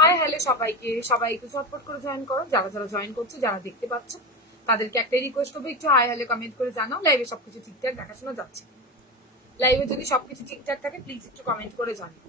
Hi hello সবাইকে, সবাই একটু চটপট করে জয়েন করো। যারা যারা জয়েন করছো, যারা দেখতে পাচ্ছ, তাদেরকে একটাই রিকোয়েস্ট করবো, একটু হাই হ্যালো কমেন্ট করে জানাও লাইভে সবকিছু ঠিকঠাক দেখাশোনা যাচ্ছে। লাইভে যদি সবকিছু ঠিকঠাক থাকে প্লিজ একটু কমেন্ট করে জানাও।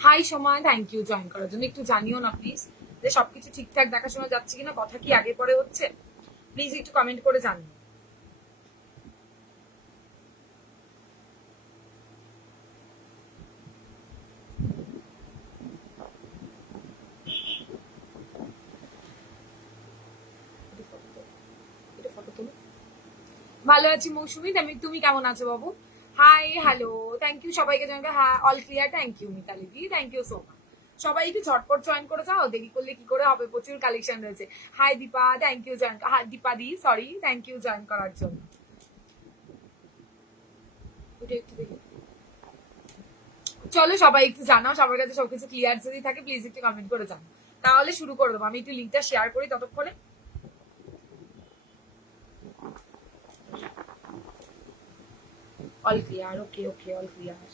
হাই সময়, থ্যাংক ইউ জয়েন করার জন্য। একটু জানিও না প্লিজ যে সবকিছু ঠিকঠাক দেখাশোনা যাচ্ছে কিনা, কথা কি আগে পরে হচ্ছে, প্লিজ একটু কমেন্ট করে জানিও। ভালো আছি মৌসুমি, তুমি কেমন আছো বাবু? হাই হ্যালো, থ্যাংক ইউ সবাইকে জয়েন করে। হ্যাঁ all clear, thank you Mitali di, thank you so much. সবাই একটু ঝটপট জয়েন করে যাও, দেরি করলে কি করে হবে, প্রচুর কালেকশন রয়েছে। Hi Dipa, thank you join, হ্যাঁ Dipa di sorry, thank you join করার জন্য। চলো সবাই একটু জানাও, সবার কাছে সবকিছু ক্লিয়ার যদি থাকে প্লিজ একটু কমেন্ট করে জানাও, তাহলে শুরু করে দেবো। আমি একটু লিঙ্কটা শেয়ার করি ততক্ষণে। All clear, okay okay, all clear.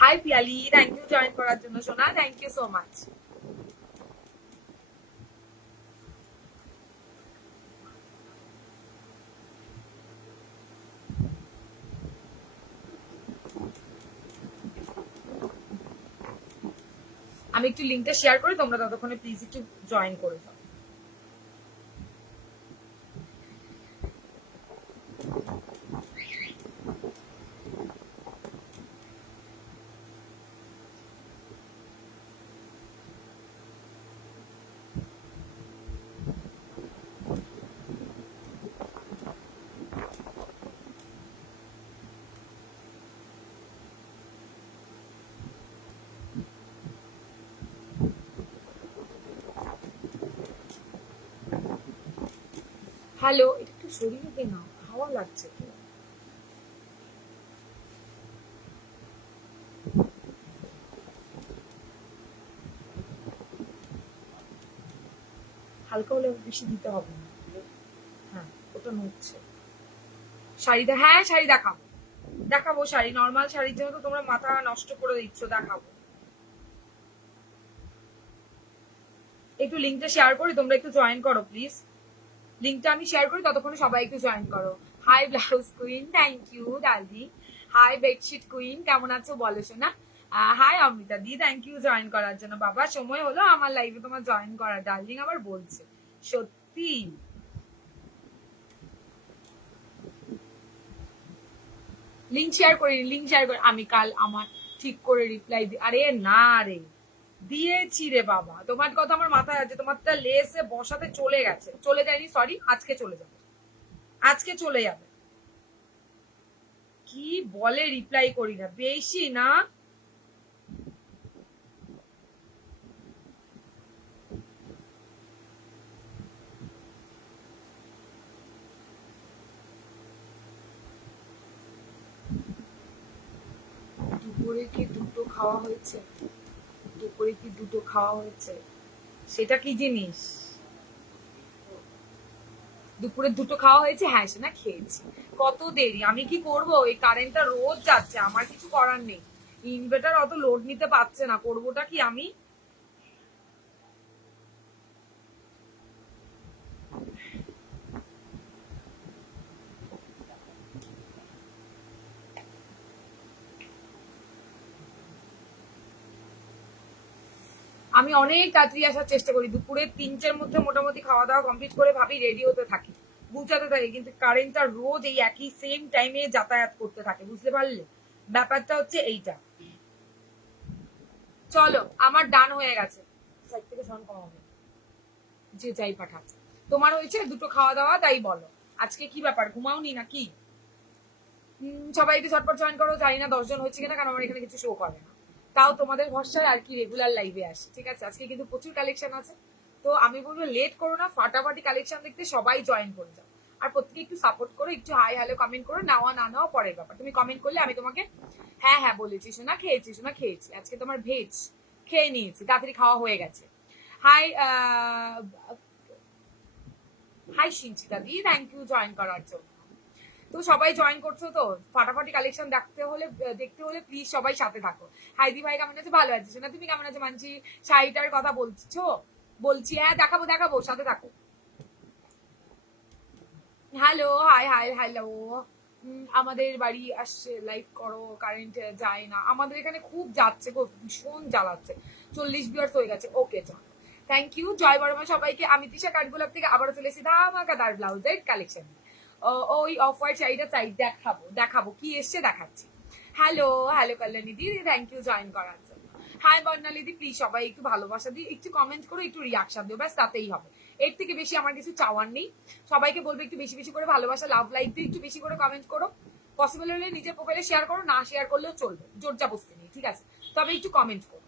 Hi Piyali, thank you join করার জন্য সোনা, থ্যাংক ইউ সো মাচ। আমি একটু লিঙ্কটা শেয়ার করি, তোমরা ততক্ষণে প্লিজ একটু জয়েন করে যাও। হ্যালো, এটা একটু শরীরে দে না, হাওয়া লাগছে তো। হালকা হলে বেশি দিতে হবে না। হ্যাঁ ওটা নড়ছে। শাড়িটা, হ্যাঁ শাড়ি দেখাবো, দেখাবো শাড়ি, নর্মাল শাড়ির জন্য তো তোমরা মাথা নষ্ট করে দিচ্ছ, দেখাবো। একটু লিঙ্কটা শেয়ার করি, তোমরা একটু জয়েন করো প্লিজ। লিঙ্কটা আমি শেয়ার করি, ততক্ষণে সবাই একটু জয়েন করো। Hi blouse queen, thank you darling. Hi bedsheet queen, কেমন আছো বলো শোনা। Hi Amrita di, thank you join করার জন্য। বাবা সময় হলো আমার লাইভে তোমার জয়েন করা, ডার্লিং আবার বলছে সত্যি। লিঙ্ক শেয়ার করি, লিঙ্ক শেয়ার করি আমি কাল আমার ঠিক করে রিপ্লাই দি। আরে না রে, দিয়েছি রে বাবা, তোমার কথা আমার মাথায় আছে, তোমারটা লেসে বসাতে চলে গেছে, চলে যায়নি সরি, আজকে চলে যাবে, আজকে চলে যাবে। কি বলে রিপ্লাই করি না, বেশি না। দুপুরে কি দুটো খাওয়া হয়েছে? দুপুরে কি দুটো খাওয়া হয়েছে? সেটা কি জিনিস? দুপুরে দুটো খাওয়া হয়েছে, হ্যাঁ সেটা খেয়েছি। কত দেরি, আমি কি করব, এই কারেন্টটা রোজ যাচ্ছে, আমার কিছু করার নেই। ইনভার্টার অত লোড নিতে পারছে না, করবোটা কি আমি। আমি অনেক তাড়াতাড়ি আসার চেষ্টা করি, দুপুরে 3টের মধ্যে মোটামুটি খাওয়া দাওয়া কমপ্লিট করে ভাবি রেডি হতে থাকি, বুঝাতে থাকি, কিন্তু কারেন্টটা রোজ এই একই সেম টাইমে যাতায়াত করতে থাকে, বুঝতে পারলে ব্যাপারটা হচ্ছে এইটা। চলো আমার ডান হয়ে গেছে, সাইড থেকে সাউন্ড কম হবে, যে যাই পাঠাচ্ছে। তোমার হয়েছে দুটো খাওয়া দাওয়া, তাই বলো আজকে কি ব্যাপার, ঘুমাওনি নাকি? সবাই একটু ঝটপট জয়েন করো, জানি না 10 জন হচ্ছে কিনা, কারণ আমার এখানে কিছু শো করে না। তাও তোমাদের ভরসায় আর কি রেগুলার লাইভে আসি, ঠিক আছে? আজকে কিন্তু প্রচুর কালেকশন আছে, তো আমি বলবো লেট করো না, ফাটাফাটি কালেকশন দেখতে সবাই জয়েন করে যাও। আর প্রত্যেকে একটু সাপোর্ট করো, একটু হাই হ্যালো কমেন্ট করো, নেওয়া না নেওয়া পরের ব্যাপার। তুমি কমেন্ট করলে আমি তোমাকে হ্যাঁ হ্যাঁ বলেছি, শোনা খেয়েছি, শোনা খেয়েছি, আজকে তোমার ভেজ খেয়ে নিয়েছি, তাড়াতাড়ি খাওয়া হয়ে গেছে। হাই হাই সিঞ্চিতা দি, থ্যাংক ইউ জয়েন করার জন্য। তো সবাই জয়েন করছো তো, ফাটাফাটি কালেকশন দেখতে হলে প্লিজ সবাই সাথে থাকো। হাইদি ভাই কেমন আছে? ভালো আছিস না? তুমি কেমন আছো? মানছি শাড়িটার কথা বলছো, বলছি হ্যাঁ দেখাবো দেখাবো, সাথে থাকো। Hello hi hi hello. আমাদের বাড়ি আসছে, লাইভ করো, কারেন্ট যায় না আমাদের এখানে, খুব যাচ্ছে গো, ভীষণ জ্বালাচ্ছে, 40 ভিউয়ার্স হয়ে গেছে। ওকে চল, থ্যাংক ইউ, জয় বর্মা সবাইকে। আমি তৃষা কাঠগোলাপ থেকে আবারও চলে এসেছি ধামাকাদার ব্লাউজের কালেকশন। ওই অফ হোয়াইট শাড়িটা চাই, দেখাবো দেখাবো, কি এসছে দেখাচ্ছি। Hello hello Kalyani di, thank you join করার জন্য। হাই বর্ণালী দি, প্লিজ সবাই একটু ভালোবাসা দিয়ে একটু কমেন্ট করো, একটু রিয়াকশন দিও, ব্যাস তাতেই হবে। এর থেকে বেশি আমার কিছু চাওয়ার নেই। সবাইকে বলবো একটু বেশি বেশি করে ভালোবাসা, লাভ লাইক দিয়ে একটু বেশি করে কমেন্ট করো। পসিবল হলে নিজের প্রোফাইলে শেয়ার করো, না শেয়ার করলেও চলবে, জোর জাবস্তি নেই, ঠিক আছে? তবে একটু কমেন্ট করো।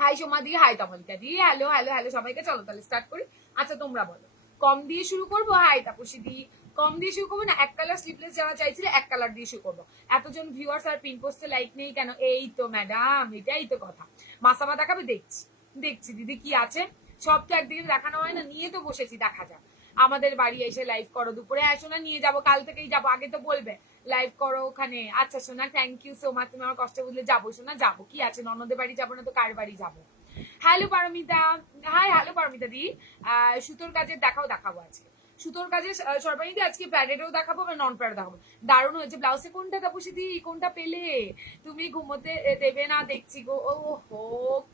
হাই সোমা দি, হাই তমলিকা দি, হ্যালো হ্যালো হ্যালো সবাইকে। চলো তাহলে স্টার্ট করি। আচ্ছা তোমরা বলো, কম দিয়ে শুরু করবো? হাই তাপসী দি, কম দিয়ে শুরু করবো না এক কালার স্লিপলেস যারা চাইছিলে এক কালার দিয়ে শুরু করবো? এতজন ভিউয়ার্স আর পিন পোস্টে লাইক নেই কেন? এই তো ম্যাডাম, এটাই তো কথা। মাসামা দেখাবে? দেখছি দেখছি দিদি, কি আছে? সব তো একদিকে দেখানো হয় না, নিয়ে তো বসেছি, দেখা যাক। আমাদের বাড়ি এসে লাইভ করো দুপুরে। হ্যাঁ সোনা, নিয়ে যাবো, কাল থেকেই যাবো, আগে তো বলবে লাইভ করো ওখানে। আচ্ছা সোনা, থ্যাংক ইউ সো মাচ, তুমি আমার কষ্ট বুঝলে। যাবো সোনা যাবো, কি আছে, ননদের বাড়ি যাবো না তো কার বাড়ি যাবো? Hello Paromita, hi hello Paromita দি। সুতোর কাজের দেখাবো আজকে, সুতোর কাজে সর্বাণী আজকে প্যারেডও দেখাবো বা নন প্যারেড দেখাবো। দারুণ হয়েছে ব্লাউজে। কোনটা তাপসী দি, কোনটা পেলে? তুমি ঘুমোতে দেবে না দেখছি গো। ও হো,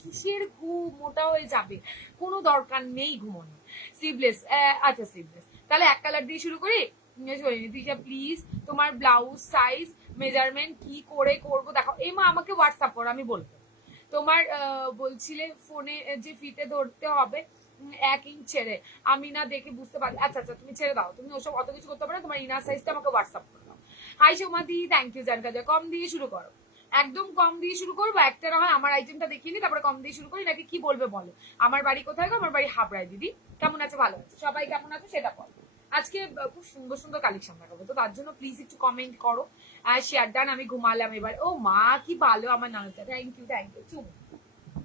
কিসের ঘুম, মোটা হয়ে যাবে, কোনো দরকার নেই ঘুমোনো। স্লিভলেস, আচ্ছা স্লিভলেস, তাহলে এক কালার দিয়ে শুরু করি। দিশা প্লিজ তোমার ব্লাউজ সাইজ মেজারমেন্ট কি করে করবো দেখাও। এই মা আমাকে হোয়াটসঅ্যাপ করো, আমি বলবো। তোমার বলছিলে ফোনে যে ফিতে ধরতে হবে 1 ইঞ্চ ছেড়ে, আমি না দেখে বুঝতে পারি। আচ্ছা আচ্ছা তুমি ছেড়ে দাও, তুমি ওসব অত কিছু করতে পারো না, তোমার ইনার সাইজটা আমাকে হোয়াটসঅ্যাপ করে দাও। হাই সোমাদি, থ্যাংক ইউ জানকা। কম দিয়ে শুরু করো, একদম কম দিয়ে শুরু করবো। একটা না হয় আমার আইটেমটা দেখিয়ে নি, তারপরে কম দিয়ে শুরু করি, নাকি কি বলবে বলো? আমার বাড়ি কোথায় গো? আমার বাড়ি হাবড়ায়। দিদি কেমন আছে? ভালো আছে, সবাই কেমন আছে সেটা বলো। আজকে খুব সুন্দর সুন্দর কালেকশন দেখাবো, তো তার জন্য প্লিজ একটু কমেন্ট করো আর শেয়ার ডান। আমি ঘুমালাম এবার। ও মা কি ভালো আমার নানুটা, থ্যাংক ইউ থ্যাংক ইউ। চুমু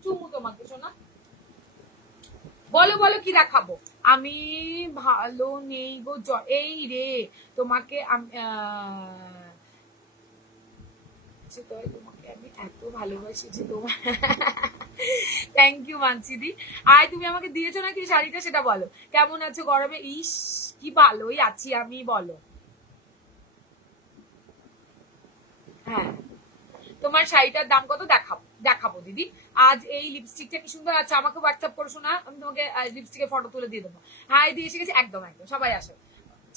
চুমু তোমাকে শোনা। বলো বলো কি দেখাবো? আমি ভালো নেই গো, এই রে তোমাকে তোমাকে আমি এত ভালোবাসি যে তোমার থ্যাংক ইউ মানসিদি। আয় তুমি আমাকে দিয়েছো নাকি শাড়িটা সেটা বলো। কেমন আছো গরমে? ইস কি ভালোই আছি আমি, বলো। হ্যাঁ, তোমার শাড়িটার দাম কত দেখাবো দেখাবো দিদি। আজ এই লিপস্টিকটা কি সুন্দর আছে, আমাকে হোয়াটসঅ্যাপ করো শোনা, আমি তোমাকে লিপস্টিকের ফটো তুলে দিয়ে দেবো। হাই দিয়ে এসে গেছি, একদম একদম সবাই আসো।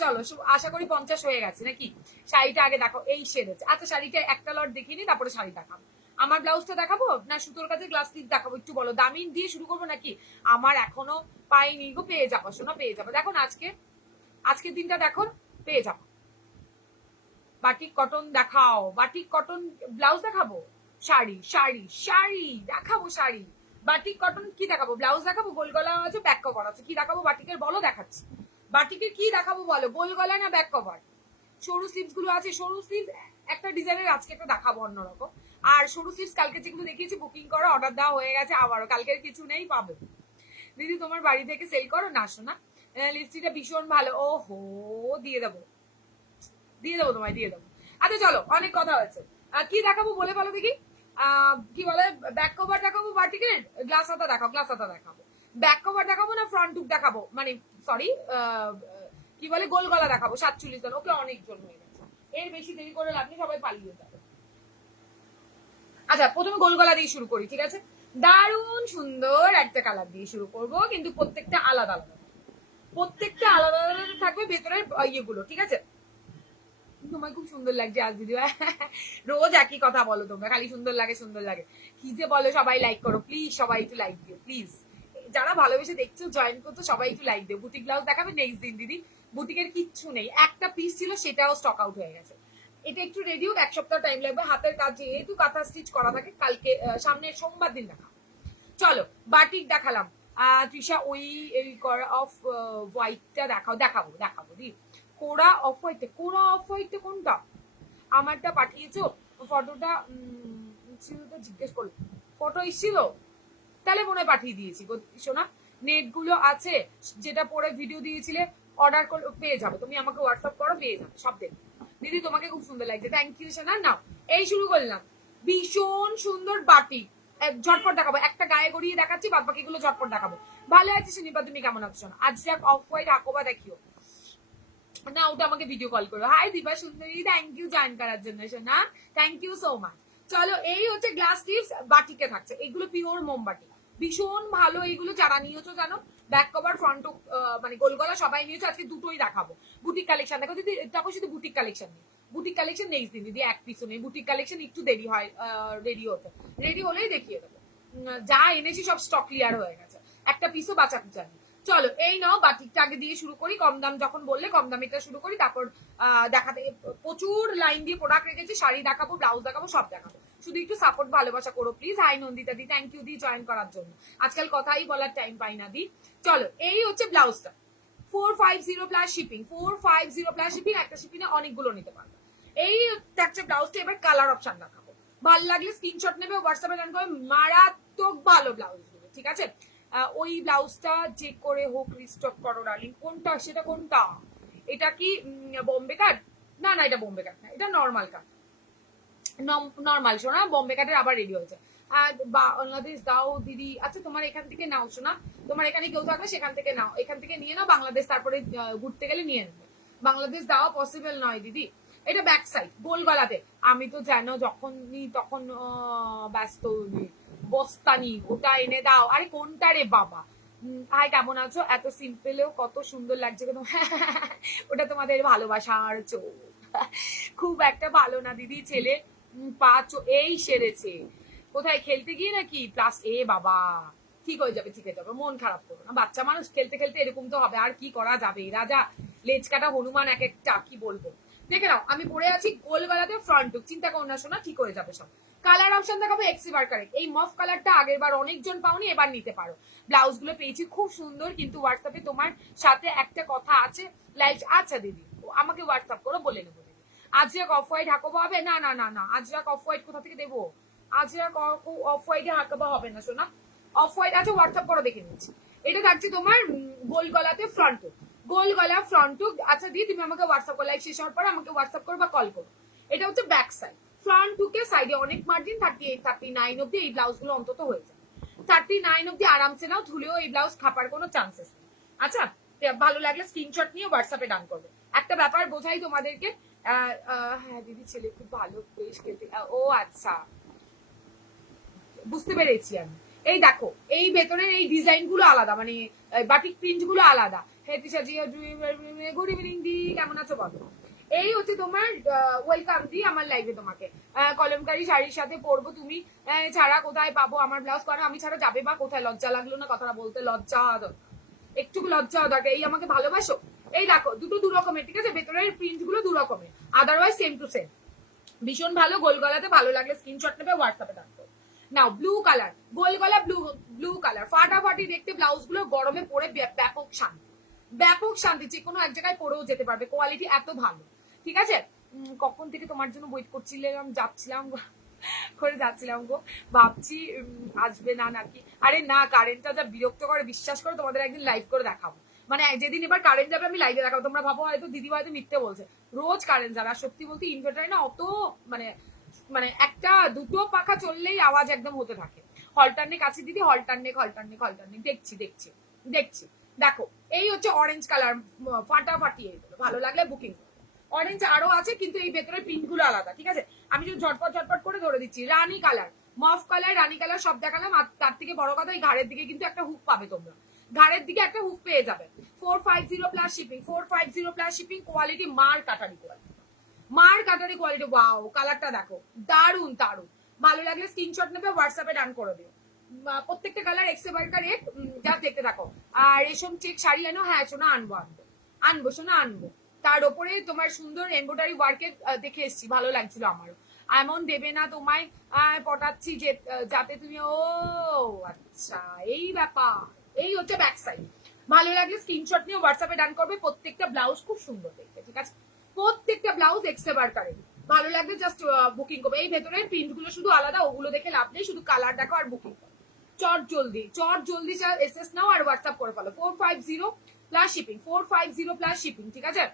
চলো আশা করি 50 হয়ে গেছে নাকি? শাড়িটা আগে দেখো, এই সেরেছে। আচ্ছা শাড়িটা একটা লট দেখিয়ে নি, তারপরে শাড়ি দেখাবো। আমার ব্লাউজটা দেখাবো না সুতোর কাছে গ্লাস স্লিভ দেখাবো? একটু বলো, দামি দিয়ে শুরু করবো নাকি? আমার এখনো পাইনি গো, পেয়ে যাবো শোনা, পেয়ে যাবো। দেখো না আজকের দিনটা দেখো, পেয়ে যাবো। বাটিক কটন দেখাও, বাটিক কটন ব্লাউজ দেখাবো? শাড়ি শাড়ি শাড়ি দেখাবো, শাড়ি। বাটিক কটন কি দেখাবো? ব্লাউজ দেখাবো? গোল গলা আছে, ব্যাক কভার আছে, কি দেখাবো বাটিকের বলো, দেখাচ্ছি। বাটিকের কি দেখাবো বলো, গোল গলা না ব্যাক কভার? সরু স্লিভস গুলো আছে, সরু স্লিভস একটা ডিজাইনের আজকে একটা দেখাবো অন্যরকম। আর সরু স্লিভস কালকে যেগুলো দেখিয়েছি বুকিং করা, অর্ডার দেওয়া হয়ে গেছে, আবারও কালকের কিছু নেই, পাবে। দিদি তোমার বাড়ি থেকে সেল করো না শোনা? লিপস্টিকটা ভীষণ ভালো। ও হো, দিয়ে দেবো দিয়ে দেবো তোমায়, দিয়ে দেবো। আচ্ছা চলো, অনেক কথা হয়েছে, কি দেখাবো বলে বলো দেখি। কি বলে, ব্যাক কভার দেখাবো বাটিকের? গ্লাস হাতা দেখাও, গ্লাস হাতা দেখাবো। ব্যাক কভার দেখাবো না ফ্রন্ট টুক দেখাবো, মানে সরি কি বলে গোল গলা দেখাবো? 47 জন, ওকে অনেকজন হয়ে গেছে, এর বেশি দেরি করে লাভ নেই, সবাই পালিয়ে যাবে। আচ্ছা প্রথমে গোল গলা দিয়ে শুরু করি, ঠিক আছে? দারুণ সুন্দর একটা কালার দিয়ে শুরু করব, কিন্তু প্রত্যেকটা আলাদা আলাদা, প্রত্যেকটা আলাদা আলাদা থাকবে ভেতরের ইয়েগুলো, ঠিক আছে? তোমায় খুব সুন্দর লাগছে আজ দিদি। রোজ একই কথা বলো তোমরা, খালি সুন্দর লাগে সুন্দর লাগে, কি যে বলো। সবাই লাইক করো প্লিজ, সবাই একটু লাইক দিও প্লিজ। যারা ভালোবেসে দেখছো জয়েন করছো সবাই একটু লাইক দিও। বুটিক ব্লাউজ দেখাবে নেক্সট দিন দিদি। বুটিকের কিচ্ছু নেই, একটা পিস ছিল সেটাও স্টক আউট হয়ে গেছে। এটা একটু রেডি হোক, 1 সপ্তাহ টাইম লাগবে, হাতের কাজ যেহেতু কাঁথা স্টিচ করা থাকে। কালকে সামনের সোমবার দিন দেখাবো। চলো বাটিক দেখালাম। তৃষা ওই করা অফ হোয়াইটটা দেখাবো দি। কোরা অফ হোয়াইটটা কোনটা? আমারটা পাঠিয়েছো ফটোটা? জিজ্ঞেস করলো ফটো এসেছিল, তাহলে মনে পাঠিয়ে দিয়েছি শোনা। নেট গুলো আছে, যেটা পরে ভিডিও দিয়েছিলে অর্ডার করে পেয়ে যাবে। তুমি আমাকে হোয়াটসঅ্যাপ করো, পেয়ে যাবে সব। দেখো দিদি তোমাকে খুব সুন্দর লাগছে, থ্যাংক ইউ সোনা। নাও এই শুরু করলাম, ভীষণ সুন্দর বাটিক। ঝটপট দেখাবো, একটা গায়ে গড়িয়ে দেখাচ্ছি, বাদ বাকি গুলো ঝটপট দেখাবো। ভালো আছিস সুনিপা, তুমি কেমন আছো? আজ যাক অফ হোয়াইট হাকোবা দেখিও না, ওটা আমাকে ভিডিও কল করো। হাই দীপা সুন্দরী, থ্যাংক ইউ জয়েন করার জন্য সোনা, থ্যাংক ইউ সো মাচ। চলো এই হচ্ছে গ্লাস টিপস, বাটিকে থাকছে। এগুলো পিওর মোমবাটি, ভীষণ ভালো। এইগুলো যারা নিয়েছো জানো, ব্যাক কভার ফ্রন্ট মানে গোলগলা সবাই নিয়েছো। আজকে দুটোই দেখাবো। বুটিক কালেকশন দেখো দিদি, দেখো শুধু বুটিক কালেকশন নেই। বুটিক কালেকশন নেক্সট দিন দিদি, এক পিসও নেই। বুটিক কালেকশন একটু দেরি হয় রেডি হতে, রেডি হলেই দেখিয়ে দেবো। যা এনেছি সব স্টক ক্লিয়ার হয়ে গেছে, একটা পিসও বাঁচাতে চাই। চলো এই নাও, বাটিকটা আগে দিয়ে শুরু করি। কম দাম যখন বললে কম দামিটা শুরু করি, তারপর দেখাতে প্রচুর লাইন দিয়ে প্রোডাক্ট রেখেছি। শাড়ি দেখাবো, ব্লাউজ দেখাবো, সব দেখাবো। শুধু একটু সাপোর্ট ভালোবাসা করো please. Hi Nandita di, thank you di join করার জন্য। আজকাল কথাই বলার টাইম পাই না দি। চলো এই হচ্ছে ব্লাউজটা, 450 প্লাস শিপিং, 450 প্লাস শিপিং। একটা শিপিং এ অনেকগুলো নিতে পারবে। এই থাকছে ব্লাউজটা। এবার কালার অপশন দেখাবো, ভালো লাগলে স্ক্রিনশট নেবে, হোয়াটসঅ্যাপে রান করে। মারাত্মক ভালো ব্লাউজ গুলো, ঠিক আছে? ওই ব্লাউজটা যে করে হোক রিস্টক করো ডার্লিং। কোনটা সেটা? কোনটা এটা? কি বোম্বে কাট? না না, এটা বোম্বে কাট না, এটা নর্মাল কাট। নর্মাল শোনা, বোম্বে কাটের আবার রেডি হয়েছে। বাংলাদেশ দাও দিদি। আচ্ছা তোমার এখান থেকে নাও শোনা, তোমার এখানে কেউ থাকবে সেখান থেকে নাও, এখান থেকে নিয়ে নাও। বাংলাদেশ তারপরে ঘুরতে গেলে নিয়ে নেবে। বাংলাদেশ দেওয়া পসিবল নয় দিদি। এটা ব্যাক সাইড গোল গলাতে। আমি তো জানো যখন নি তখন ব্যস্ত বস্তানি, ওটা এনে দাও। আরে কোনটা রে বাবা? হাই কেমন আছো? এত সিম্পলেও কত সুন্দর লাগছে। ওটা তোমাদের ভালোবাসার চোখ। খুব একটা ভালো না দিদি, ছেলে এই সেরেছে। কোথায় খেলতে গিয়ে নাকি? প্লাস এ বাবা, ঠিক হয়ে যাবে, ঠিক হয়ে যাবে, মন খারাপ করো না। বাচ্চা মানুষ খেলতে খেলতে এরকম তো হবে, আর কি করা যাবে। রাজা লেজ কাটা হনুমান এক একটা, কি বলবো। দেখে নাও আমি পরে আছি গোল গলাতে ফ্রন্ট টুক, চিন্তা করো না শোনা, ঠিক হয়ে যাবে সব। কালার অপশন দেখাবো এক্সি বার কারেক্ট। এই মফ কালারটা আগের বার অনেকজন পাওনি, এবার নিতে পারো। ব্লাউজ গুলো পেয়েছি খুব সুন্দর, কিন্তু হোয়াটসঅ্যাপে তোমার সাথে একটা কথা আছে। লাইক আচ্ছা দিদি, আমাকে হোয়াটসঅ্যাপ করো, বলে নেবো দিদি। আজরাক অফ হোয়াইট হাকোবা হবে? না না না না, আজরাক অফ হোয়াইট কোথা থেকে দেবো? আজরাক অফ হোয়াইটে হাকাবা হবে না শোনা। অফ হোয়াইট আছে, হোয়াটসঅ্যাপ করো, দেখে নিচ্ছি। এটা থাকছে তোমার গোল গলাতে ফ্রন্ট, গোল গলা ফ্রন্ট। আচ্ছা দি তুমি আমাকে হোয়াটসঅ্যাপ করো, লাইভ শেষ হওয়ার পর আমাকে হোয়াটসঅ্যাপ করো বা কল করো। এটা হচ্ছে ব্যাক সাইড। ফ্রন্ট টুকে সাইডে অনেক মার্জিন, 38 39 অব্দি এই ব্লাউজ গুলো অন্তত হয়ে যায়। 39 অব্দি আরামসে নাও, ধুলেও এই ব্লাউজ খাপার কোনো চান্সেস নেই। আচ্ছা ভালো লাগলে স্ক্রিনশট নিয়ে হোয়াটসঅ্যাপে ডান করবে। একটা ব্যাপার বোঝাই তোমাদেরকে। হ্যাঁ দিদি ছেলে খুব ভালো, বেশ খেলতে। ও আচ্ছা, বুঝতে পেরেছি আমি। এই দেখো এই ভেতরের এই ডিজাইন গুলো আলাদা, মানে বাটিক প্রিন্ট গুলো আলাদা। গুড ইভিনিং দি, কেমন আছো বলো? এই হচ্ছে তোমার ওয়েলকাম দি আমার লাইভে। তোমাকে কলমকারী শাড়ির সাথে পরবো, তুমি ছাড়া কোথায় পাবো আমার ব্লাউজ? কারণ আমি ছাড়া যাবে বা কোথায়? লজ্জা লাগলো না কথাটা বলতে? লজ্জা একটু লজ্জা দরকার। এই আমাকে ভালোবাসো। এই দেখো দুটো দু রকমের, ঠিক আছে? ভেতরের প্রিন্ট গুলো দু রকমের, আদারওয়াইজ সেম টু সেম। ভীষণ ভালো, গোল গলাতে ভালো লাগলে স্ক্রিনশট নেবে, হোয়াটসঅ্যাপে ডাকবো। নাও ব্লু কালার, গোল গলা ব্লু কালার, ফাটাফাটি দেখতে ব্লাউজ গুলো, গরমে পরে ব্যাপক শান্তি, ব্যাপক শান্তি। যে কোনো এক জায়গায় পরেও যেতে পারবে, কোয়ালিটি এত ভালো, ঠিক আছে? কখন থেকে তোমার জন্য ওয়েট করছিলাম, যাচ্ছিলাম গো, ভাবছি আসবে না নাকি। আরে না, কারেন্টটা যা বিরক্ত করে, বিশ্বাস করো তোমাদের একদিন লাইভ করে দেখাবো। মানে যেদিন এবার কারেন্ট যাবে আমি লাইভে দেখাবো। তোমরা ভাবো হয়তো দিদি হয়তো মিথ্যে বলছে, রোজ কারেন্ট যাবে। আর সত্যি বলতে ইনভার্টারে না অত মানে মানে একটা দুটো পাখা চললেই আওয়াজ একদম হতে থাকে। হলটারনেক আছে দিদি, হলটারনেক দেখছি দেখছি দেখছি। দেখো এই হচ্ছে অরেঞ্জ কালার, ফাটাফাটি। ভালো লাগলে বুকিং। অরেঞ্জ আরো আছে, কিন্তু এই ভেতরে প্রিন্ট গুলো আলাদা, ঠিক আছে? আমি যদি ঝটপট করে ধরে দিচ্ছি। রানী কালার, মফ কালার, রানী কালার সব দেখালাম। আর তার থেকে বড় কথা, এই ঘাড়ের দিকে কিন্তু একটা হুক পাবে তোমরা, ঘাড়ের দিকে একটা হুক পেয়ে যাবে। 450 plus shipping, 450 plus shipping. Quality মার কাটারি কোয়ালিটি, মার কাটারি কোয়ালিটি। ওয়াও কালারটা দেখো, দারুন দারুন। ভালো লাগলে স্ক্রিনশট নেবে, হোয়াটসঅ্যাপে ডান করে দিও। প্রত্যেকটা কালার এক্সে বার্কার জাস্ট দেখতে থাকো। আর রেশম চেক শাড়ি আনো। হ্যাঁ সোনা আনবো, আনবো সোনা আনবো। তার ওপরে তোমার সুন্দর এমব্রয়ডারি ওয়ার্কের দেখে এসেছি, ভালো লাগছিল আমারও। এমন দেবে না তোমায় পটাচ্ছি যে যাতে তুমি, ও আচ্ছা এই ব্যাপার, এই হচ্ছে ব্যাক সাইড। ভালো লাগলে স্ক্রিনশট নিয়ে হোয়াটসঅ্যাপে ডান করবে। প্রত্যেকটা ব্লাউজ খুব সুন্দর দেখতে, ঠিক আছে, প্রত্যেকটা ব্লাউজ এক্সেবার করে। ভালো লাগলে জাস্ট বুকিং করবে। এই ভেতরের প্রিন্ট গুলো শুধু আলাদা, ওগুলো দেখে লাভ নেই, শুধু কালার দেখো আর বুকিং করো। চট জলদি এসএস নাও আর হোয়াটসঅ্যাপ করে ফেলো। 450 প্লাস শিপিং, 450 প্লাস শিপিং, ঠিক আছে।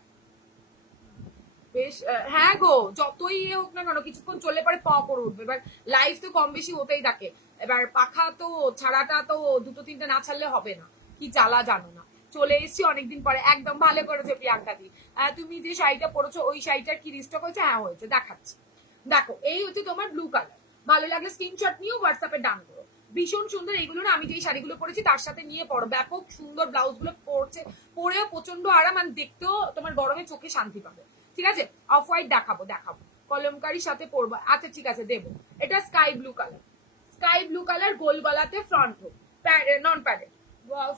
বেশ, হ্যাঁ গো, যতই ইয়ে হোক না কেন কিছুক্ষণ চললে পরে প করে উঠবে। এবার লাইফ তো কম বেশি হতেই থাকে, এবার পাখা তো ছাড়াটা তো দুটো তিনটে না ছাড়লে হবে না, কি জ্বালা জানো না। চলে এসেছি অনেকদিন পরে, একদম ভালো করেছে প্রিয়াঙ্কা দি। তুমি যে শাড়িটা পরেছো ওই শাড়িটার কি রিস্টক হয়েছে? হ্যাঁ হয়েছে, দেখাচ্ছি। দেখো এই হচ্ছে তোমার ব্লু কালার। ভালো লাগলে স্ক্রিনশট নিয়েও হোয়াটসঅ্যাপে ডান করো। ভীষণ সুন্দর এইগুলো না, আমি যেই শাড়িগুলো পরেছি তার সাথে নিয়ে পড়ো, ব্যাপক সুন্দর। ব্লাউজ গুলো পরছে, পরেও প্রচন্ড আরাম, আর দেখতেও তোমার গরমে চোখে শান্তি পাবে, ঠিক আছে। অফ হোয়াইট দেখাবো, কলমকারির সাথে পরবো। আচ্ছা ঠিক আছে, দেবো। এটা sky blue colour, sky blue colour, গোল গলাতে, front hook, non padded,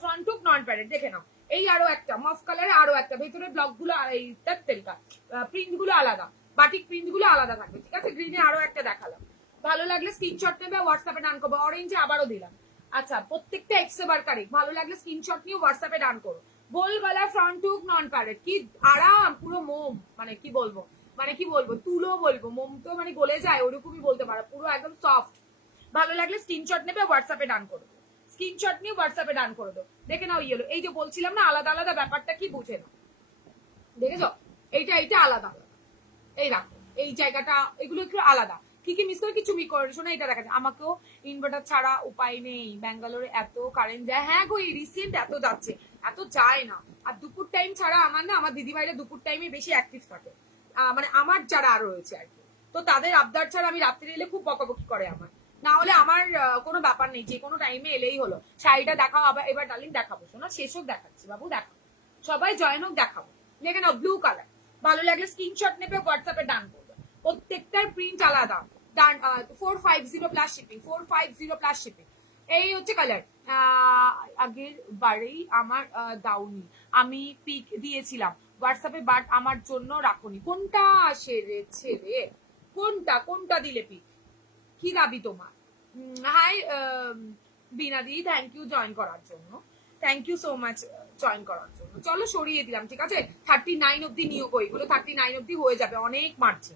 front hook non padded. দেখে নাও, এই আরো একটা মফ কালারে, আরো একটা ভেতরে ব্লক গুলো, এই তেলকা প্রিন্ট গুলো আলাদা, বাটিক প্রিন্ট গুলো আলাদা থাকবে, ঠিক আছে। গ্রিনে আরো একটা দেখালাম। ভালো লাগলে স্ক্রিনশট নেবে, হোয়াটসঅ্যাপে ডান করবো। অরেঞ্জে আবারও দিলাম। আচ্ছা, প্রত্যেকটা এক্সেবার কারেক্ট। ভালো লাগলে স্ক্রিনশট নিয়ে হোয়াটসঅ্যাপে ডান করো। গোল গলা, ফ্রন্ট হুক, নন প্যাডেড, কি আরাম, পুরো মোম, মানে কি বলবো, তুলো বলবো, মোম তো মানে গলে যায়, ওরকমই বলতে পারো, পুরো একদম সফট। ভালো লাগলে স্ক্রিনশট নেবে, হোয়াটসঅ্যাপে ডান করে দেবো। স্ক্রিনশট নিয়ে হোয়াটসঅ্যাপে ডান করে দেবো। দেখে নাও ইয়েলো, এই যে বলছিলাম না আলাদা আলাদা ব্যাপারটা কি, বুঝে নাও। দেখেছো, এইটা এইটা আলাদা আলাদা, এই রাখো এই জায়গাটা, এগুলো একটু আলাদা। কি কি মিস করে, কিছু মি করে শোনা, এটা দেখা যায়। আমাকেও ইনভার্টার ছাড়া উপায় নেই, ব্যাঙ্গালোরে এত কারেন্ট যায়। হ্যাঁ গো, এই রিসেন্ট এত যাচ্ছে, এত যায় না। আর দুপুর টাইম ছাড়া আমার না, আমার দিদি ভাইরা দুপুর টাইমে বেশি অ্যাক্টিভ থাকে, মানে আমার যারা আরো রয়েছে আর কি। তো তাদের আবদার ছাড়া আমি রাত্রে এলে খুব বকাবকি করে আমার। না হলে আমার কোনো ব্যাপার নেই, যে কোনো টাইমে এলেই হলো। শাড়িটা দেখাও আবার, এবার ডার্লিং দেখাবো শোনা, শেষ হোক দেখাচ্ছি বাবু, দেখাও সবাই জয়েন হোক, দেখাবো। দেখে নাও ব্লু কালার। ভালো লাগলে স্ক্রিনশট নেবে, হোয়াটসঅ্যাপে ডান করবে। প্রত্যেকটার প্রিন্ট আলাদা। ডান, 450 প্লাস শিপিং, 450 প্লাস শিপিং। এই হচ্ছে কালার। আগের বারেই আমার দাউনি, আমি পিক দিয়েছিলাম হোয়াটসঅ্যাপে, বাট আমার জন্য রাখুনি। কোনটা সেরেছে রে, কোনটা কোনটা দিলে পিক, কি দাবি তোমার? হাই বিনাদি, থ্যাংক ইউ জয়েন করার জন্য, thank you so much join করার জন্য। চলো সরিয়ে দিলাম, ঠিক আছে। 39 অব্দি নিয়োগ, ওইগুলো 39 অব্দি হয়ে যাবে, অনেক মার্চে।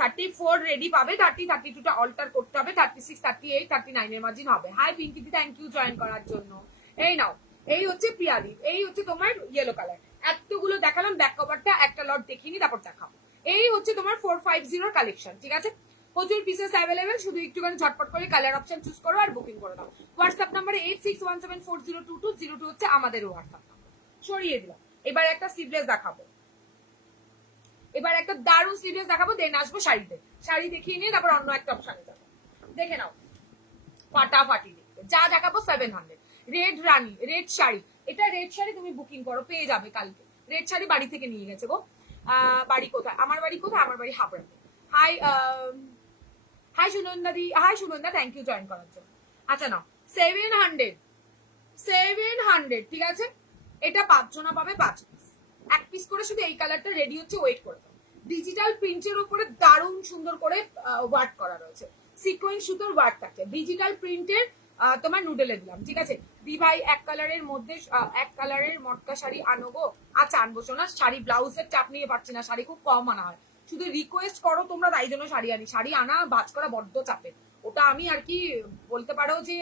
34 রেডি পাবে, 32টা অল্টার করতে হবে, 36, 38, 39 এর মার্জিন হবে। হাই পিঙ্কিদি, থ্যাংক ইউ জয়েন করার জন্য। এই নাও, এই হচ্ছে প্রিয়াদি, এই হচ্ছে তোমার ইয়েলো কালার। এতগুলো দেখালাম, ব্যাক কভারটা একটা লট দেখিনি, তারপর দেখাবো। এই হচ্ছে তোমার 450 কালেকশন, ঠিক আছে। প্রচুর পিসেস অ্যাভেলেবেল, শুধু একটুখানি ঝটপট করে কালার অপশন চুজ করো আর বুকিং করে দাও। হোয়াটসঅ্যাপ নাম্বারে 8617402202 হচ্ছে আমাদের হোয়াটসঅ্যাপ নাম্বার। সরিয়ে দিলাম। এবার একটা স্লিভলেস দেখাবো, এবার একটা দারুণ স্লিভলেস দেখাবো, দেন আসবো শাড়িতে। শাড়ি দেখিয়ে নিয়ে তারপর অন্য একটা অপশনে যাবো। দেখে নাও, ফাটাফাটি দেখতে যা দেখাবো। 700 রেড রানী, রেড শাড়ি। এটা রেড শাড়ি তুমি বুকিং করো, পেয়ে যাবে কালকে। রেড শাড়ি বাড়ি থেকে নিয়ে গেছে গো। বাড়ি কোথায়? আমার বাড়ি কোথায়? আমার বাড়ি হাবড়াতে। হাই হাই সুনন্দা দি, hi Sunanda, thank you join করার জন্য। আচ্ছা নাও, 700, ঠিক আছে। এটা 5 জনা পাবে, 5 পিস, এক পিস করে। শুধু এই কালারটা রেডি হচ্ছে, ওয়েট করে দাও। ডিজিটাল প্রিন্টের উপরে দারুণ সুন্দর করে ওয়ার্ক করা রয়েছে, সিকোয়েন্স সুতোর ওয়ার্ক থাকে। ডিজিটাল প্রিন্টের তোমার নুডেলে দিলাম, ঠিক আছে। দি ভাই এক কালারের মধ্যে এক কালারের মটকা শাড়ি আনো গো। আচ্ছা আনবো শোনা, শাড়ি ব্লাউজের চাপ নিয়ে পারছি না, শাড়ি খুব কম আনা হয়, শুধু রিকোয়েস্ট করো তোমরা, তাই জন্য শাড়ি আনি। শাড়ি আনা ভাজ করা বড্ড চাপের, ওটা আমি আর কি বলতে পারো যে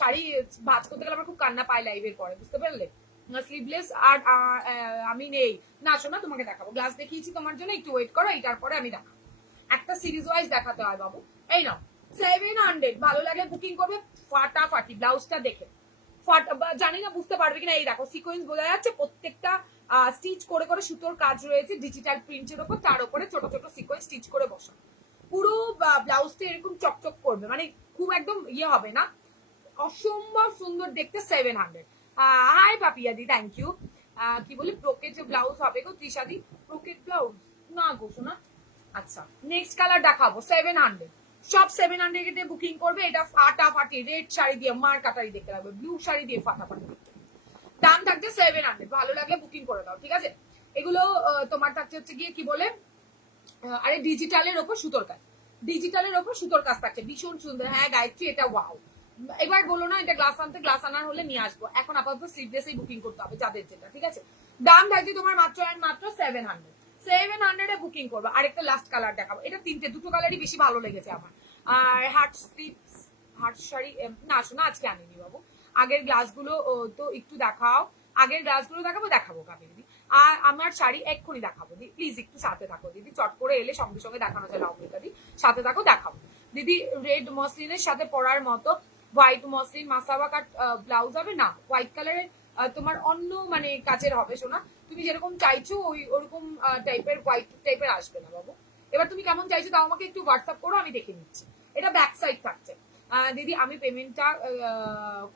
শাড়ি ভাজ করতে গেলে আমার খুব কান্না পায় লাইভের পরে, বুঝতে পারলে। স্লিভলেস আর আমি নেই না শোনা, তোমাকে দেখাবো। গ্লাস দেখিয়েছি তোমার জন্য, একটু ওয়েট করো, এইটার পরে আমি দেখাবো। একটা সিরিজ ওয়াইজ দেখাতে হয় বাবু। এই নাও 700, ভালো লাগলে বুকিং করবে। ফাটাফাটি ব্লাউজটা দেখে জানি না বুঝতে পারবে কিনা, এই দেখো সিকোয়েন্স বোঝা যাচ্ছে, প্রত্যেকটা স্টিচ করে করে সুতোর কাজ রয়েছে ডিজিটাল প্রিন্টের উপর, তার উপরে ছোট ছোট সিকোয়েন্স স্টিচ করে বসা। পুরো ব্লাউজটা এরকম চকচক করবে, মানে খুব একদম ইয়ে হবে না, অসম্ভব সুন্দর দেখতে। 700। হাই পাপিয়াদি, থ্যাংক ইউ। কি বলি, ব্রোকেট ব্লাউজ হবে গো তৃষাদি, ব্রোকেট ব্লাউজ না গো শোনা। আচ্ছা নেক্সট কালার দেখাবো। 700, সব 700 বুকিং করবে। এটা ফাটাফাটি রেড শাড়ি দিয়ে মার কাটারি দেখতে লাগবে, ব্লু শাড়ি দিয়ে ফাটাফাটি। দাম থাকছে 700, ভালো লাগলে বুকিং করে দাও, ঠিক আছে। এগুলো তোমার থাকছে হচ্ছে গিয়ে কি বলে আরে ডিজিটালের ওপর সুতোর কাজ, ডিজিটালের ওপর সুতোর কাজ থাকছে, ভীষণ সুন্দর। হ্যাঁ গায়ত্রী এটা ওয়াও। এবার বলো না এটা গ্লাস আনতে, গ্লাস আনার হলে নিয়ে আসবো। এখন আপাতত স্লিভলেসই বুকিং করতে হবে যাদের যেটা, ঠিক আছে? দাম থাকছে তোমার মাত্র অ্যান্ড মাত্র 700, 700 এ বুকিং করবো। আরেকটা লাস্ট কালার দেখাবো, এটা তিনটে, দুটো কালারই বেশি ভালো লেগেছে আমার। আর হার্ট স্লিভস, হার্ট শাড়ি না শোনা আজকে আনিনি বাবু। আগের গ্লাসগুলো তো একটু দেখাও, আগের গ্লাসগুলো দেখাবো, দেখাবো কাবেরি। আর আমার শাড়ি এক্ষুনি দেখাবো দিদি, প্লিজ একটু সাথে থাকো দিদি, চট করে এলে সঙ্গে সঙ্গে দেখানো যায় অমৃতা দি, সাথে থাকো দেখাবো দিদি। রেড মসলিনের সাথে পরার মতো হোয়াইট মসলিন মাসাবা কাট ব্লাউজ হবে না, হোয়াইট কালারের তোমার অন্য মানে কাজের হবে সোনা, তুমি যেরকম চাইছো ওই ওরকম টাইপের হোয়াইট টাইপের আসবে না বাবু। এবার তুমি কেমন চাইছো তাও আমাকে একটু হোয়াটসঅ্যাপ করো, আমি দেখে নিচ্ছি। এটা ব্যাক সাইড থাকছে দিদি, আমি পেমেন্টটা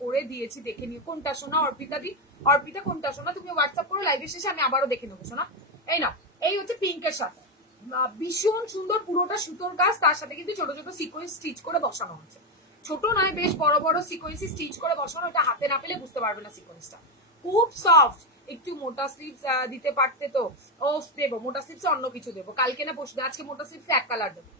করে দিয়েছি, দেখে নিও। কোনটা শোনা অর্পিতা দি, অর্পিতা কোনটা শোনা, তুমি হোয়াটসঅ্যাপ করো, লাইভের শেষে আমি আবারও দেখে নেবো শোনা। এই না, এই হচ্ছে পিঙ্কের সাথে ভীষণ সুন্দর পুরোটা সুতোর কাজ, তার সাথে কিন্তু ছোট ছোট সিকোয়েন্স স্টিচ করে বসানো হচ্ছে, ছোট নয় বেশ বড় বড় সিকোয়েন্সি স্টিচ করে বসানো। এটা হাতে না পেলে বুঝতে পারবে না সিকোয়েন্সটা, খুব সফট। একটু মোটা স্লিভস দিতে পারতে তো। ও দেবো মোটা স্লিভসে অন্য কিছু দেবো, কালকে না পরশু, আজকে মোটা স্লিভসে এক কালার দেবো,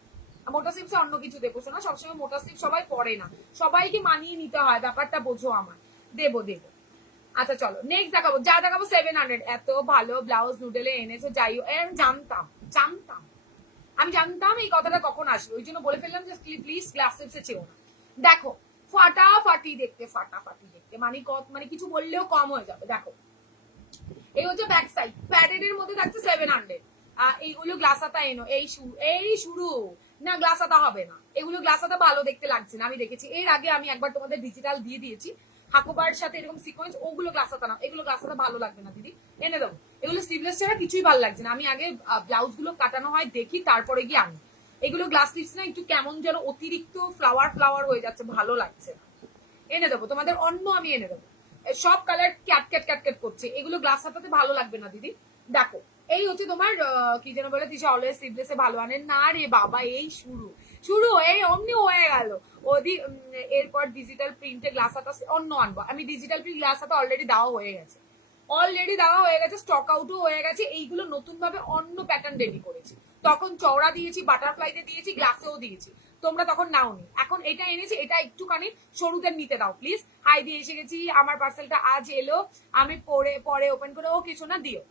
মোটা স্লিভসে অন্য কিছু দেবো শোনা। সবসময় মোটা স্লিভ সবাই পরে না, সবাইকে মানিয়ে নিতে হয়, ব্যাপারটা বোঝো আমার। দেবো দেবো। আচ্ছা চলো নেক্সট দেখাবো, যা দেখাবো 700। এত ভালো ব্লাউজ নুডেলে এনেছো, যাই আমি জানতাম, জানতাম, আমি জানতাম এই কথাটা কখন আসবে, ওই জন্য বলে ফেললাম যে প্লিজ গ্লাস স্লিভসে চেও না। দেখো ফাটাফাটি দেখতে, ফাটাফাটি দেখতে, মানে মানে কিছু বললেও কম হয়ে যাবে। দেখো এই হচ্ছে ব্যাক সাইড, প্যাডেড এর মধ্যে থাকছে 700। এইগুলো গ্লাসাতা এনো, এই শুরু না, গ্লাসাতা হবে না, এগুলো গ্লাসাতা ভালো দেখতে লাগছে না। আমি দেখেছি এর আগে, আমি একবার তোমাদের ডিজিটাল দিয়ে দিয়েছি হাকুবার সাথে এরকম সিকোয়েন্স, ওগুলো গ্লাসাতা না, এগুলো গ্লাসাতা ভালো লাগবে না দিদি, এনে দেবো। এগুলো স্লিভলেস ছাড়া কিছুই ভালো লাগছে না, আমি আগে ব্লাউজ গুলো কাটানো হয় দেখি, তারপরে গিয়ে আনি। এগুলো গ্লাস স্লিভস না, একটু কেমন যেন অতিরিক্ত ফ্লাওয়ার ফ্লাওয়ার হয়ে যাচ্ছে, ভালো লাগছে না। এনে দেবো তোমাদের অন্য, আমি এনে দেবো। সব কালার ক্যাটক্যাট ক্যাটক্যাট করছে, এগুলো গ্লাস হাতাতে ভালো লাগবে না দিদি। দেখো এই হচ্ছে তোমার কি যেন বলে, তিশা অলওয়েজ স্লিভলেসে ভালো আনে না রে বাবা, এই শুরু শুরু এই অমনি হয়ে গেল ওদি। এরপর ডিজিটাল প্রিন্টে গ্লাস হাতা অন্য আনবো আমি, ডিজিটাল প্রিন্ট গ্লাস হাতা অলরেডি দেওয়া হয়ে গেছে, অলরেডি দেওয়া হয়ে গেছে, স্টক আউটও হয়ে গেছে। এইগুলো নতুন ভাবে অন্য প্যাটার্ন রেডি করেছি, তখন চওড়া দিয়েছি, বাটারফ্লাইতে দিয়েছি, গ্লাসেও দিয়েছি, তোমরা তখন নাওনি। এখন এটা এনেছি, এটা একটুখানি সরুদের নিতে দাও প্লিজ। হাই দিয়ে এসে গেছি, আমার পার্সেলটা আজ এলো, আমি পরে ওপেন করে ও কিছু না দিও।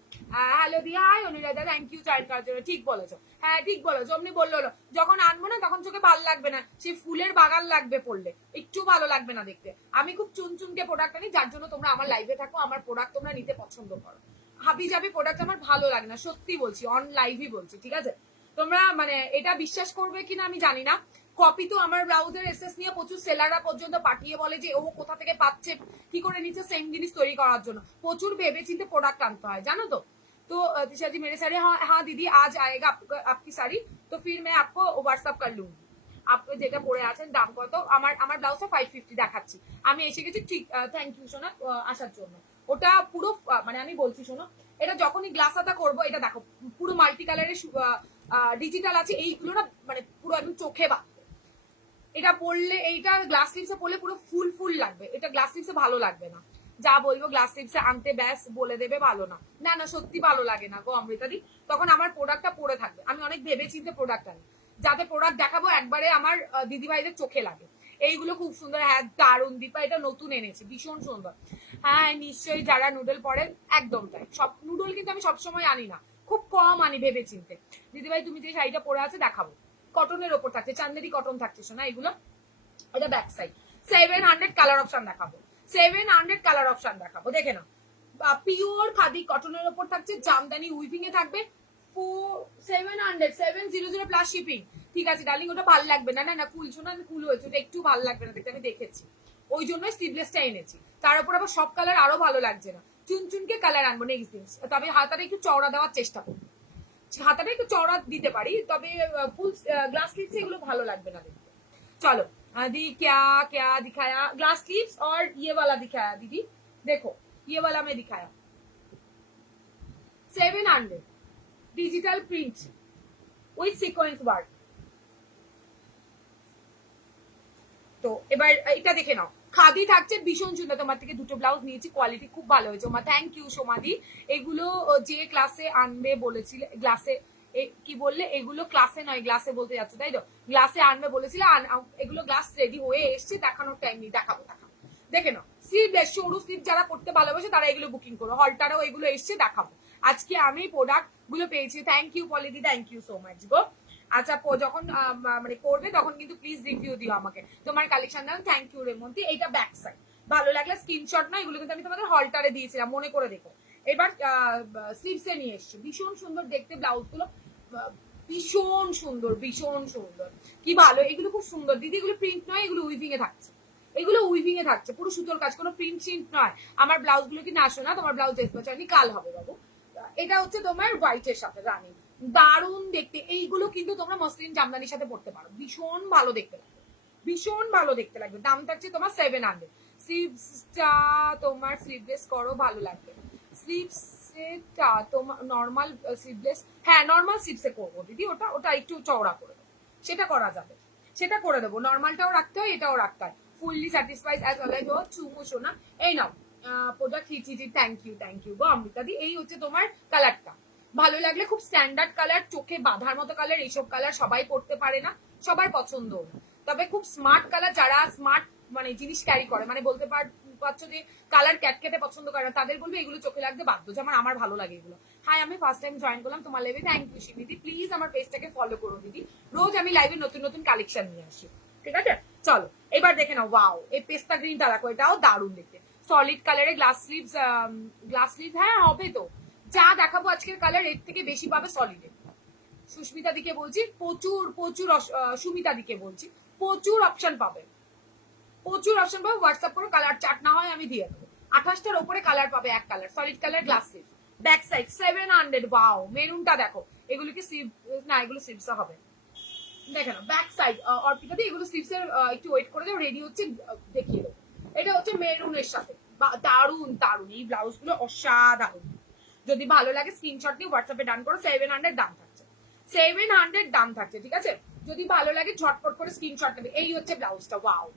Hello di, hi Anuradha, thank you join করার জন্য। ঠিক বলেছো, হ্যাঁ ঠিক বলেছো, অমনি বললো যখন আনবো না তখন চোখে ভালো লাগবে না, সে ফুলের বাগান লাগবে পড়লে, একটু ভালো লাগবে না দেখতে। আমি খুব চুনচুনকে প্রোডাক্ট আনি, যার জন্য তোমরা আমার লাইভে থাকো, আমার প্রোডাক্ট তোমরা নিতে পছন্দ করো। হাবি জাবি প্রোডাক্ট আমার ভালো লাগে না, সত্যি বলছি, অন লাইভই বলছি, ঠিক আছে? তোমরা মানে এটা বিশ্বাস করবে কিনা আমি জানি না, কপি তো আমার ব্লাউজের এসএস নিয়ে প্রচুর সেলাররা পর্যন্ত পাঠিয়ে বলে যে ও কোথা থেকে পাচ্ছে, কি করে নিচ্ছে সেম জিনিস তৈরি করার জন্য, প্রচুর ভেবে চিন্তে প্রোডাক্ট আনতে হয় জানো তো। तो दिशा जी मेरे साड़ी, हाँ हाँ दीदी आज आएगा आपकी साड़ी, तो फिर मैं आपको व्हाट्सअप कर लूंगी। আপনি যেটা পরে আছেন দাম কত, আমার ব্লাউজটা 550 দেখাচ্ছি। আমি এসে গেছি, ঠিক থ্যাংক ইউ সোনা আসার জন্য। ওটা পুরো মানে আমি বলছি শোনো, এটা যখনই গ্লাস হাতা করবো, এটা দেখো পুরো মাল্টি কালারের ডিজিটাল আছে, এইগুলো না মানে পুরো একদম চোখে বাঁধবে। এটা পরলে, এইটা গ্লাস স্লিভসে পরলে পুরো ফুল ফুল লাগবে, এটা গ্লাস স্লিভসে ভালো লাগবে না। যা বলবো গ্লাস স্লিভসে আনতে ব্যাস বলে দেবে ভালো না, না না সত্যি ভালো লাগে না গো অমৃতাদি। তখন আমার প্রোডাক্টটা পরে থাকবে, আমি অনেক ভেবে চিন্তে প্রোডাক্ট আনি, যাতে প্রোডাক্ট দেখাবো একবারে আমার দিদিভাইদের চোখে লাগে। এইগুলো খুব সুন্দর, হ্যাঁ দারুণ দীপা, এটা নতুন এনেছি, ভীষণ সুন্দর। হ্যাঁ নিশ্চয়ই যারা নুডল পরে, একদম তাই, সব নুডল কিন্তু আমি সবসময় আনি না, খুব কম আনি ভেবে চিনতে। দিদিভাই তুমি যে শাড়িটা পরে আছে দেখাবো, কটনের ওপর থাকছে, চান্দেরি কটন থাকছে শোনা এগুলো। এটা ব্যাক সাইড, 700 কালার অপশন দেখাবো, 700 কালার অপশন দেখাবো, দেখে নাও। পিওর খাদি কটনের ওপর থাকছে, জামদানি উইভিং এ থাকবে, 700 প্লাস শিপিং। ঠিক আছে ডার্লিং, ওটা ভালো লাগবে না, না না কুল শোনা, কুল হয়েছে, ওটা একটু ভালো লাগবে না দেখতে, আমি দেখেছি, ওই জন্যই স্লিভলেসটা এনেছি। তার উপর আবার সব কালার আরো ভালো লাগছে না, চুনচুনকে কালার আনবো নেক্সট দিন, তবে হাতাটা একটু চওড়া দেওয়ার চেষ্টা করবো, হাতাটা একটু চওড়া দিতে পারি, তবে ফুল গ্লাস স্লিভস এগুলো ভালো লাগবে না দেখতে। चलो दी क्या क्या दिखाया, ग्लास स्लीव्स और ये वाला दिखाया दीदी, देखो ये वाला मैं दिखाया 700 digital print with sequence work. তো এবার এটা দেখে নাও, খাদি থাকছে, ভীষণ সুন্দর। তোমার থেকে দুটো ব্লাউজ নিয়েছি, কোয়ালিটি খুব ভালো হয়েছে মা, থ্যাংক ইউ সোমাদি। এগুলো যে ক্লাসে আনবে বলেছিলে, গ্লাসে কি বললে, এগুলো ক্লাসে নয় গ্লাসে বলতে যাচ্ছে তাই তো, গ্লাসে আনবে বলেছিলে, এগুলো গ্লাস রেডি হয়ে এসছে, দেখানোর টাইম নেই, দেখাবো দেখাবো। দেখে নাও স্লিভলেস, সরু স্লিভ যারা পড়তে ভালোবাসে তারা এগুলো বুকিং করো, হলটারও এগুলো এসছে, দেখাবো। আজকে আমি প্রোডাক্ট গুলো পেয়েছি, থ্যাংক ইউ পলিদি, থ্যাংক ইউ সো মাচ গো। আচ্ছা যখন মানে করবে তখন কিন্তু প্লিজ রিভিউ দিও আমাকে তোমার কালেকশন দাও, থ্যাংক ইউ রেমন্তি। এইটা ব্যাক সাইড, ভালো লাগলে স্ক্রিনশট না, এগুলো কিন্তু আমি তোমাদের হলটারে দিয়েছিলাম, মনে করে দেখো। এবার স্লিভসে নিয়ে এসছি, ভীষণ সুন্দর দেখতে ব্লাউজ গুলো, ভীষণ সুন্দর, ভীষণ সুন্দর, কি ভালো। এগুলো খুব সুন্দর দিদি, এগুলো প্রিন্ট নয়, এগুলো উইভিং এ থাকছে, এগুলো উইভিং এ থাকছে, পুরো সুতোর কাজ, কোনো প্রিন্ট সিন্ট নয়। আমার ব্লাউজ গুলো কি না আসো না, তোমার ব্লাউজ ড্রেস পাচ্ছি কাল হবে বাবু। এটা হচ্ছে তোমার হোয়াইটের সাথে রানি, দারুণ দেখতে। এইগুলো কিন্তু তোমরা মসলিন জামদানির সাথে পড়তে পারো, ভীষণ ভালো দেখতে লাগবে, ভীষণ ভালো দেখতে লাগবে। দাম থাকছে তোমার 700। স্লিভসটা তোমার স্লিভলেস করো, ভালো লাগবে। স্লিভসটা তোমার নর্মাল স্লিভলেস, হ্যাঁ নর্মাল স্লিভসে করবো দিদি, ওটা ওটা একটু চওড়া করে দেবো, সেটা করা যাবে, সেটা করে দেবো। নর্মালটাও রাখতে হয়, এটাও রাখতে হয়। ফুললি স্যাটিসফাইড অ্যাজ অলওয়েজ ও চুমু সোনা। এই নাও প্রোডাক্ট হিচিটি, থ্যাংক ইউ গো অমৃতা দি। এই হচ্ছে তোমার কালারটা, ভালো লাগলে, খুব স্ট্যান্ডার্ড কালার, চোখে বাঁধার মতো কালার, এইসব কালার সবাই পড়তে পারে না, সবার পছন্দ না, তবে খুব স্মার্ট কালার, যারা স্মার্ট মানে জিনিস ক্যারি করে, মানে বলতে পারছো যে কালার ক্যাটকেটে পছন্দ করে না, তাদের বলবে এগুলো চোখে লাগতে বাধ্য, যেমন আমার ভালো লাগে এগুলো। হাই, আমি ফার্স্ট টাইম জয়েন করলাম তোমার লাইভে, থ্যাংক ইউ শিবিদি। প্লিজ আমার পেজটাকে ফলো করো দিদি, রোজ আমি লাইভে নতুন নতুন কালেকশন নিয়ে আসি, ঠিক আছে? চলো এবার দেখে নাও, ওয়াও এই পেস্তা গ্রিনটা দেখো, এটাও দারুণ দেখতে, সলিড কালারে গ্লাস স্লিভস, গ্লাস স্লিভ, হ্যাঁ হবে তো, যা দেখাবো আজকের কালার এর থেকে বেশি পাবে সলিডে। সুস্মিতা দিকে বলছি, প্রচুর প্রচুর, সুমিতা দিকে বলছি, প্রচুর অপশন পাবে, প্রচুর অপশন পাবে। হোয়াটসঅ্যাপ করে কালার চার্ট না হয় আমি দিয়ে দেবো, 28টার ওপরে কালার পাবে, এক colour solid colour glass sleeve, back side 700। Wow মেরুনটা দেখো, এগুলো কি স্লিভ না, এগুলো স্লিভস হবে, দেখে না ব্যাক সাইড। অর্পিতা দি এগুলো স্লিভস এর একটু ওয়েট করে দাও, রেডি হচ্ছে দেখিয়ে দেবো। এটা হচ্ছে মেরুনের সাথে, দারুন দারুন, এই ব্লাউজ গুলো অসাধারণ। যদি ভালো লাগে স্ক্রিনশট নিয়ে হোয়াটসঅ্যাপে ডান করো, 700 দাম থাকছে, 700 দাম থাকছে, ঠিক আছে? যদি ভালো লাগে ঝটপট করে স্ক্রিনশট নেবে। এই হচ্ছে ব্লাউজটা, ওয়াও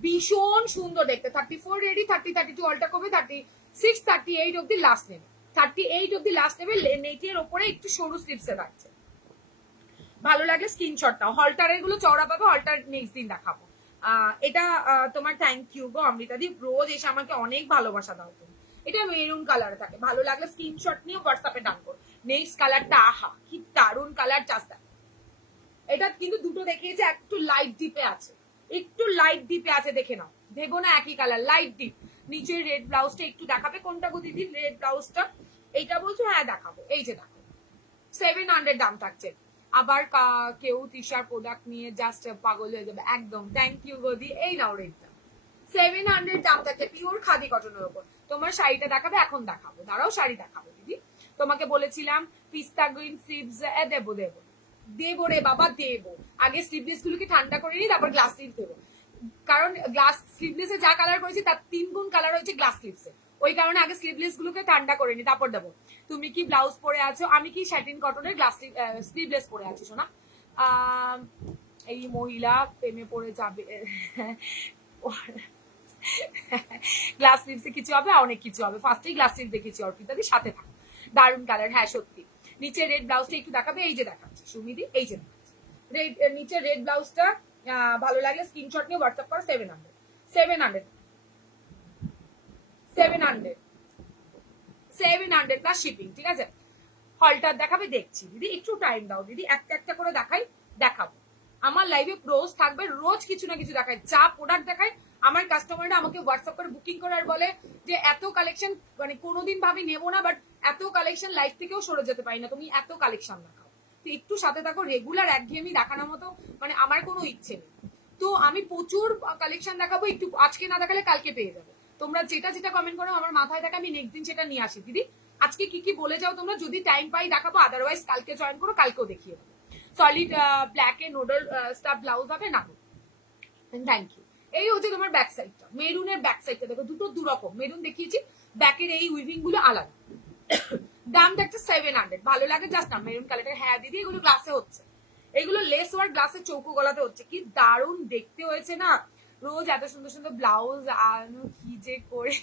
ভীষণ সুন্দর দেখতে। 34 রেডি, 30 32 অল্টা করবে, 36 38 অব্দি লাস্ট নেবে, 38 অব্দি লাস্ট নেবে। নেটের ওপরে একটু সরু স্লিভসে থাকছে, ভালো লাগলে স্ক্রিনশট নাও। হলটারের গুলো চওড়া পাবে, হলটার নেক্সট দিন দেখাবো। এটা তোমার থ্যাংক ইউ গো অমৃতা দি, রোজ এসে আমাকে অনেক ভালোবাসা দাও তুমি। এটা মেরুন কালারে থাকে, ভালো লাগলে স্ক্রিনশট নিয়ে হোয়াটসঅ্যাপে ডান করো। নেক্সট কালারটা, আহা কি দারুন কালার, জাস্ট এটা কিন্তু দুটো দেখিয়েছে, একটু লাইট ডিপে আছে, একটু লাইট ডিপে আছে, দেখে নাও, ভেবো না একই কালার, লাইট ডিপ। নিচের রেড ব্লাউজটা একটু দেখাবে, কোনটা গো দিদি রেড ব্লাউজটা, এইটা বলছো? হ্যাঁ দেখাবো, এই যে দেখো 700 দাম থাকছে। আবার কেউ তৃষার প্রোডাক্ট নিয়ে জাস্ট পাগল হয়ে যাবে, একদম থ্যাংক ইউ গদি। এই নাও রেটটা 700 দাম থাকছে, পিওর খাদি কটনের উপর। তোমার শাড়িটা দেখাবে, এখন দেখাবো, দাঁড়াও শাড়ি দেখাবো দিদি। তোমাকে বলেছিলাম পিস্তা গ্রিন স্লিভস, দেবো দেবো দেবো রে বাবা দেবো, আগে স্লিভলেস গুলোকে ঠান্ডা করে নিই, তারপর গ্লাস স্লিভ দেবো, কারণ গ্লাস স্লিভলেসে যা কালার করেছি তার 3 গুণ কালার হয়েছে গ্লাস স্লিভসে, ওই কারণে আগে স্লিভলেস গুলোকে ঠান্ডা করে নি, তারপর দেবো। তুমি কি ব্লাউজ পরে আছো? আমি কি স্যাটিন কটনের গ্লাস স্লিভলেস পরে আছি শোনা। এই মহিলা প্রেমে পড়ে যাবে, গ্লাস স্লিভসে কিছু হবে, অনেক কিছু হবে, ফার্স্টেই গ্লাস স্লিভ দেখেছি অর্পিতাদি, সাথে থাকো, দারুন কালার, হ্যাঁ সত্যি। নিচে রেড ব্লাউজটা একটু দেখাবে, এই যে দেখাচ্ছি সুমিদি, এই যে রেড, নিচে রেড ব্লাউজটা ভালো লাগলে স্ক্রিনশট নিয়ে হোয়াটসঅ্যাপ করো, 700 700 700 700 প্লাস শিপিং, ঠিক আছে? হলটার দেখাবে, দেখছি দিদি, একটু টাইম দাও দিদি, একটা একটা করে দেখাই, দেখাবো। আমার লাইভে রোজ থাকবে, রোজ কিছু না কিছু দেখায়, যা প্রোডাক্ট দেখায় আমার কাস্টমাররা আমাকে হোয়াটসঅ্যাপ করে বুকিং করে আর বলে যে এত কালেকশন মানে কোনোদিন ভাবি নেবো না, বাট এত কালেকশন লাইভ থেকেও সরে যেতে পারি না, তুমি এত কালেকশন দেখাও, তো একটু সাথে থাকো। রেগুলার একঘেয়েমি দেখানোর মতো মানে আমার কোনো ইচ্ছে নেই, তো আমি প্রচুর কালেকশন দেখাবো, একটু আজকে না দেখালে কালকে পেয়ে যাবে। তোমরা যেটা যেটা কমেন্ট করো আমার মাথায় থাকে, আমি নেক্সট দিন সেটা নিয়ে আসি দিদি। আজকে কি কি বলে যাও তোমরা, যদি টাইম পাই দেখাবো, আদারওয়াইজ কালকে জয়েন করো, কালকেও দেখিয়ে দেবো। সলিড ব্ল্যাকে নোডল স্টাফ ব্লাউজ হবে না, থ্যাংক ইউ। এই হচ্ছে তোমার ব্যাক সাইডটা, মেরুনের ব্যাক সাইডটা দেখো, দুটো দুরকম, মেরুন দেখিয়েছি, ব্যাকের এই উইভিং গুলো আলাদা। দামটা একটা 700, ভালো লাগে জাস্ট না মেরুন কালারটা, হ্যাঁ দিদি এগুলো গ্লাসে হচ্ছে, এগুলো লেস ওয়ার্ক গ্লাসের চৌকো গলাতে হচ্ছে, কি দারুণ দেখতে হয়েছে না। রোজ এত সুন্দর সুন্দর ব্লাউজ আনো কি যে করে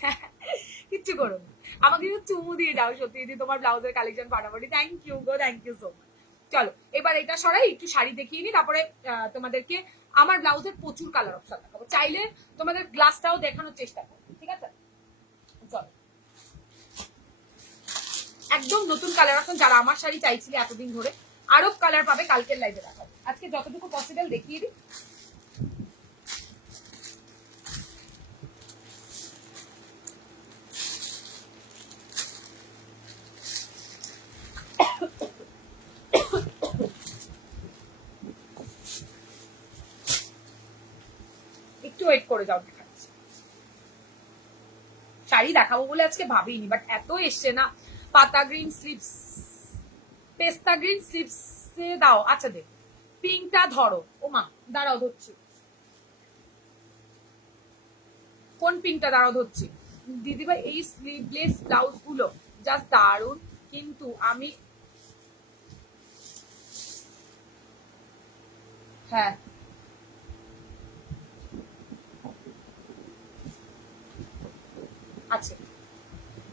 কিচ্ছু করো না, আমাকে একটু চুমু দিয়ে যাও সত্যি দিদি, তোমার ব্লাউজের কালেকশন ফাটাফাটি। থ্যাংক ইউ গো, থ্যাংক ইউ সো মাচ। চলো এবার এটা সরাই, একটু শাড়ি দেখিয়ে নি, তারপরে তোমাদেরকে আমার ব্লাউজের প্রচুর কালার অপশন দেখাবো, চাইলে তোমাদের গ্লাসটাও দেখানোর চেষ্টা করো, ঠিক আছে। চলো একদম নতুন কালার অপশন, যারা আমার শাড়ি চাইছিলে এতদিন ধরে, আরো কালার পাবে কালকের লাইভে দেখাবো, আজকে যতটুকু পসিবল দেখিয়ে দিই। একটু ওয়েট করে যাও, দেখাচ্ছি। শাড়ি দেখাবো বলে আজকে ভাবিনি, বাট এত এসছে না। পাতা গ্রিন স্লিপস, পেস্তা গ্রিন স্লিপস দাও, আচ্ছা দে। পিঙ্কটা ধরো, ও মা দাঁড়াও ধরছি, কোন পিঙ্কটা দাঁড়াও ধরছি। দিদিভাই এই স্লিভলেস ব্লাউজ গুলো জাস্ট দারুন, কিন্তু আমি হ্যাঁ আছে,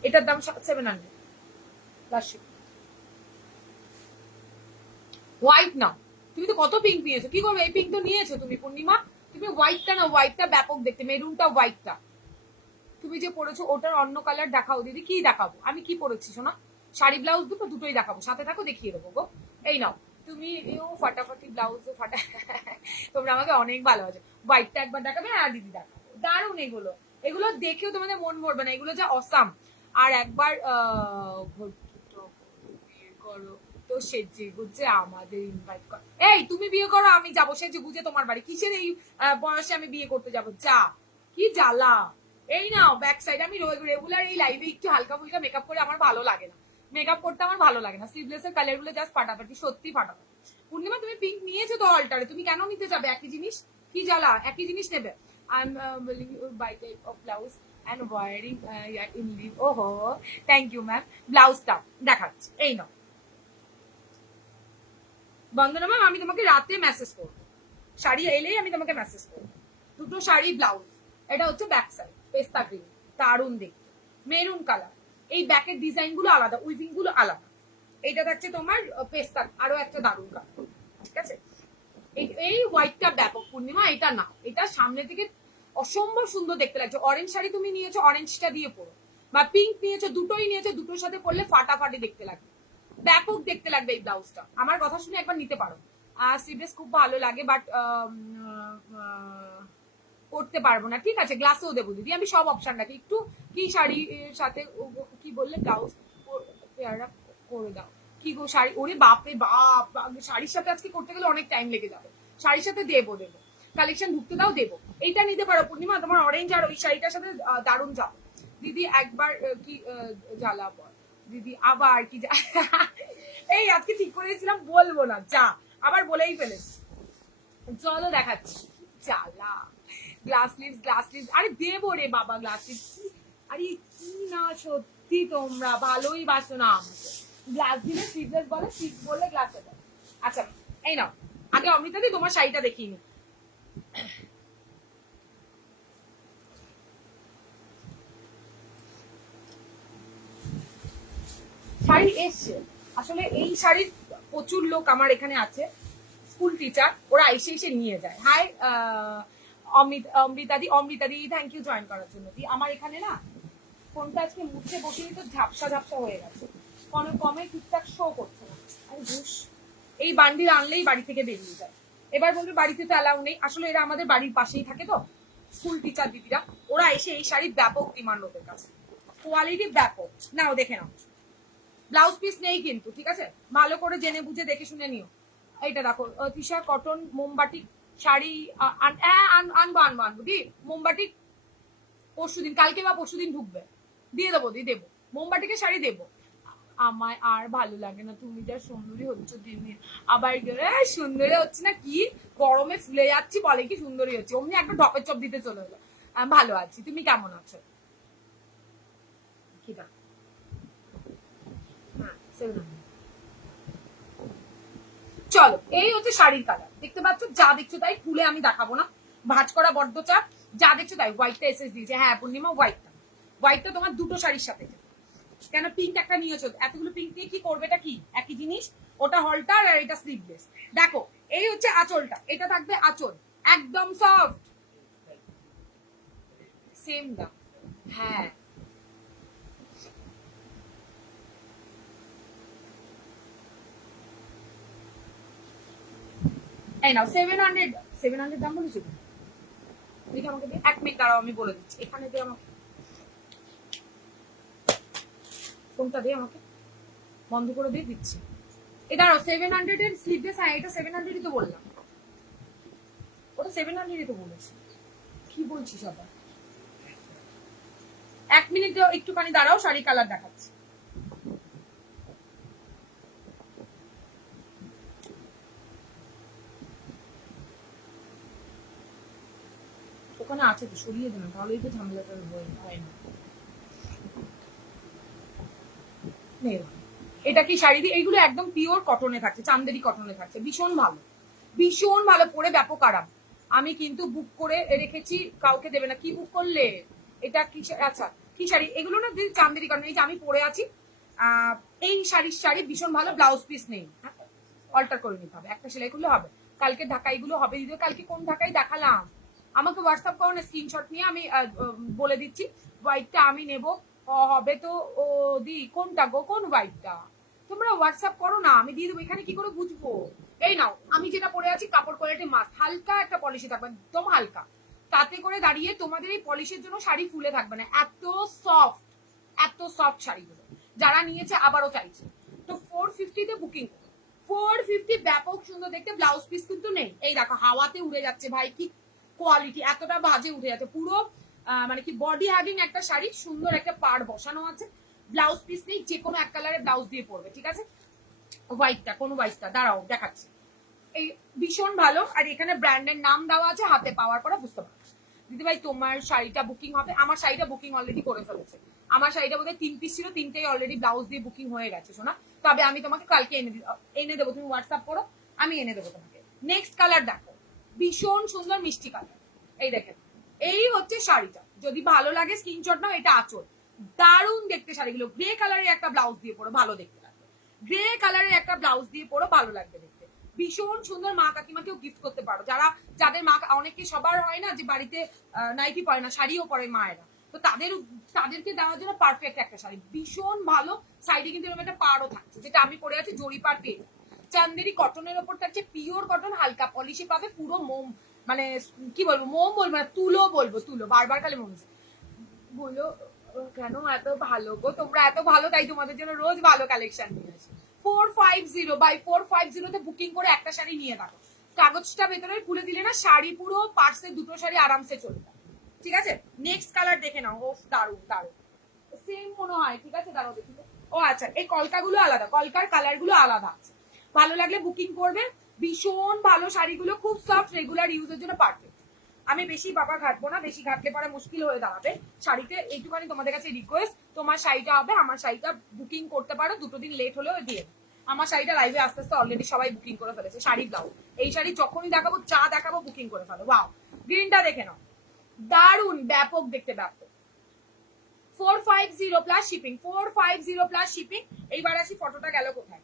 এটার দাম 700 প্লাস। হোয়াইট না, তুমি তো কত পিঙ্ক নিয়েছো, কি করবে, এই পিঙ্ক তো নিয়েছো তুমি পূর্ণিমা, তুমি হোয়াইটটা না, হোয়াইটটা ব্যাপক দেখতে, মেরুনটা হোয়াইটটা তুমি যে পরেছো ওটার অন্য কালার দেখাও দিদি। কি দেখাবো, আমি কি পরেছি শোনা, শাড়ি ব্লাউজ দুটো দুটোই দেখাবো, সাথে থাকো দেখিয়ে দেবো গো। এই নাও তুমি, ফাটাফাটি ব্লাউজ ফাটা তোমরা আমাকে অনেক ভালোবাসো। হোয়াইটটা একবার দেখাবে, হ্যাঁ দিদি দেখাবো, দারুন এগুলো, এগুলো দেখেও তোমাদের মন ভরবে না, এগুলো যা অসাম। আর একবার করো তো সেজে গুজে আমাদের ইনভাইট কর, এই তুমি বিয়ে করো আমি যাবো সেজে গুজে তোমার বাড়ি, কিসের এই বয়সে আমি বিয়ে করতে যাবো, যা কি জ্বালা। এই নাও ব্যাক সাইড, আমি রেগুলার এই লাইভে একটু হালকা ফুলকা মেকআপ করে আমার ভালো লাগে না, মেকআপ করতে আমার ভালো লাগে না, স্লিভলেসের কালার গুলো জাস্ট ফাটাফাটি, সত্যি ফাটাফাটি। পূর্ণিমা তুমি পিঙ্ক নিয়েছো তো অল্টারে, তুমি কেন নিতে যাবে একই জিনিস, কি জ্বালা, একই জিনিস নেবে। I am willing buy type of blouse and wearing in live, ওহো থ্যাংক ইউ ম্যাম। ব্লাউজটা দেখাচ্ছি, এই নাও বন্দনা ম্যাম, আমি তোমাকে রাতে মেসেজ করবো, শাড়ি এলেই আমি তোমাকে মেসেজ করবো। দুটো শাড়ি ব্লাউজ, এটা হচ্ছে ব্যাক সাইড পেস্তা গ্রিন, দারুন দেখতে, মেরুন কালার, এই ব্যাকের ডিজাইন গুলো আলাদা, উইভিং গুলো আলাদা। এইটা থাকছে তোমার পেস্তা, আরো একটা দারুন কালার, ঠিক আছে। এই হোয়াইটটা ব্যাপক পূর্ণিমা, এটা না, এটা সামনে থেকে অসম্ভব সুন্দর দেখতে লাগছে। অরেঞ্জ শাড়ি তুমি নিয়েছো, অরেঞ্জটা দিয়ে পরো, বা পিঙ্ক নিয়েছো, দুটোই নিয়েছো, দুটোর সাথে পরলে ফাটাফাটি দেখতে লাগবে, ব্যাপক দেখতে লাগবে এই ব্লাউজটা। আমার কথা শুনে একবার নিতে পারো, স্লিভলেস খুব ভালো লাগে, বাট করতে পারবো না, ঠিক আছে গ্লাসেও দেবো দিদি, আমি সব অপশন রাখি। একটু কি শাড়ির সাথে কি বললে, ব্লাউজ পেয়ারা করে দাও, কি গো শাড়ি, ওরে বাপরে বাপ, শাড়ির সাথে আজকে করতে গেলে অনেক টাইম লেগে যাবে, শাড়ির সাথে দেবো দেবো, কালেকশন ঢুকতে দাও দেবো। এইটা নিতে পারো পূর্ণিমা, তোমার অরেঞ্জ আর ওই শাড়িটার সাথে দারুণ যাবে। দিদি একবার কি জ্বালা বল দিদি, আবার কি এই আজকে ঠিক করেছিলাম বলবো না, যা আবার বলেই ফেলেছি। চলো দেখাচ্ছি, জ্বালা গ্লাস লিভস, আরে দেবো রে বাবা গ্লাস লিভস, আরে কি না সত্যি তোমরা ভালোই বাসো না আমাকে, গ্লাস দিলে স্লিভলেস বলে, স্লিভ বললে গ্লাসে বলে। আচ্ছা এই নাও, আগে অমৃতা দি তোমার শাড়িটা দেখিয়ে নি। শাড়ি এসছে, আসলে এই শাড়ির প্রচুর লোক আমার এখানে আছে, স্কুল টিচার, ওরা এসে এসে নিয়ে যায়। Hi Amrita di thank you join করার জন্য। দি আমার এখানে না ফোনটা আজকে মুছে বসিয়ে তো ঝাপসা ঝাপসা হয়ে গেছে, কোনো কমে ঠিকঠাক শো করছে না। আরে ঘুষ, এই বান্ডিল আনলেই বাড়ি থেকে বেরিয়ে যায়। এবার বলবে বাড়িতে তো অ্যালাউ নেই, আসলে এরা আমাদের বাড়ির পাশেই থাকে তো, স্কুল টিচার দিদিরা, ওরা এসে এই শাড়ির ব্যাপক ডিমান্ড ওদের কাছে, কোয়ালিটি ব্যাপক। নাও দেখে নাও, ব্লাউজ পিস নেই কিন্তু, ঠিক আছে ভালো করে জেনে বুঝে দেখে শুনে নিও। এইটা দেখো তিশা কটন মোমবাটি শাড়ি, আনবো দি মোমবাটি, পরশুদিন কালকে বা পরশুদিন ঢুকবে, দিয়ে দেবো দিয়ে দেবো, মোমবাটিকে শাড়ি দেবো। আমায় আর ভালো লাগে না, তুমি যা সুন্দরী হচ্ছ দিনে, আবার সুন্দরী হচ্ছে না, কি গরমে ফুলে যাচ্ছি বলে কি সুন্দরী হচ্ছে, অমনি একটা ঢপের চপ দিতে চলে এলো। ভালো আছি, তুমি কেমন আছো? কি না, হ্যাঁ 700 চলো এই হচ্ছে শাড়ির কালার, দেখতে পাচ্ছ? যা দেখছো তাই, খুলে আমি দেখাবো না, ভাঁজ করা বড্ড চাপ। যা দেখছো তাই। হোয়াইটটা এসএস দিয়েছে, হ্যাঁ পূর্ণিমা হোয়াইটটা তোমার দুটো শাড়ির সাথে। কেন পিঙ্ক একটা নিয়েছো, এতগুলো পিঙ্ক দিয়ে কি করবে? এটা কি একই জিনিস? ওটা হলটার আর এটা স্লিভলেস। দেখো এই হচ্ছে আঁচলটা, এটা থাকবে আঁচল একদম সফট, সেম দাম। হ্যাঁ এই নাও 700 দাম বলেছি। দেখি আমাকে দিয়ে, 1 মিনিট দাঁড়াও আমি বলে দিচ্ছি। এখানে দিয়ে আমাকে ফোনটা দিয়ে, আমাকে বন্ধ করে দিয়ে দিচ্ছি। এটা 700 এর স্লিভলেস। হ্যাঁ এটা 700ই তো বললাম, ওটা 700ই তো বলেছি। কি বলছি সবাই? 1 মিনিট একটুখানি দাঁড়াও, শাড়ি কালার দেখাচ্ছি। ওখানে আছে তো, সরিয়ে দিলাম, তাহলেই তো ঝামেলাটা হয় না। এটা কি শাড়ি দিয়ে? এইগুলো একদম পিওর কটনে থাকছে, চান্দেরি কটনে থাকছে, ভীষণ ভালো, ভীষণ ভালো, পরে ব্যাপক আরাম। আমি কিন্তু বুক করে রেখেছি, কাউকে দেবে না। কি বুক করলে? এটা কি? আচ্ছা কি শাড়ি এগুলো? না দিদি চান্দেরি কটন। এই যে আমি পরে আছি, এই শাড়ি ভীষণ ভালো, ব্লাউজ পিস নেই, অল্টার করে নিতে হবে, একটা সেলাই করলে হবে। কালকে ঢাকাইগুলো হবে দিদি। কালকে কোন ঢাকাই দেখালাম? আমাকে হোয়াটসঅ্যাপ করো না, স্ক্রিনশট নিয়ে আমি বলে দিচ্ছি। হোয়াইটটা আমি নেব, হবে তো। ও দি কোনটা গো, কোন হোয়াইটটা? তোমরা হোয়াটসঅ্যাপ করো না, আমি দিয়ে দেবো। এখানে কি করে বুঝবো? এই নাও, আমি যেটা পরে আছি কাপড় কোয়ালিটি মাস্ট, হালকা একটা পলিশে থাকবে, একদম হালকা। তাতে করে দাঁড়িয়ে তোমাদের এই পলিশের জন্য শাড়ি ফুলে থাকবে না, এত সফট, এত সফট শাড়িগুলো। যারা নিয়েছে আবারও চাইছে, তো 450 তে বুকিং করো। 450, ব্যাপক সুন্দর দেখতে। ব্লাউজ পিস কিন্তু নেই। এই দেখো হাওয়াতে উড়ে যাচ্ছে ভাই, কি কোয়ালিটি, এতটা বাজে উঠে যাচ্ছে পুরো। মানে কি বডি হ্যাভিং একটা শাড়ি, সুন্দর একটা পাড় বসানো আছে, ব্লাউজ পিস নেই, যে কোনো এক কালারের ব্লাউজ দিয়ে পরবে, ঠিক আছে? হোয়াইটটা, কোন হোয়াইটটা দাঁড়াও দেখাচ্ছি। এই ভীষণ ভালো, আর এখানে ব্র্যান্ডের নাম দেওয়া আছে, হাতে পাওয়ার পরে বুঝতে পারবে। দিদি ভাই তোমার শাড়িটা বুকিং হবে? আমার শাড়িটা বুকিং অলরেডি করে ফেলেছে। আমার শাড়িটা বোধহয় 3 পিস ছিল, 3টেই অলরেডি ব্লাউজ দিয়ে বুকিং হয়ে গেছে শোনা। তবে আমি তোমাকে কালকে এনে দেবো, তুমি হোয়াটসঅ্যাপ করো, আমি এনে দেবো তোমাকে। নেক্সট কালার দেখো, ভীষণ সুন্দর মিষ্টি কালার। এই দেখেন, এই হচ্ছে শাড়িটা, যদি ভালো লাগে স্ক্রিনশট নাও। এটা আঁচল, দারুণ দেখতে শাড়িগুলো। গ্রে কালারের একটা ব্লাউজ দিয়ে পরো, ভালো দেখতে লাগবে। গ্রে কালারের একটা ব্লাউজ দিয়ে পরো, ভালো লাগবে দেখতে, ভীষণ সুন্দর। মা কাকিমাকেও গিফট করতে পারো, যাদের মা, অনেকে সবার হয় না যে বাড়িতে নাইটি পরে না, শাড়িও পরে মায়েরা, তো তাদেরকে দেওয়ার জন্য পারফেক্ট একটা শাড়ি, ভীষণ ভালো। সাইডে কিন্তু এরকম একটা পাড়ও থাকছে, যেটা আমি পরে আছি, জরি পাড় পেয়ে। চান্দেরি কটনের ওপর থাকছে, পিওর কটন, হালকা পলিশে পাবে, পুরো মোম, মানে কি বলবো, মোম বলবো না, তুলো বলবো, তুলো, বারবার খালি মনে বলো। কেন এত ভালো গো, তোমরা এত ভালো, তাই তোমাদের জন্য রোজ ভালো কালেকশন নিয়ে আসি। 450 বাই 450 তে বুকিং করে একটা শাড়ি নিয়ে রাখো। কাগজটা ভেতরে খুলে দিলে না, শাড়ি পুরো পার্সে দুটো শাড়ি আরামসে চলবে, ঠিক আছে? নেক্সট কালার দেখে নাও, ও দারুন দারুন, সেম মনে হয়, ঠিক আছে দাঁড়াও দেখি। ও আচ্ছা, এই কলকাগুলো আলাদা, কলকার কালার গুলো আলাদা আছে। ভালো লাগলে বুকিং করবে, ভীষণ ভালো শাড়িগুলো, খুব সফট, রেগুলার ইউজের জন্য পারফেক্ট। আমি বেশি বাবা ঘাটবো না, বেশি ঘাটলে পরে মুশকিল হয়ে দাঁড়াবে শাড়িতে। এইটুখানি তোমাদের কাছে রিকোয়েস্ট, তোমার শাড়িটা হবে, আমার শাড়িটা বুকিং করতে পারো, 2 দিন লেট হলেও দিয়ে। আমার শাড়িটা লাইভে আস্তে আস্তে অলরেডি সবাই বুকিং করে ফেলেছে। শাড়ি ব্লাউজ, এই শাড়ি যখনই দেখাবো, চা দেখাবো, বুকিং করে ফেলো। ওয়াও, গ্রিনটা দেখে নাও, দারুন, ব্যাপক দেখতে, ব্যাপক। 450 প্লাস শিপিং, 450 প্লাস শিপিং। এইবার আসি, ফটোটা গেল কোথায়?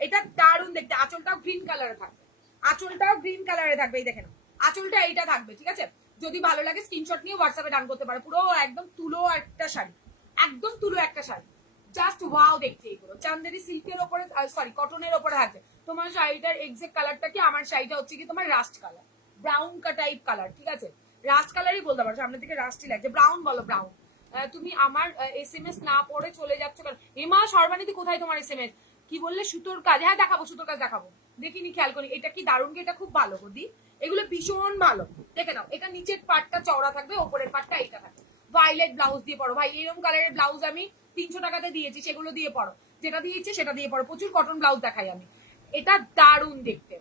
এটা দারুন দেখতে, আঁচলটাও গ্রিন কালারে থাকবে, আঁচলটাও গ্রিন কালারে থাকবে, এই দেখেন আঁচলটা এইটা থাকবে, ঠিক আছে? যদি ভালো লাগে স্ক্রিনশট নিয়ে হোয়াটসঅ্যাপে ডান করতে পারো। পুরো একদম তুলো একটা শাড়ি, একদম তুলো একটা শাড়ি, জাস্ট ওয়াও দেখতে। এইগুলো চান্দেরি সিল্কের ওপরে, সরি কটনের ওপরে আছে। তোমার শাড়িটার এক্সাক্ট কালারটা কি? আমার শাড়িটা হচ্ছে কি তোমার rushed colour, brown type colour, ঠিক আছে? রাস্ট কালারই বলতে পারো, সামনে থেকে রাস্টই লাগছে, ব্রাউন বলো, ব্রাউন। তুমি আমার SMS না পড়ে চলে যাচ্ছ কেন? এমা সর্বানিধি কোথায় তোমার SMS? কি বললে? সুতোর কাজ? হ্যাঁ দেখাবো, সুতোর কাজ দেখাবো, দেখিনি, খেয়াল করি। এটা কি দারুণ, এটা খুব ভালো গদি, এগুলো ভীষণ ভালো। দেখে নাও, এটা নিচের পাটটা চওড়া থাকবে, ওপরের পাটটা এইটা থাকবে। ভাইলেট ব্লাউজ দিয়ে পড়ো ভাই, এরকম কালারের ব্লাউজ আমি 300 টাকাতে দিয়েছি, সেগুলো দিয়ে পড়ো, যেটা দিয়েছে সেটা দিয়ে পড়ো। প্রচুর কটন ব্লাউজ দেখাই আমি, এটা দারুণ দেখতে।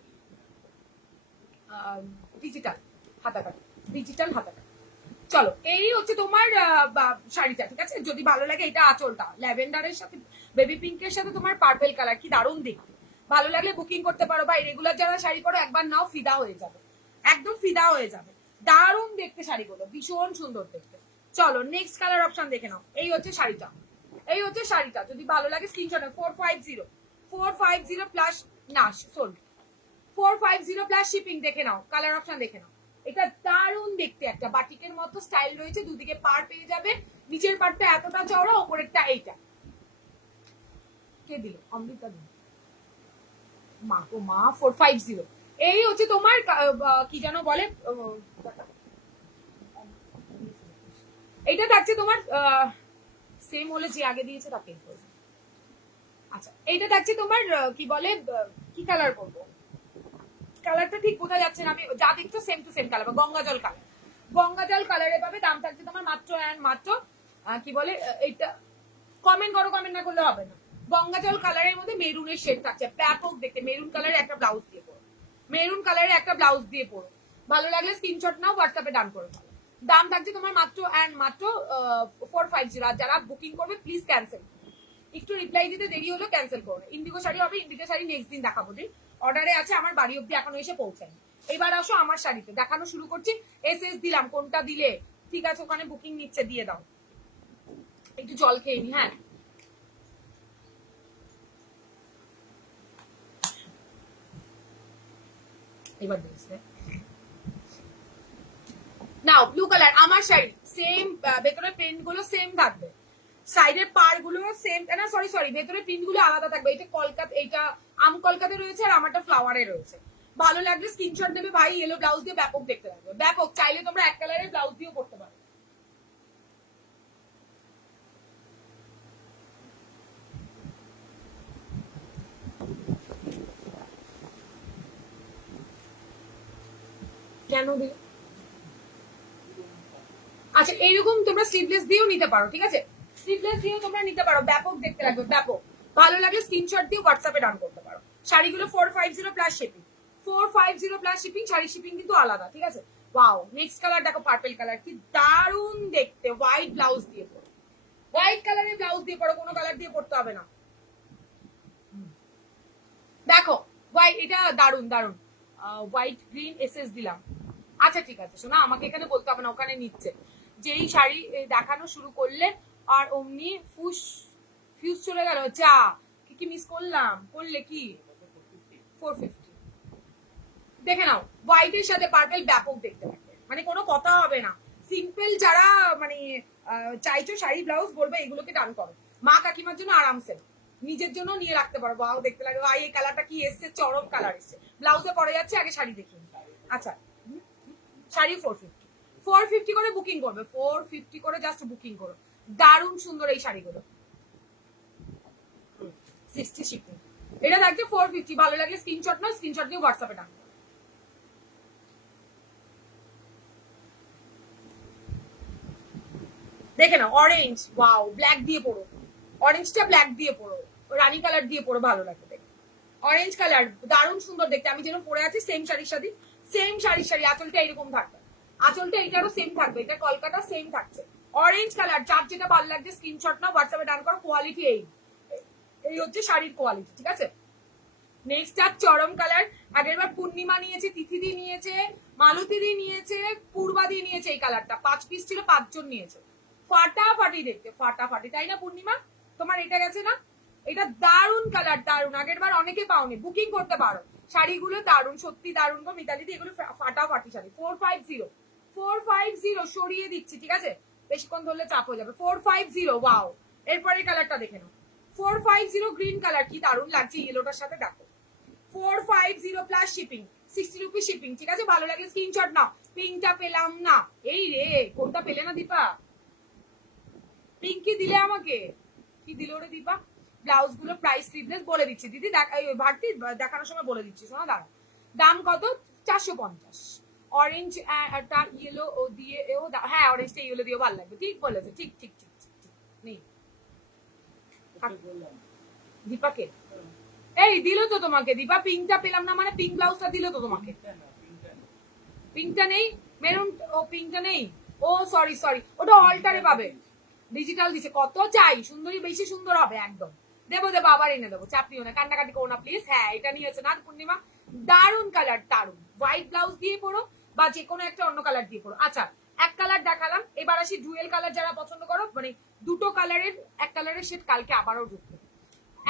ডিজিটাল হাতাকাটা, ডিজিটাল হাতাকাটা। চলো, এই হচ্ছে তোমার শাড়িটা, ঠিক আছে? যদি ভালো লাগে, এটা আঁচলটা ল্যাভেন্ডারের সাথে, বেবি পিঙ্কের সাথে তোমার পার্পেল কালার, কি দারুণ দেখতে, ভালো লাগলে বুকিং করতে পারো। ভাই রেগুলার যারা শাড়ি পরো একবার নাও, ফিদা হয়ে যাবে, একদম ফিদা হয়ে যাবে। দারুণ দেখতে শাড়িগুলো, ভীষণ সুন্দর দেখতে। চলো নেক্সট কালার অপশন দেখে নাও। এই হচ্ছে শাড়িটা, এই হচ্ছে শাড়িটা। যদি ভালো লাগে স্ক্রিনশট 450 প্লাস না সোল্ড 450 প্লাস শিপিং। দেখে নাও কালার অপশন দেখে নাও। এটা দারুণ দেখতে, একটা বাটিকের মতো স্টাইল রয়েছে, দুদিকে পার পেয়ে যাবে। নিচের পাটটা এতটা চওড়া, ওপরেরটা এইটা। কে দিল? অমৃতা দিল। মা গো মা, 450। এই হচ্ছে তোমার কি যেন বলে, এইটা থাকছে তোমার সেম হলে যে আগে দিয়েছে তাকে। আচ্ছা এইটা থাকছে তোমার কি বলে, কি কালার করবো, কালারটা ঠিক বোঝা যাচ্ছে না, আমি যা দেখছো same to same colour, Ganga জল কালার, গঙ্গা জল কালারে পাবে। দাম থাকছে তোমার মাত্র অ্যান্ড মাত্র কি বলে এইটা, কমেন্ট করো, কমেন্ট না করলে হবে না। গঙ্গা জল কালারের মধ্যে মেরুনের শেড থাকছে, ব্যাপক দেখতে। মেরুন কালারের একটা ব্লাউজ দিয়ে পড়ো, মেরুন কালারের একটা ব্লাউজ দিয়ে পড়ো। ভালো লাগলে স্ক্রিনশট নাও, হোয়াটসঅ্যাপে ডান করে ফেলো। দাম থাকছে তোমার মাত্র অ্যান্ড মাত্র 450। আর যারা বুকিং করবে প্লিজ ক্যান্সেল, একটু রিপ্লাই দিতে দেরি হলো ক্যান্সেল করবে। ইন্ডিগো শাড়ি হবে, ইন্ডিগো শাড়ি নেক্সট দিন দেখাবো। দিন অর্ডারে আছে, আমার বাড়ি অব্দি এখনো এসে পৌঁছায়নি। এবার আসো আমার শাড়িতে, দেখানো শুরু করছি। এস দিলাম, কোনটা দিলে ঠিক আছে, ওখানে বুকিং নিচ্ছে, দিয়ে দাও। একটু জল খেয়ে নি। হ্যাঁ এবার দিয়েছে নাও। ব্লু কালার আমার শাড়ি, সেম ভেতরে প্রিন্ট গুলো সেম থাকবে, সাইডের পার গুলো সেম, না সরি সরি, ভেতরে প্রিন্ট গুলো আলাদা থাকবে। এটা কলকাতা, এইটা আম কলকাতা রয়েছে, আর আমারটা ফ্লাওয়ারে রয়েছে। ভালো লাগলে স্ক্রিনশট নেবে ভাই। ইয়েলো ব্লাউজ দিয়ে ব্যাপক দেখতে লাগবে, ব্যাপক। চাইলে তোমরা এক কালারের ব্লাউজ দিয়েও করতে পারো। কেন দিল? আচ্ছা এইরকম তোমরা স্লিভলেস দিয়েও নিতে পারো, ঠিক আছে, স্লিভলেস দিয়েও তোমরা নিতে পারো, ব্যাপক দেখতে লাগবে, ব্যাপক। ভালো লাগলে স্ক্রিনশট দিয়ে হোয়াটসঅ্যাপে ডান করতে পারো। শাড়িগুলো 450 plus shipping, 450 plus shipping. Sari shipping কিন্তু আলাদা, ঠিক আছে। ওয়াও নেক্সট কালার দেখো, পার্পল কালার, কি দারুণ দেখতে। হোয়াইট ব্লাউজ দিয়ে পড়ো, হোয়াইট কালারের ব্লাউজ দিয়ে পড়ো, কোনো কালার দিয়ে পড়তে হবে না। দেখো হোয়াইট, এটা দারুণ দারুণ। হোয়াইট গ্রিন এসএস দিলাম। আচ্ছা ঠিক আছে শোনা, আমাকে এখানে বলতে হবে না, ওখানে নিচ্ছে। যেই শাড়ি দেখানো শুরু করলে আর অমনি ফুস ফিউজ চলে গেল। যা কি কি মিস করলাম, করলে কি 450। দেখে নাও হোয়াইটের সাথে পার্পল, ব্যাপক দেখতে লাগবে, মানে কোনো কথা হবে না। সিম্পল যারা মানে চাইছো শাড়ি ব্লাউজ, বলবে এগুলোকে ডান করো। মা কাকিমার জন্য আরামসে, নিজের জন্য নিয়ে রাখতে পারো। বাও দেখতে লাগে, ভাই এই কালারটা কি এসছে, চরম কালার এসছে। ব্লাউজে পরে যাচ্ছে, আগে শাড়ি দেখি। আচ্ছা শাড়ি 450, 450 করে বুকিং করবে, 450 করে জাস্ট বুকিং করো। দারুণ সুন্দর এই শাড়িগুলো, 60 শিপিং। এটা থাকছে 450। ভালো লাগলে স্ক্রিনশট নাও, স্ক্রিনশট নিয়ে হোয়াটসঅ্যাপে ডান। দেখে নাও অরেঞ্জ, ওয়াও ব্ল্যাক দিয়ে পড়ো, অরেঞ্জটা ব্ল্যাক দিয়ে পড়ো, রানী কালার দিয়ে পড়ো, ভালো লাগবে দেখে। অরেঞ্জ কালার দারুণ সুন্দর দেখতে। আমি যেরকম পরে আছি সেম শাড়ির সাথে, সেম শাড়ির শাড়ি। আঁচলটা এরকম থাকবে, আঁচলটা এটারও সেম থাকবে, এটা কলকাতা সেম থাকছে। অরেঞ্জ কালার, যার যেটা ভালো লাগছে স্ক্রিনশট নাও, হোয়াটসঅ্যাপে ডান করো। কোয়ালিটি এই, এই হচ্ছে শাড়ির কোয়ালিটি, ঠিক আছে। নেক্সট আর চরম কালার। আগের বার পূর্ণিমা নিয়েছে, তিথিদি নিয়েছে, মালতীদি নিয়েছে, পূর্বাদি নিয়েছে। এই কালারটা 5 পিস ছিল, 5 জন নিয়েছে। ফাটাফাটি দেখতে, ফাটাফাটি, তাই না পূর্ণিমা? তোমার এটা গেছে না? এটা দারুণ কালার, দারুণ। আগের বার অনেকে পাওনি, বুকিং করতে পারো। শাড়িগুলো দারুণ, সত্যি দারুণ গো মিতালিদি, এগুলো ফাটাফাটি শাড়ি। 450, 450 সরিয়ে দিচ্ছি, ঠিক আছে, বেশিক্ষণ ধরলে চাপ হয়ে যাবে। 450, ওয়াও। এরপরে কালারটা দেখে নাও, 450 গ্রিন কালার, কি দারুণ লাগছে ইয়েলোটার সাথে, দেখো। 450 প্লাস শিপিং, 60 রুপিস শিপিং, ঠিক আছে। ভালো লাগলে স্ক্রিনশট নাও। পিঙ্কটা পেলাম না, এই রে, কোনটা পেলে না দীপা? পিঙ্ক কি দিলে আমাকে, কি দিল রে দীপা? ব্লাউজ গুলো প্রাইস স্লিভলেস বলে দিচ্ছি দিদি, ভারতী দেখানোর সময় বলে দিচ্ছি, শোনা দাঁড়া। দাম কত? 450। অরেঞ্জ একটা ইয়েলো ও দিয়ে, হ্যাঁ অরেঞ্জটা ইয়েলো দিয়েও ভালো লাগবে, ঠিক বলেছে, ঠিক ঠিক ঠিক ঠিক নেই দীপাকে। এই দিল তো তোমাকে দীপা, পিঙ্কটা পেলাম না মানে, পিঙ্ক ব্লাউজটা দিল তো তোমাকে। পিঙ্কটা নেই, মেরুন, ও পিঙ্কটা নেই, ও সরি সরি, ওটা অল্টারে পাবে, ডিজিটাল দিছে। কত চাই? সুন্দরী বেশি সুন্দর হবে একদম, দেবো দেবো, আবার এনে দেবো, চাপ নিও না, কান্নাকাটি করো না প্লিজ। হ্যাঁ, এটা নিয়েছে না পূর্ণিমা, দারুন কালার, দারুন। হোয়াইট ব্লাউজ দিয়ে পরো বা যে কোনো একটা অন্য কালার দিয়ে পরো। আচ্ছা, এক কালার দেখালাম, এবার আসি ডুয়েল কালার যারা পছন্দ করো, মানে দুটো কালারের, এক কালারের সেট কালকে আবারও ঢুকবে,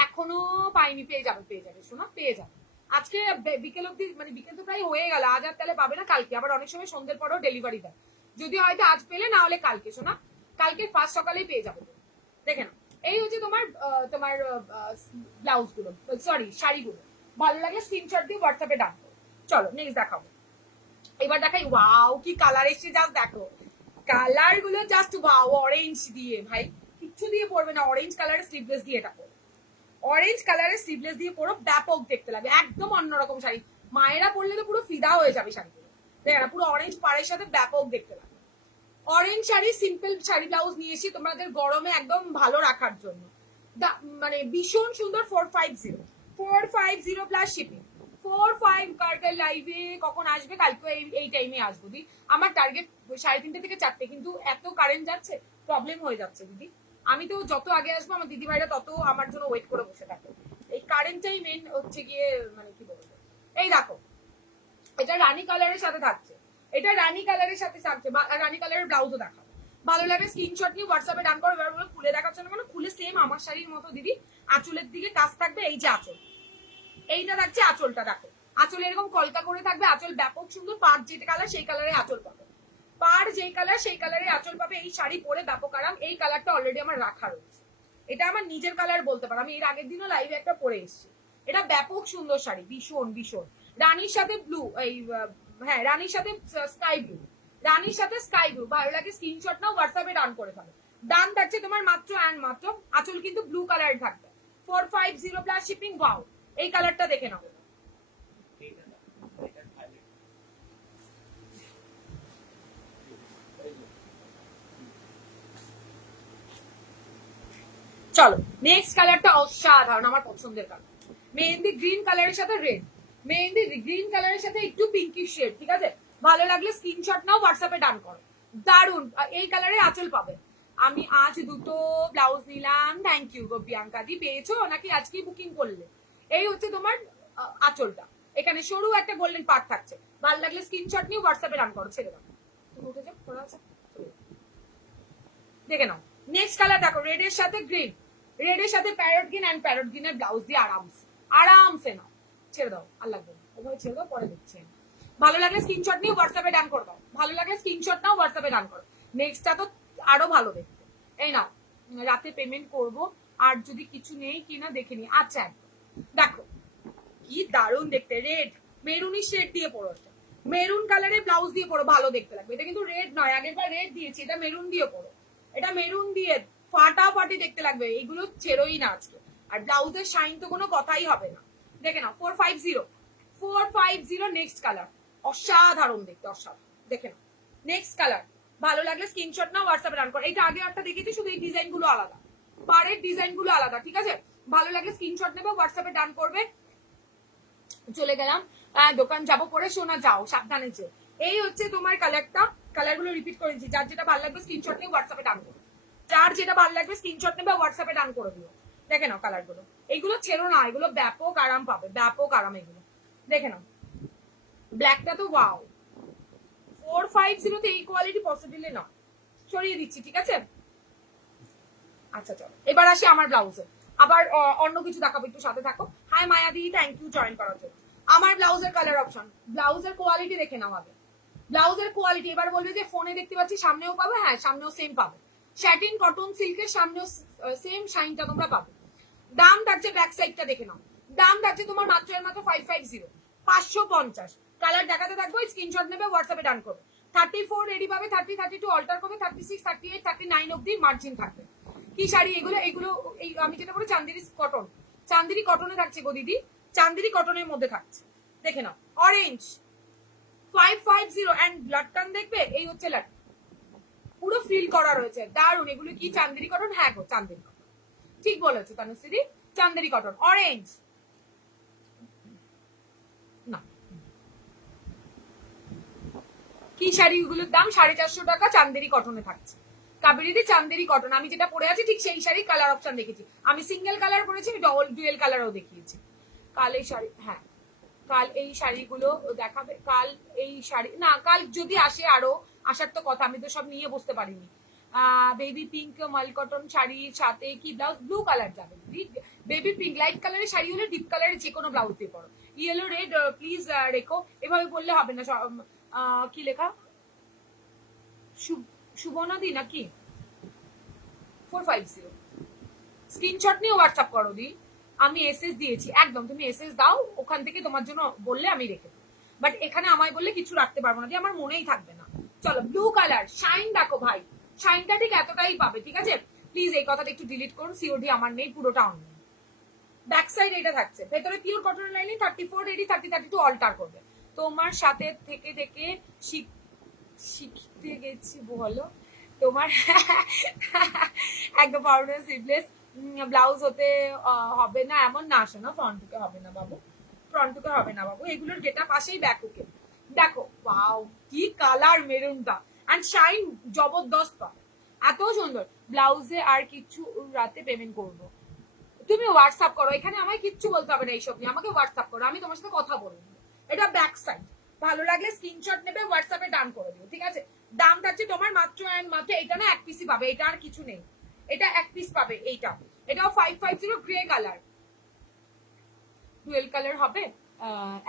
এখনো পাইনি, পেয়ে যাবে, পেয়ে যাবে শোনা, পেয়ে যাবে। আজকে বিকেল অব্দি, মানে বিকেল তো প্রায় হয়ে গেল, আজ আর তাহলে পাবে না, কালকে আবার অনেক সময় সন্ধ্যের পরেও ডেলিভারি দেয়, যদি হয়তো আজ পেলে, না হলে কালকে শোনা, কালকে ফার্স্ট সকালেই পেয়ে যাবে। দেখে না, এই হচ্ছে তোমার তোমার ব্লাউজ গুলো, সরি শাড়িগুলো। ভালো লাগে স্ক্রিনশট দিয়ে হোয়াটসঅ্যাপে ডাক। চলো নেক্সট দেখাবো। এবার দেখাই, ওয়াও কি কালার এসছে, জাস্ট দেখো কালার গুলো, জাস্ট ওয়াও। অরেঞ্জ দিয়ে ভাই কিচ্ছু দিয়ে পড়বে না, অরেঞ্জ কালারের স্লিভলেস দিয়ে এটা পড়ো, অরেঞ্জ কালারের স্লিভলেস দিয়ে পড়ো, ব্যাপক দেখতে লাগে, একদম অন্যরকম শাড়ি। মায়েরা পরলে তো পুরো ফিদা হয়ে যাবে শাড়িগুলো, দেখে না, পুরো অরেঞ্জ পাড়ের সাথে ব্যাপক দেখতে লাগে। Orange sari, simple sari blouse নিয়ে এসি তোমাদের গরমে একদম ভালো রাখার জন্য, মানে ভীষণ সুন্দর। 450 প্লাস শিপিং। 45 কার্টেল লাইভে কখন আসবে? কালকে এই টাইমে আসবো দি। আমার টার্গেট 3:30 থেকে 4টে, কিন্তু এত কারেন্ট যাচ্ছে, প্রবলেম হয়ে যাচ্ছে দিদি। আমি তো যত আগে আসবো আমার দিদি ভাইরা তত আমার জন্য ওয়েট করে বসে থাকে, এই কারেন্টটাই মেন হচ্ছে গিয়ে, মানে কি বলবো। এই দেখো, এটা রানী কালারের সাথে থাকছে, এটা রানী কালারের সাথে থাকছে, রানী কালারের ব্লাউজও দেখাবো। ভালো লাগে স্ক্রিনশট নিয়ে হোয়াটসঅ্যাপে ডান করো। এবার খুলে দেখাচ্ছে না কেন, খুলে সেম আমার শাড়ির মতো দিদি, আঁচলের দিকে কাজ থাকবে, এই যে আঁচল, এইটা থাকছে আঁচলটা, দেখো আঁচল এরকম কলকা করে থাকবে, আঁচল ব্যাপক সুন্দর, পাড় যেটা কালার সেই কালারে আঁচল পাবে, পাড় যেই কালার সেই কালারে আঁচল পাবে। এই শাড়ি পরে ব্যাপক আরাম। এই কালারটা অলরেডি আমার রাখা রয়েছে, এটা আমার নিজের কালার বলতে পারো, আমি এর আগের দিনও লাইভে একটা পরে এসেছি। এটা ব্যাপক সুন্দর শাড়ি, ভীষণ ভীষণ। রানীর সাথে ব্লু, এই হ্যাঁ রানীর সাথে স্কাই ব্লু, রানীর সাথে স্কাই ব্লু। ভালো লাগে স্ক্রিনশট নাও, হোয়াটসঅ্যাপে ডান করে ফেলো। দাম থাকছে তোমার মাত্র অ্যান্ড মাত্র, আঁচল কিন্তু ব্লু কালার থাকবে, 450 প্লাস শিপিং। ওয়াও, এই কালারটা দেখে নাও। চলো নেক্সট কালারটা অসাধারণ, আমার পছন্দের কালার, মেহেন্দি গ্রিন কালারের সাথে রেড, মেহেন্দি গ্রিন কালারের সাথে একটু পিঙ্কিশ শেড, ঠিক আছে? ভালো লাগলে স্ক্রিনশট নাও, হোয়াটসঅ্যাপে ডান করো। দারুন, এই কালারে আঁচল পাবে। আমি আজ দুটো ব্লাউজ নিলাম, থ্যাংক ইউ গো প্রিয়াঙ্কা দি। পেয়েছো নাকি আজকেই বুকিং করলে? এই হচ্ছে তোমার আঁচলটা, এখানে সরু একটা গোল্ডেন পার্ট থাকছে। ভালো লাগলে স্ক্রিনশট নিয়ে হোয়াটসঅ্যাপে ডান করো। ছেড়ে দাও, তুমি উঠে যাও, পড়া আছে, দেখে নাও। নেক্সট কালার দেখো, রেড এর সাথে গ্রিন, রেড এর সাথে প্যারট গ্রিন, এন্ড প্যারট গ্রিনের ব্লাউজ দিয়ে আরামসে, আরামসে নাও। ছেড়ে দাও, আর লাগবে না, ওভাবে ছেড়ে দাও, পরে দেখছি। ভালো লাগলে স্ক্রিনশট নিয়ে হোয়াটসঅ্যাপে ডান করে দাও, ভালো লাগলে স্ক্রিনশট নাও, হোয়াটসঅ্যাপে ডান করো। নেক্সটটা তো আরো ভালো দেখতে, এই নাও, রাতে পেমেন্ট করব, আর যদি কিছু নেই কিনা দেখে নি। আচ্ছা দেখো কি দারুণ দেখতে, রেড মেরুনি শেড দিয়ে পরো, মেরুন কালারের ব্লাউজ দিয়ে পরো, ভালো দেখতে লাগবে। এটা কিন্তু রেড নয়, আগেরবার রেড দিয়েছি, এটা মেরুন দিয়ে পরো, এটা মেরুন দিয়ে ফাটাফাটি দেখতে লাগবে, এগুলো ছেড়োই না আজকে। আর ব্লাউজের শাইন তো কোনো কথাই হবে না, দেখে নাও। 450 নেক্সট কালার, অসাধারণ দেখতে, অসাধারণ, দেখে নাও। নেক্সট কালার ভালো লাগলে স্ক্রিনশট নাও, হোয়াটসঅ্যাপে রান করো। এটা আগে একটা দেখেছি, শুধু এই ডিজাইন গুলো আলাদা, পাড়ের ডিজাইন গুলো আলাদা, ঠিক আছে? ভালো লাগলে স্ক্রিনশট নেবে, হোয়াটসঅ্যাপে ডান করবে। চলে গেলাম, দোকান যাবো পরে, শোনা যাও সাবধানে যে। এই হচ্ছে তোমার কালারটা, কালার গুলো রিপিট করেছি, যার যেটা ভালো লাগবে স্ক্রিনশট নিয়ে হোয়াটসঅ্যাপে ডান করো, যার যেটা ভালো লাগবে স্ক্রিনশট নেবে, হোয়াটসঅ্যাপে ডান করে দিও। দেখে নাও কালার গুলো, এইগুলো ছেড়ো না, এগুলো ব্যাপক আরাম পাবে, ব্যাপক আরাম এগুলো, দেখে নাও। ব্ল্যাকটা তো ওয়াও, 450 এই কোয়ালিটি পসিবলি না, সরিয়ে দিচ্ছি, ঠিক আছে? আচ্ছা চলো এবার আসি আমার ব্লাউজে, আবার অন্য কিছু দেখাবো, একটু সাথে থাকো। হাই মায়াদি, থ্যাংক ইউ জয়েন করার জন্য। আমার ব্লাউজের কালার অপশন, ব্লাউজের কোয়ালিটি দেখে নাও আগে, ব্লাউজের কোয়ালিটি। এবার বলবে যে ফোনে দেখতে পাচ্ছি, সামনেও পাবে, হ্যাঁ সামনেও সেম পাবে, শ্যাটিন কটন সিল্কের সামনেও সেম শাইনটা তোমরা পাবে। দাম থাকছে, ব্যাক সাইডটা দেখে নাও, দাম থাকছে তোমার মাত্র এর মাত্র 550, 550। কালার দেখাতে থাকবো, স্ক্রিনশট নেবে, হোয়াটসঅ্যাপে ডান করবে। 34 রেডি পাবে, 30 32 অল্টার করবে, 36 38 39 অব্দি মার্জিন থাকবে। কি শাড়ি এগুলো? এগুলো এই আমি যেটা বলি চান্দেরি কটন, চান্দেরি কটনে থাকছে গো দিদি, চান্দেরি কটনের মধ্যে থাকছে, দেখে নাও। অরেঞ্জ 550 এন্ড লাটকান দেখবে, এই হচ্ছে লাট, পুরো ফিল করা রয়েছে, দারুন। এগুলো কি চান্দেরি কটন? হ্যাঁ গো চান্দেরি কটন, ঠিক বলেছো তানুশ্রী, চান্দেরি কটন। অরেঞ্জ না, কি শাড়িগুলোর দাম 450 টাকা, চান্দেরি কটনে থাকছে, কাবেরীতে চান্দেরি কটন, আমি যেটা পরে আছি ঠিক সেই শাড়ি কালার অপশন দেখেছি, আমি সিঙ্গেল কালার পরেছি, আমি ডুয়েল কালারও দেখিয়েছি। কাল এই শাড়ি, হ্যাঁ কাল এই শাড়িগুলো দেখাবে, কাল এই শাড়ি না, কাল যদি আসে আরো, আসার তো কথা, আমি তো সব নিয়ে বসতে পারিনি। বেবি পিঙ্ক মাল কটন শাড়ির সাথে কি ব্লাউজ? ব্লু কালার যাবে। বেবি পিঙ্ক লাইট কালারের শাড়ি হলে ডিপ কালারের যে কোনো ব্লাউজ দিয়ে পরো। ইয়েলো রেড প্লিজ রেখো, এভাবে বললে হবে না। কি লেখা? শুভনাদি নাকি 450? স্ক্রিনশট নিয়ে হোয়াটসঅ্যাপ করো দি, আমি এসএস দিয়েছি একদম, তুমি এসএস দাও, ওখান থেকে তোমার জন্য বললে আমি রেখে দেবো, বাট এখানে আমায় বললে কিছু রাখতে পারবো না, যে আমার মনেই থাকবে না। চলো ব্লু কালার শাইন দেখো ভাই, শাইনটা ঠিক এতটাই পাবে, ঠিক আছে? প্লিজ এই কথাটা একটু ডিলিট করুন, সিওডি আমার নেই, পুরোটা অন্য। ব্যাক সাইড এটা থাকছে, ভেতরে পিওর কটনের লাইনিং, 34 রেডি, 30-32 অল্টার করবে। তোমার সাথে থেকে থেকে শিখতে গেছি বলো, তোমার একদম পাউডার সিভলেস ব্লাউজ হতে হবে না এমন না, আসে না, ফ্রন্ট টুকে হবে না বাবু, ফ্রন্ট টুকে হবে না বাবু, এগুলোর গেটা পাশেই ব্যাক টুকে। দেখো ওয়াও কি কালার মেরুনটা, এন্ড শাইন জবরদস্ত পাবে, এত সুন্দর। ব্লাউজে আর কিছু রাতে পেমেন্ট করবো, তুমি হোয়াটসঅ্যাপ করো, এখানে আমায় কিচ্ছু বলতে হবে না এইসব নিয়ে, আমাকে হোয়াটসঅ্যাপ করো, আমি তোমার সাথে কথা বলবো। এটা ব্যাক সাইড, ভালো লাগলে স্ক্রিনশট নেবে, হোয়াটসঅ্যাপে ডান করে দিও, ঠিক আছে? দাম থাকছে তোমার মাত্র অ্যান্ড মাত্র, এটা না এক পিসই পাবে, এটা আর কিছু নেই, এটা এক পিস পাবে। এইটা এটাও 550 গ্রে কালার, ডুয়েল কালার হবে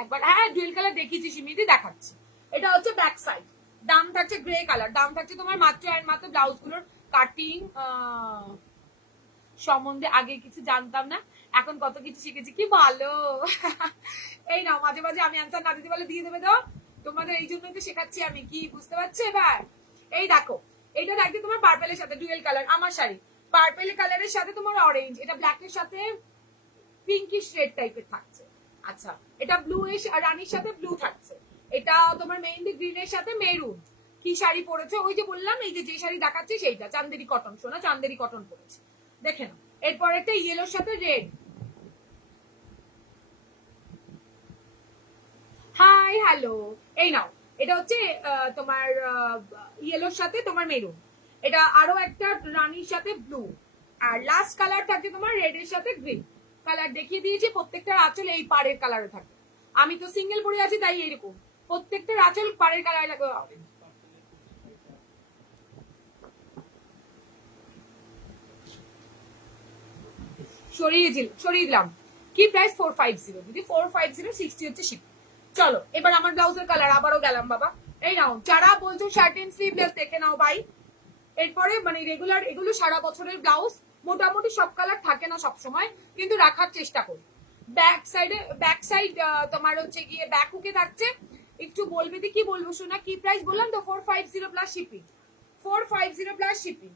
একবার, হ্যাঁ ডুয়েল কালার দেখিয়েছি সিমিদি, দেখাচ্ছি। এটা হচ্ছে ব্যাক সাইড, দাম থাকছে গ্রে কালার, দাম থাকছে তোমার মাত্র অ্যান্ড মাত্র। ব্লাউজ গুলোর কাটিং সম্বন্ধে আগে কিছু জানতাম না, এখন কত কিছু শিখেছি, কি ভালো। এই নাও, মাঝে মাঝে আমি অ্যান্সার না দিতে পারলে দিয়ে দেবে তো, তোমাদের এই জন্যই তো শেখাচ্ছি আমি, কি বুঝতে পারছো এবার? এই দেখো, এটা দেখতে তোমার পার্পেলের সাথে ডুয়েল কালার, আমার শাড়ি পার্পেল কালারের সাথে তোমার অরেঞ্জ, এটা ব্ল্যাকের সাথে পিঙ্কিশ রেড টাইপের থাকছে। আচ্ছা, এটা ব্লু এর রানীর সাথে ব্লু থাকছে, এটা তোমার মেহেন্দি গ্রিনের সাথে মেরুন। কি শাড়ি পরেছে? ওই যে বললাম, এই যে শাড়ি দেখাচ্ছি সেইটা চান্দেরি কটন, শোনা চান্দেরি কটন পরেছে, দেখে নাও। এরপর একটা ইয়েলোর সাথে রেড, হাই হ্যালো, এই নাও, এটা হচ্ছে তোমার ইয়েলোর সাথে তোমার মেরুন, এটা আরো একটা রানীর সাথে ব্লু, আর লাস্ট কালার থাকে তোমার রেড এর সাথে গ্রিন। কালার দেখিয়ে দিয়েছি, প্রত্যেকটার আঁচল এই পাড়ের কালারে থাকে, আমি তো সিঙ্গেল পরে আছি তাই এরকম, প্রত্যেকটার আঁচল পাড়ের কালারে থাকবে। সরিয়ে দিলাম। কি প্রাইস? 450 দিদি, 450, 60 হচ্ছে শিপ। চলো এবার আমার ব্লাউজের কালার আবারও গেলাম বাবা, এই নাও, যারা বলছো শার্ট এন্ড স্লিভলেস দেখে নাও ভাই। এরপরে মানে রেগুলার এগুলো সারা বছরের ব্লাউজ, মোটামুটি সব কালার থাকে না সব সময়, কিন্তু রাখার চেষ্টা করি। ব্যাক সাইড তোমার হচ্ছে গিয়ে ব্যাক হুকে থাকছে, একটু বলবে দি কি বলবো শোনা, কি প্রাইস বললাম তো, 450 প্লাস শিপিং, 450 প্লাস শিপিং,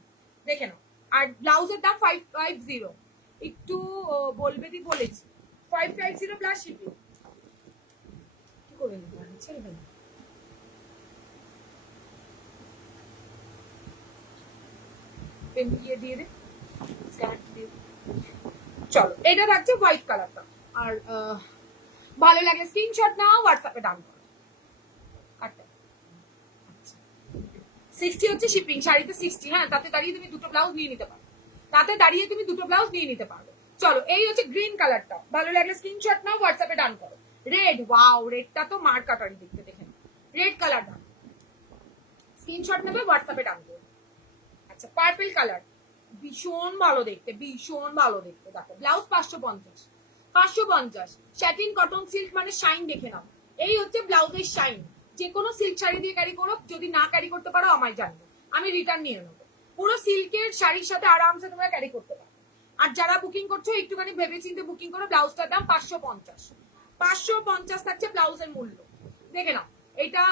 দেখে নাও। আর ব্লাউজের দাম 550, একটু বলবে দি বলেছি, 550 প্লাস শিপিং। কি করে ছেড়ে দেন, ইয়ে দিয়ে দে, চলো এটা থাকছে হোয়াইট কালারটা। আর ভালো লাগলে স্ক্রিনশট নাও, হোয়াটসঅ্যাপে ডান করো। 60 হচ্ছে শিপিং, শাড়িতে 60, হ্যাঁ তাতে দাঁড়িয়ে তুমি দুটো ব্লাউজ নিয়ে নিতে পারো, তাতে দাঁড়িয়ে তুমি দুটো ব্লাউজ নিয়ে নিতে পারবে। চলো এই হচ্ছে গ্রিন কালারটা, ভালো লাগলে স্ক্রিনশট নাও, হোয়াটসঅ্যাপে ডান করো। রেড, ওয়াও রেডটা তো মার কাটারি দেখতে, দেখেন রেড কালার ডান, স্ক্রিনশট নেবে, হোয়াটসঅ্যাপে ডান করো। আচ্ছা পার্পল কালার, ভীষণ ভালো দেখতে, ভীষণ ভালো দেখতে, দেখো ব্লাউজ 550, 550 স্যাটিন কটন সিল্ক মানে শাইন, দেখে নাও এই হচ্ছে ব্লাউজের শাইন। যে কোনো সিল্ক শাড়ি দিয়ে ক্যারি করো, যদি না ক্যারি করতে পারো আমায় জানবে, আমি রিটার্ন নিয়ে নেবো। পুরো সিল্কের শাড়ির সাথে আরামসে তোমরা ক্যারি করতে পারো। আর যারা বুকিং করছো একটুখানি ভেবে চিন্তে বুকিং করো, ব্লাউজটার দাম 550, 550 থাকছে ব্লাউজের মূল্য, দেখে নাও। এটা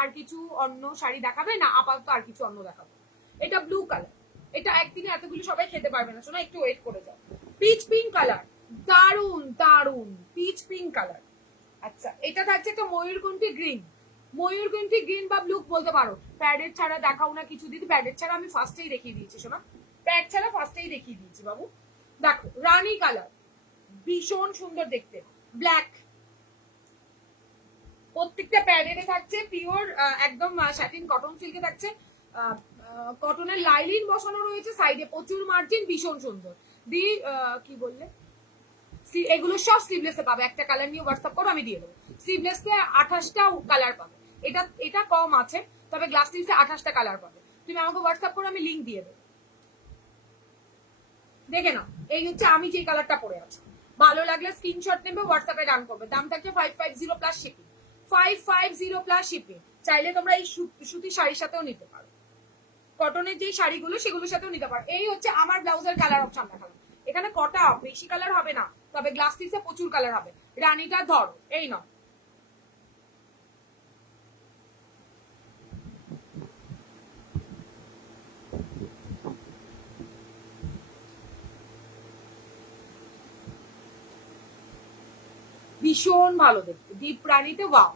আর কিছু অন্য শাড়ি দেখাবে না আপাতত, আর কিছু অন্য দেখাবো। এটা ব্লু কালার, এটা একদিনে এতগুলো সবাই খেতে পারবে না, শোনা একটু ওয়েট করে যাও। পিচ পিঙ্ক কালার, দারুন দারুন পিচ পিঙ্ক কালার। আচ্ছা এটা থাকছে একটা ময়ূরকণ্ঠী গ্রিন, ময়ূরকণ্ঠী গ্রিন বা ব্লু বলতে পারো। প্যাডের ছাড়া দেখাও না কিছু দিদি, প্যাডের ছাড়া আমি ফার্স্টেই দেখিয়ে দিয়েছি শোনা, প্যাড ছাড়া ফার্স্টেই দেখিয়ে দিয়েছি বাবু। দেখো রানী কালার, ভীষণ সুন্দর দেখতে, ব্ল্যাক, প্রত্যেকটা প্যাডেরে থাকছে পিওর একদম স্যাটিন কটন সিল্কে থাকছে, কটনের লাইলিন বসানো রয়েছে, সাইডে প্রচুর মার্জিন, ভীষণ সুন্দর। দি কি বললে, এগুলো সব স্লিভলেসে পাবে। একটা কালার নিয়ে হোয়াটসঅ্যাপ করো, আমি দিয়ে দেবো। স্লিভলেসে 28টা কালার পাবে, এটা এটা কম আছে, তবে গ্লাস স্লিভসে 28টা কালার পাবে। তুমি আমাকে হোয়াটসঅ্যাপ করো, আমি লিঙ্ক দিয়ে দেবো, দেখে নাও। এই হচ্ছে আমি যে কালারটা পরে আছি। ভালো লাগলে স্ক্রিনশট নেবে, হোয়াটসঅ্যাপে ডান করবে। দাম থাকছে 550 প্লাস শিপিং, 550 প্লাস শিপিং। চাইলে তোমরা এই সুতি শাড়ির সাথেও নিতে পারো, কটনের যে শাড়িগুলো সেগুলোর সাথেও নিতে পারো। এই হচ্ছে আমার ব্লাউজের কালার অপশন দেখালাম। এখানে কটা বেশি কালার হবে না, তবে গ্লাস স্টিচে প্রচুর কালার হবে। রানীটা ধরো, এই নাও। ভীষণ ভালো দেখতে, ডিপ রানীতে ওয়াও।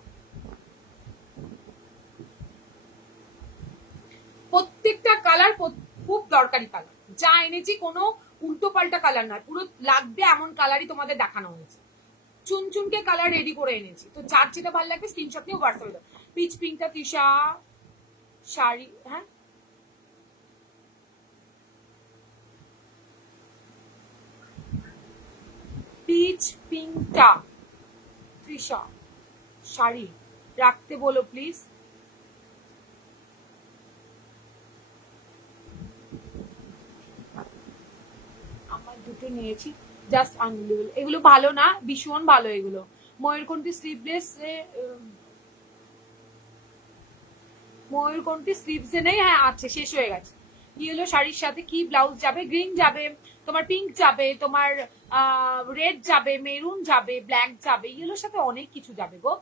প্রত্যেকটা কালার খুব দরকারি কালার, যা এনেছি কোনো উল্টো পাল্টা কালার নয়, পুরো লাগবে এমন কালারই তোমাদের দেখানো হয়েছে। চুনচুনকে কালার রেডি করে এনেছি, তো যার যেটা ভালো লাগবে স্ক্রিনশট নিয়ে হোয়াটসঅ্যাপে দাও। পিচ পিঙ্কটা তৃষা শাড়ি, হ্যাঁ পিচ পিঙ্কটা তৃষা শাড়ি রাখতে বলো প্লিজ। আমার দুটো নিয়েছি, জাস্ট আনবিলিভেবল। এগুলো ভালো না, ভীষণ ভালো এগুলো। ময়ূরকণ্ঠী স্লিভলেস, ময়ূরকণ্ঠী স্লিভস নেই, হ্যাঁ আছে, শেষ হয়ে গেছে। ইয়েলো শাড়ির সাথে কি ব্লাউজ যাবে? গ্রিন যাবে, তোমার পিঙ্ক যাবে, তোমার রেড যাবে, মেরুন যাবে, ব্ল্যাক যাবে, ইয়েলোর সাথে অনেক কিছু যাবে গো।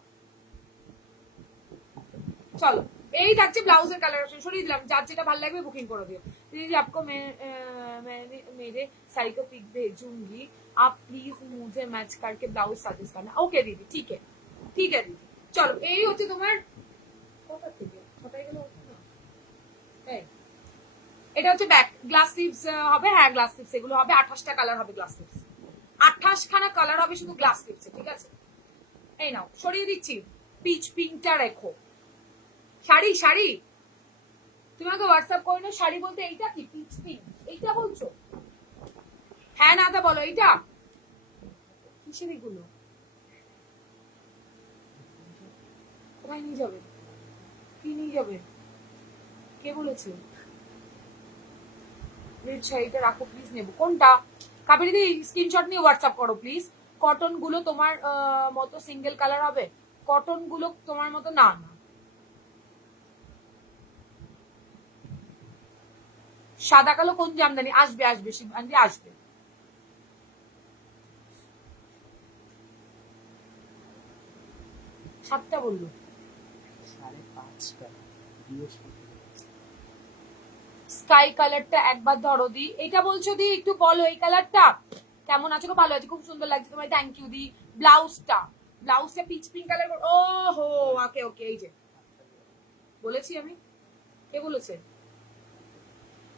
চলো, এই থাকছে ব্লাউজের কালার অপশন, সরিয়ে দিলাম। যার যেটা ভালো লাগবে বুকিং করে দিও। दीदी आपको मैंने मेरे साड़ी को पिक भेजूंगी, आप प्लीज मुझे मैच करके ब्लाउज सजेस्ट करना। ओके दीदी, ठीक है ठीक है दीदी। চলো, এই হচ্ছে তোমার কোথা থেকে কোথায় গেল, এটা হচ্ছে ব্যাক গ্লাস স্লিভস হবে। হ্যাঁ গ্লাস স্লিভস এগুলো হবে, 28টা কালার হবে গ্লাস স্লিভস, 28 খানা কালার হবে শুধু গ্লাস স্লিভস, ঠিক আছে। এই নাও, সরিয়ে দিচ্ছি। পিচ পিঙ্কটা রেখো। শাড়ি শাড়ি তুমি আমাকে হোয়াটসঅ্যাপ করে নাও। শাড়ি বলতে এইটা কি পিচ পিঙ্ক, এইটা বলছো? হ্যাঁ না তা বলো, এইটা কিসের এগুলো? কোথায় নিয়ে যাবে? কি নিয়ে যাবে? কে বলেছে? রেড শাড়িটা রাখো প্লিজ, নেবো। কোনটা? কাবেরী দি স্ক্রিনশট নিয়ে হোয়াটসঅ্যাপ করো প্লিজ। কটন গুলো তোমার মতো সিঙ্গেল কালার হবে, কটন গুলো তোমার মতো না না। সাদা কালো কোন জামদানি? আসবে আসবে শিবান্দি, আসবে। সাতটা বললো, স্কাই কালারটা একবার ধরো দি। এটা বলছো দি, একটু বলো এই কালারটা কেমন আছে গো? ভালো আছে, খুব সুন্দর লাগছে তোমার, থ্যাংক ইউ দি। ব্লাউজটা ব্লাউজটা পিচ পিঙ্ক কালার। ও হো, ওকে ওকে, এই যে বলেছি আমি, কে বলেছে?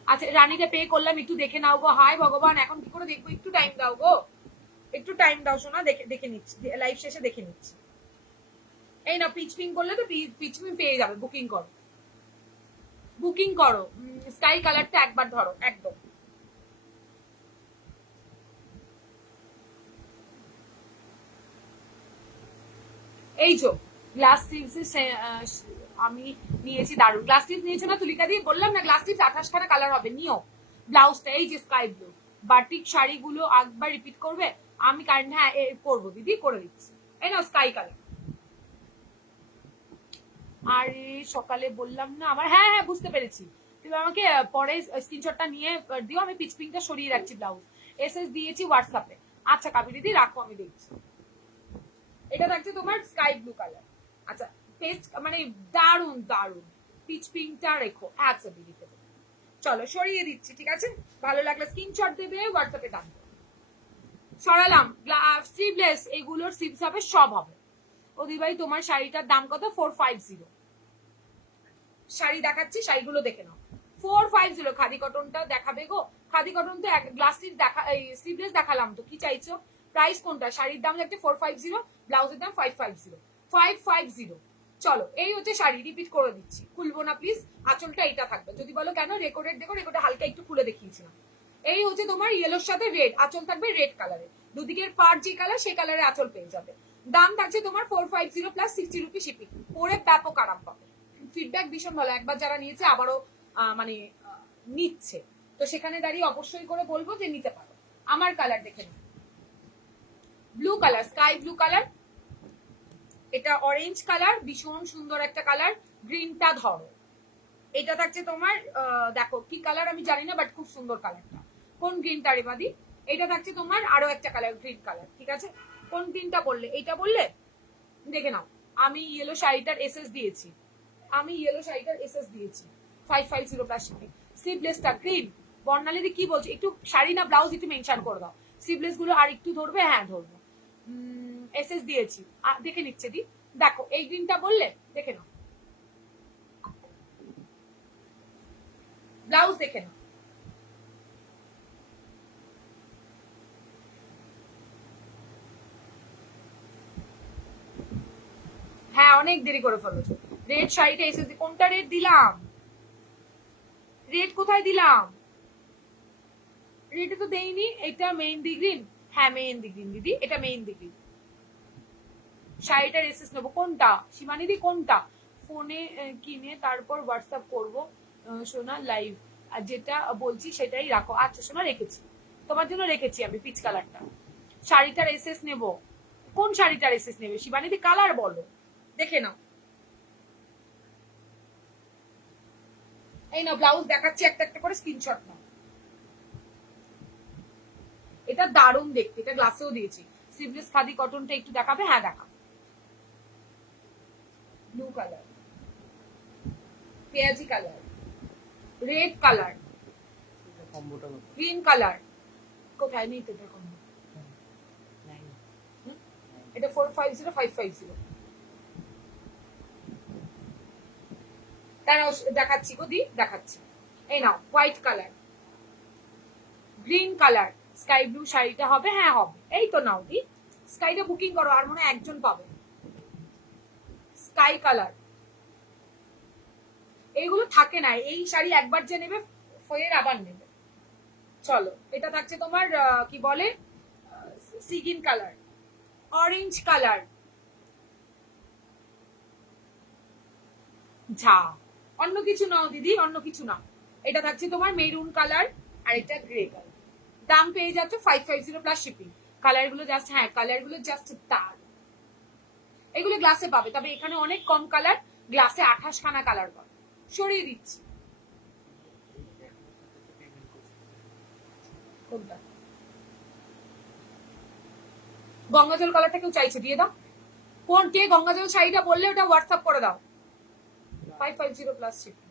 আচ্ছা রানীটা পে করলাম, একটু দেখে নাও গো। হাই ভগবান, এখন কি করে দেখবো? একটু টাইম দাও গো, একটু টাইম দাও শোনা, দেখে দেখে নিচ্ছি, লাইভ শেষে দেখে নিচ্ছি। এই না পিচ পিঙ্ক করলে তো পিচ পিঙ্ক পেয়ে যাবে, বুকিং করো বুকিং করো। স্কাই কালারটা একবার ধরো একদম। এই যে গ্লাস স্লিভস আমি নিয়েছি, দারুন গ্লাস স্লিভস নিয়েছো না তুলিকা দিয়ে? বললাম না গ্লাস স্লিভস 28 খানা কালার হবে, নিও। ব্লাউজটা এই যে স্কাই ব্লু। বাটিক শাড়িগুলো একবার রিপিট করবে? আমি কারেন্ট, হ্যাঁ করবো দিদি, করে দিচ্ছি। এই না স্কাই কালার। আরে সকালে বললাম না আমার, হ্যাঁ হ্যাঁ বুঝতে পেরেছি। তুমি আমাকে পরে স্ক্রিনশটটা নিয়ে দিও, আমি পিচ পিঙ্কটা সরিয়ে রাখছি ব্লাউজ। এসএস দিয়েছি হোয়াটসঅ্যাপে। আচ্ছা কাবেরী দিদি রাখো, আমি দেখছি। এটা থাকছে তোমার স্কাই ব্লু কালার। আচ্ছা পেস্ট মানে দারুন দারুন, পিচ পিঙ্কটা রেখো। আচ্ছা দিদি, চলো সরিয়ে দিচ্ছি, ঠিক আছে। ভালো লাগলে স্ক্রিনশট দেবে, হোয়াটসঅ্যাপে দাম সরালাম। স্লিভলেস এগুলোর স্লিভস হবে, সব হবে। ওদি ভাই তোমার শাড়িটার দাম কত? 450। শাড়ি দেখাচ্ছি, শাড়িগুলো দেখে নাও। 450 খাদি কটনটা দেখাবে গো। খাদি কটন তো এক গ্লাস স্লিভলেস দেখালাম তো, কি চাইছো? প্রাইস কোনটা? শাড়ির দাম একটা 450, ব্লাউজের দাম 550। 550 চলো এই হচ্ছে শাড়ি, রিপিট করে দিচ্ছি, খুলবো না প্লিজ। আঁচলটা এইটা থাকবে, যদি বলো কেন রেকর্ডেড দেখো, রেকর্ডে হালকা একটু খুলে দেখিয়েছিলাম। এই হচ্ছে তোমার ইয়েলোর সাথে রেড, আঁচল থাকবে রেড কালারে, দুদিকের পার যে কালার সেই কালারে আঁচল পেয়ে যাবে। দাম থাকছে তোমার 450 প্লাস 60 রুপি শিপিং। পরে ব্যাপক আরাম পাবে, ফিডব্যাক ভীষণ ভালো, একবার যারা নিয়েছে আবারও মানে নিচ্ছে, তো সেখানে দাঁড়িয়ে অবশ্যই করে বলবো যে নিতে পারো। আমার কালার দেখে নিন, blue colour, sky blue colour, এটা অরেঞ্জ কালার, ভীষণ সুন্দর একটা কালার, গ্রিনটা ধরো। এটা থাকছে তোমার দেখো কি কালার আমি জানি না, বাট খুব সুন্দর কালারটা। কোন গ্রিনটা রে বাদি? এটা থাকছে তোমার আরো একটা কালার, গ্রিন কালার, ঠিক আছে। কোন গ্রিনটা বললে? এইটা বললে? দেখে নাও, আমি ইয়েলো শাড়িটার এসএস দিয়েছি, আমি ইয়েলো শাড়িটার এসএস দিয়েছি 550 প্লাস শিপিং। স্লিভলেসটা গ্রিন। বর্ণালীদি কি বলছে? একটু শাড়ি না ব্লাউজ একটু মেনশন করে দাও। স্লিভলেস গুলো আর একটু ধরবে? হ্যাঁ ধরবো। এসএস দিয়েছি, দেখে নিচ্ছে দি। দেখো এই গ্রিনটা বললে, দেখে নাও, ব্লাউজ দেখে নাও। হ্যাঁ অনেক দেরি করে ফেলেছো। রেড শাড়িটা এসেছে, কোনটা রেড দিলাম? রেড কোথায় দিলাম? রেড তো দেইনি, এটা মেহেন্দি গ্রিন। হ্যাঁ মেহেন্দি গ্রিন দিদি, এটা মেহেন্দি গ্রিন। শাড়িটার এসেস নেবো কোনটা শিবানিদি? কোনটা? ফোনে কিনে তারপর হোয়াটসঅ্যাপ করবো সোনা লাইভ, আর যেটা বলছি সেটাই রাখো। আচ্ছা সোনা রেখেছি, তোমার জন্য রেখেছি আমি পিচ কালারটা। শাড়িটার এসেস নেবো, কোন শাড়িটার এসেস নেবে শিবানিদি? কালার বলো, দেখে নাও। এই নাও ব্লাউজ দেখাচ্ছি, একটা একটা করে স্ক্রিনশট নাও। এটা দারুণ দেখতে, এটা গ্লাসেও দিয়েছি। সিভলেস খাদি কটনটা একটু দেখাবে? হ্যাঁ দেখা। ব্লু কালার, পেঁয়াজি colour, red colour, green colour. কোথায় নেই তো এটা কম্বো? এটা 450 550। তারা দেখাচ্ছি গো দি, দেখাচ্ছি। এই নাও white colour, green colour, sky blue শাড়িটা হবে? হ্যাঁ হবে। এই তো নাও দি, স্কাইটা বুকিং করো, আর মনে হয় একজন পাবে। স্কাই কালার, এইগুলো থাকে না, এই শাড়ি একবার যে নেবে ফের আবার নেবে। চলো এটা থাকছে তোমার কি বলে সিগিন কালার, অরেঞ্জ কালার, ঝা। অন্য কিছু নাও দিদি, অন্য কিছু নাও। এটা থাকছে তোমার মেরুন কালার, আর এটা গ্রে কালার। দাম পেয়ে যাচ্ছে 550 প্লাস শিপিং। কালার গুলো জাস্ট, হ্যাঁ কালার গুলো জাস্ট তার। এগুলো গ্লাসে পাবে, তবে এখানে অনেক কম কালার, গ্লাসে 28 খানা কালার পাবে। সরিয়ে দিচ্ছি। কোনটা? গঙ্গাজল কালারটা কেউ চাইছে, দিয়ে দাও। কোন কে গঙ্গাজল শাড়িটা বললে ওটা হোয়াটসঅ্যাপ করে দাও। 550 প্লাস শিপিং।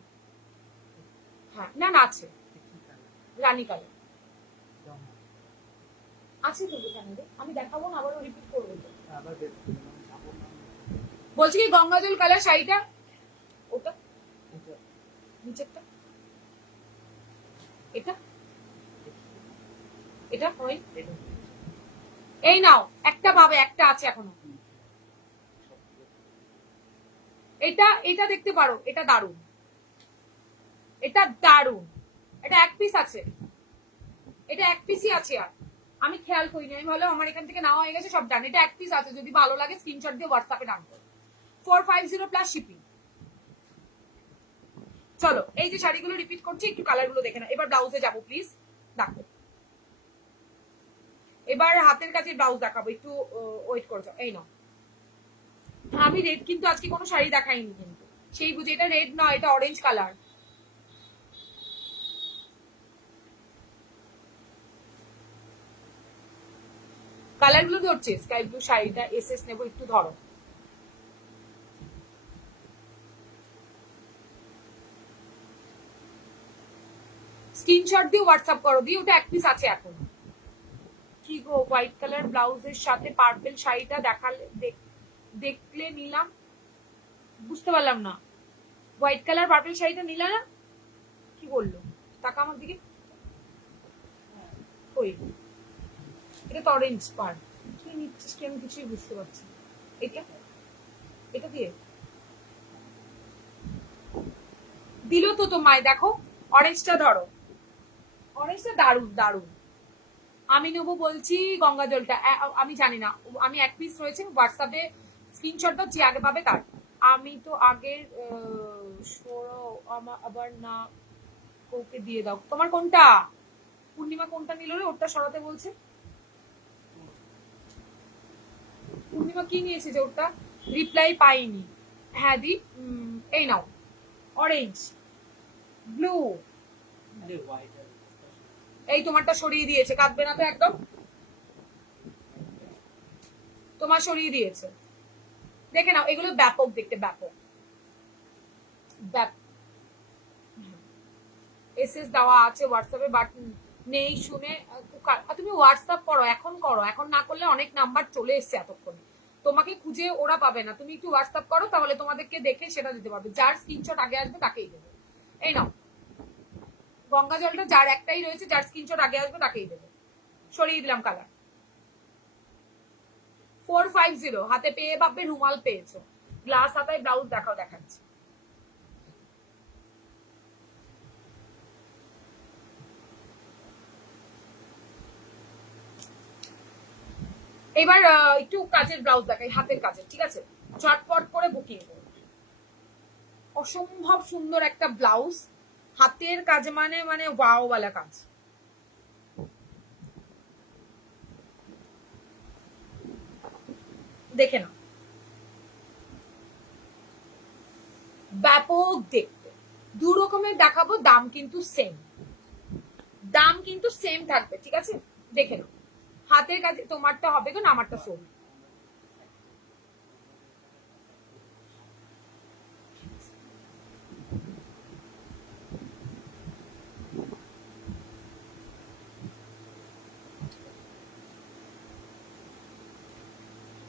হ্যাঁ না না আছে, রানী কালার আছে তো এখানে, আমি দেখাবো না, আবারও রিপিট করবো তো। বলছি কি গঙ্গাজল কালার শাড়িটা, ওটা নিচেরটা, এটা এটা হয়। এই নাও একটা পাবে, একটা আছে এখনো। এটা এটা দেখতে পারো, এটা দারুণ, এটা দারুণ। এটা এক পিস আছে, এটা এক পিসই আছে। আর আমি খেয়াল করিনি, আমি ভালো আমার এখান থেকে নেওয়া হয়ে গেছে সব ডান। এটা এক পিস আছে, যদি ভালো লাগে স্ক্রিনশট দিয়ে হোয়াটসঅ্যাপে ডান করো। 450 প্লাস শিপিং। চলো এই যে শাড়িগুলো রিপিট করছি, একটু কালার গুলো দেখে না। এবার ব্লাউজে যাবো প্লিজ, দেখো এবার হাতের কাছে ব্লাউজ দেখাবো, একটু ওয়েট করে যাও। এই নাও, আমি রেড কিন্তু আজকে কোনো শাড়ি দেখাইনি কিন্তু, সেই বুঝে এটা রেড নয়, এটা অরেঞ্জ কালার। কালার গুলো ধরছে, স্কাই ব্লু শাড়িটা এসএস নেবো, একটু ধরো। স্ক্রিনশট দিয়ে হোয়াটসঅ্যাপ করো, দিয়ে ওটা এক পিস আছে এখন। কি গো হোয়াইট কালার ব্লাউজের সাথে পার্পল শাড়িটা দেখালে দেখলে নিলাম, বুঝতে পারলাম না। হোয়াইট কালার পার্পল শাড়িটা নিলা না? কি বললো? টাকা আমার দিকে কই, এটা তো অরেঞ্জ পার, কি নিচ্ছিস কি আমি কিছুই বুঝতে পারছি। এটা এটা দিয়ে দিল তো তোমায়, দেখো অরেঞ্জটা ধরো, অরেঞ্জটা দারুন দারুন। আমি নেবো বলছি গঙ্গা জলটা, আমি জানি না, আমি এক পিস রয়েছে হোয়াটসঅ্যাপে স্ক্রিনশট দাও, যে আগে পাবে তার। আমি তো আগের আবার না, ওকে দিয়ে দাও। তোমার কোনটা? পূর্ণিমা কোনটা নিল রে? ওরটা সরাতে বলছে। পূর্ণিমা কি নিয়েছে যে ওরটা রিপ্লাই পাইনি? হ্যাঁ দি, এই নাও অরেঞ্জ, ব্লু, এই তোমারটা সরিয়ে দিয়েছে, কাঁদবে না তো একদম, তোমার সরিয়ে দিয়েছে। দেখে নাও, এগুলো ব্যাপক দেখতে, ব্যাপক এসএস দেওয়া আছে হোয়াটসঅ্যাপে, বাট নেই শুনে। তুমি হোয়াটসঅ্যাপ করো, এখন করো, এখন না করলে অনেক নাম্বার চলে এসছে এতক্ষণে, তোমাকে খুঁজে ওরা পাবে না। তুমি একটু হোয়াটসঅ্যাপ করো, তাহলে তোমাদেরকে দেখে সেটা দিতে পারবে, যার স্ক্রিনশট আগে আসবে তাকেই দেবে। এই নাও গঙ্গা জলটা, যার একটাই রয়েছে, যার স্ক্রিনশট আগে আসবে তাকেই দেবে। সরিয়ে দিলাম কালার। 450 হাতে পেয়ে ভাববে রুমাল পেয়েছো। গ্লাস হাতায় ব্লাউজ দেখাও, দেখাচ্ছি। এবার একটু কাজের ব্লাউজ দেখাই, হাতের কাজের, ঠিক আছে? চটপট করে বুকিং করুন। অসম্ভব সুন্দর একটা ব্লাউজ, হাতের কাজ, মানে মানে ওয়াও वाला কাজ। দেখে নাও, ব্যাপক দেখতে। দু রকমের দেখাবো, দাম কিন্তু সেম, দাম কিন্তু সেম থাকবে, ঠিক আছে? দেখে নাও, হাতের কাজে তোমারটা হবে তো, আমারটা সরু।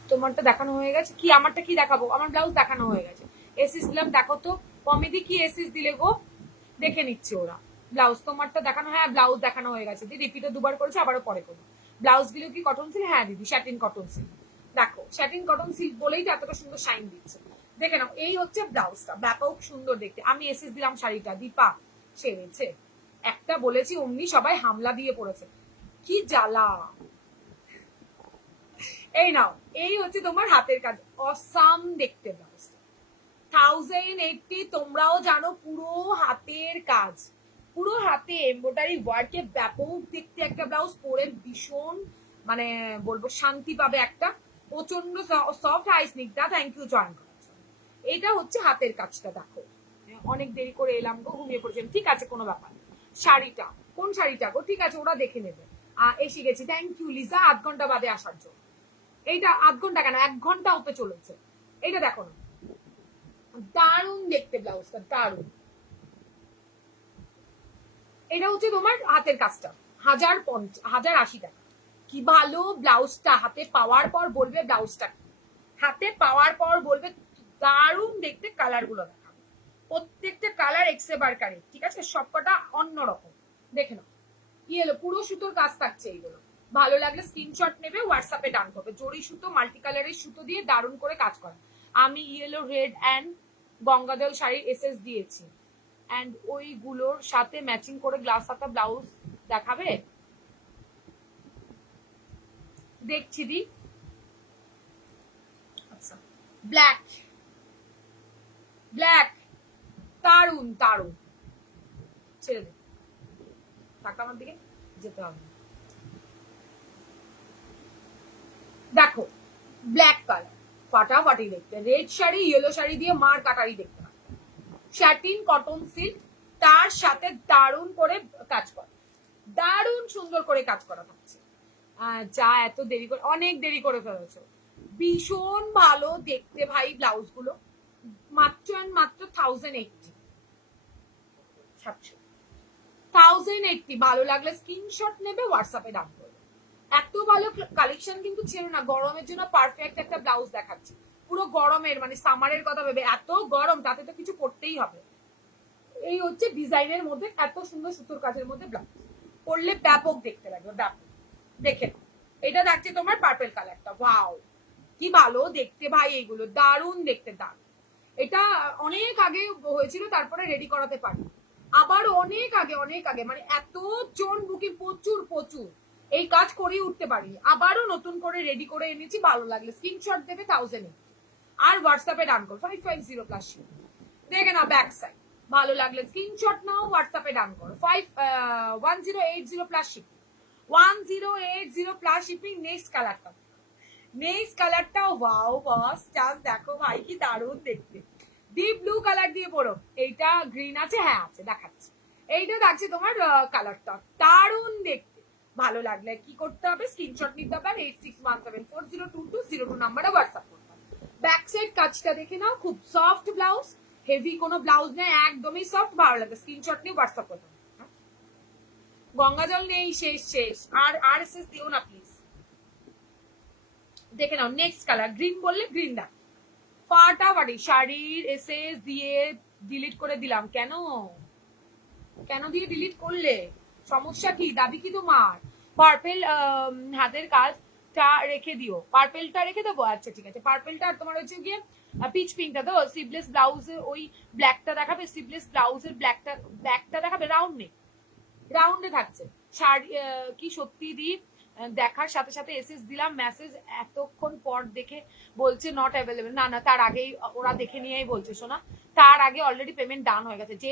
তোমারটা দেখানো হয়ে গেছে কি? আমারটা কি দেখাবো? আমার ব্লাউজ দেখানো হয়ে গেছে। এসিস দিলাম, দেখো তো কমেডি কি এসিস দিলে গো, দেখে নিচ্ছে ওরা। ব্লাউজ তোমারটা দেখানো, হ্যাঁ ব্লাউজ দেখানো হয়ে গেছে। দিদি রিপিটও দুবার করেছে, আবারও পরে করবো। ব্লাউজ গুলো কি কটন সিল্ক? হ্যাঁ দিদি স্যাটিন কটন সিল্ক। দেখো স্যাটিন কটন সিল্ক বলেই তো এতটা সুন্দর শাইন দিচ্ছে। দেখে নাও, এই হচ্ছে ব্লাউজটা, ব্যাপক সুন্দর দেখতে। আমি এসিস দিলাম শাড়িটা, দীপা সেরেছে। একটা বলেছি অমনি সবাই হামলা দিয়ে পড়েছে, কি জ্বালা। এই নাও, এই হচ্ছে তোমার হাতের কাজ, অসাম দেখতে ব্লাউজটা। 1080, তোমরাও জানো পুরো হাতের কাজ, পুরো হাতে এমব্রয়ডারি ওয়ার্কে ব্যাপক দেখতে একটা ব্লাউজ, পরে ভীষণ মানে বলবো শান্তি পাবে একটা। প্রচন্ড soft. Hi Snigdha, thank you join করার জন্য। এটা হচ্ছে হাতের কাজটা, দেখো অনেক দেরি করে এলাম গো, ঘুমিয়ে পড়েছিলাম, ঠিক আছে কোনো ব্যাপার। শাড়িটা কোন শাড়িটা গো? ঠিক আছে ওরা দেখে নেবে। এসে গেছি, থ্যাংক ইউ লিজা 8 ঘন্টা বাদে আসার জন্য। এইটা 8 ঘন্টা কেন, 1 ঘন্টা হতে চলেছে। এইটা দেখো না, দারুণ দেখতে ব্লাউজটা, দারুণ। এটা হচ্ছে তোমার হাতের কাজটা, 1080 টাকা। কি ভালো ব্লাউজটা, হাতে পাওয়ার পর বলবে ব্লাউজটা, হাতে পাওয়ার পর বলবে দারুণ দেখতে। কালার গুলো দেখাবো, প্রত্যেকটা কালার এক্সেবার কারি, ঠিক আছে? সবকটা অন্যরকম। দেখে নাও, ইয়েলো পুরো সুতোর কাজ থাকছে এইগুলো। ভালো লাগলে স্ক্রিনশট নেবে, হোয়াটসঅ্যাপে ডান করবে। জরি সুতো, মাল্টি কালারের সুতো দিয়ে দারুণ করে কাজ করে। আমি ইয়েলো, রেড অ্যান্ড গঙ্গাজল শাড়ির এসএস দিয়েছি, অ্যান্ড ওইগুলোর সাথে ম্যাচিং করে গ্লাস হাতা ব্লাউজ দেখাবে। দেখছি দি। আচ্ছা, ব্ল্যাক, ব্ল্যাক দারুণ দারুণ। ছেড়ে দে, টাকা আমার দিকে যেতে হবে। দেখো ব্ল্যাক কালার, ফাটাফাটি দেখতে। রেড শাড়ি ইয়েলো শাড়ি দিয়ে মার কাটারি দেখতে হয়। স্যাটিন কটন সিল্ক, তার সাথে দারুণ করে কাজ করা, দারুণ সুন্দর করে কাজ করা থাকছে। যা এত দেরি করে, অনেক দেরি করে ফেলেছো। ভীষণ ভালো দেখতে ভাই ব্লাউজ গুলো, মাত্র মাত্র 1080। 1080। ভালো লাগলে স্ক্রিনশট নেবে, হোয়াটসঅ্যাপে ডাক করবে। এত ভালো কালেকশন কিন্তু ছিল না, গরমের জন্য পারফেক্ট একটা ব্লাউজ দেখাচ্ছি। পুরো গরমের মানে সামারের কথা ভেবে, এত গরম তাতে তো কিছু করতেই হবে। এই হচ্ছে ডিজাইনের মধ্যে এত সুন্দর সুতোর কাজের মধ্যে ব্লাউজ, পরলে ব্যাপক দেখতে লাগবে, ব্যাপক। দেখে এটা দেখছে তোমার পার্পল কালারটা, ওয়াও কি ভালো দেখতে ভাই, এইগুলো দারুণ দেখতে, দারুণ। এটা অনেক আগে হয়েছিল, তারপরে রেডি করাতে পারি। আবার অনেক আগে মানে এত জন বুকিং, প্রচুর প্রচুর, এই কাজ করেই উঠতে পারি। আবারও নতুন করে রেডি করে এনেছি, ভালো লাগলে স্ক্রিনশট দেবে 1000 আর হোয়াটসঅ্যাপে ডান করো 550 প্লাস শিপিং। দেখে না ব্যাক সাইড, ভালো লাগলে স্ক্রিনশট নাও, হোয়াটসঅ্যাপে ডান করো 1080 plus shipping. 1080 plus shipping. Next কালারটা, নেক্সট কালারটা ওয়াও বস, জাস্ট দেখো ভাই কি দারুণ দেখতে। ডিপ ব্লু কালার দিয়ে পড়ো। এইটা গ্রিন আছে, হ্যাঁ আছে, দেখাচ্ছি। এইটা থাকছে তোমার কালারটা, দারুণ দেখতে। ভালো লাগলে কি করতে হবে, স্ক্রিনশট নিতে হবে, 8617402202 নাম্বারে হোয়াটসঅ্যাপ করতে হবে। ব্যাক সাইড কাজটা দেখে নাও, খুব সফট ব্লাউজ, হেভি কোনো ব্লাউজ নেই, একদমই সফট, ভালো লাগে। স্ক্রিনশট নিয়ে হোয়াটসঅ্যাপ করতে হবে। গঙ্গা জল নেই, শেষ শেষ। আর এসএস দিও না প্লিজ। দেখে নাও নেক্সট কালার, গ্রিন বললে গ্রিন দাও। ফাটাফাটি শাড়ির এসএস দিয়ে ডিলিট করে দিলাম। কেন কেন দিয়ে ডিলিট করলে, সমস্যা কি, দাবি কি তোমার? পার্পেল হাতের কাজটা রেখে দিও, পার্পেলটা রেখে দেবো, আচ্ছা ঠিক আছে। পার্পেলটা আর তোমার হচ্ছে গিয়ে পিচ পিঙ্কটা তো স্লিভলেস ব্লাউজে ওই ব্ল্যাকটা দেখাবে, স্লিভলেস ব্লাউজের ব্ল্যাকটা দেখাবে, রাউন্ড নেই, রাউন্ডে থাকছে শাড়ি। কি সত্যি দি দেখার সাথে সাথে এসএস দিলাম, মেসেজ এতক্ষণ পর দেখে বলছে নট অ্যাভেলেবেল। না না, তার আগেই ওরা দেখে নিয়েই বলছে শোনা, তার আগে অলরেডি পেমেন্ট ডান হয়ে গেছে। যে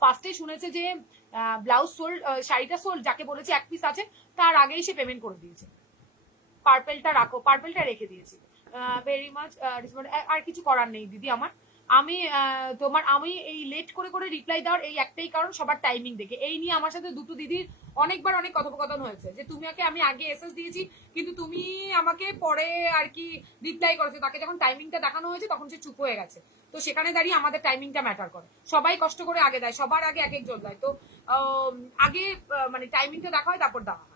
ফার্স্টে শুনেছে যে ব্লাউজ সোল্ড, শাড়িটা সোল্ড, যাকে বলেছে এক পিস আছে, তার আগেই সে পেমেন্ট করে দিয়েছে। পার্পেলটা রাখো, পার্পেলটা রেখে দিয়েছি। Very much. আর কিছু করার নেই দিদি আমার। আমি আমি এই লেট করে করে রিপ্লাই দেওয়ার এই একটাই কারণ, সবার টাইমিং দেখে। এই নিয়ে আমার সাথে দুটো দিদির অনেকবার অনেক কথোপকথন হয়েছে যে তোমাকে আমি আগে এসএস দিয়েছি, কিন্তু তুমি আমাকে পরে আর কি রিপ্লাই করেছো। তাকে যখন টাইমিংটা দেখানো হয়েছে তখন সে চুপ হয়ে গেছে। তো সেখানে দাঁড়িয়ে আমাদের টাইমিংটা ম্যাটার করে। সবাই কষ্ট করে আগে দেয়, সবার আগে এক একজন দেয়। তো আগে মানে টাইমিংটা দেখা হয়, তারপর দেওয়া হয়।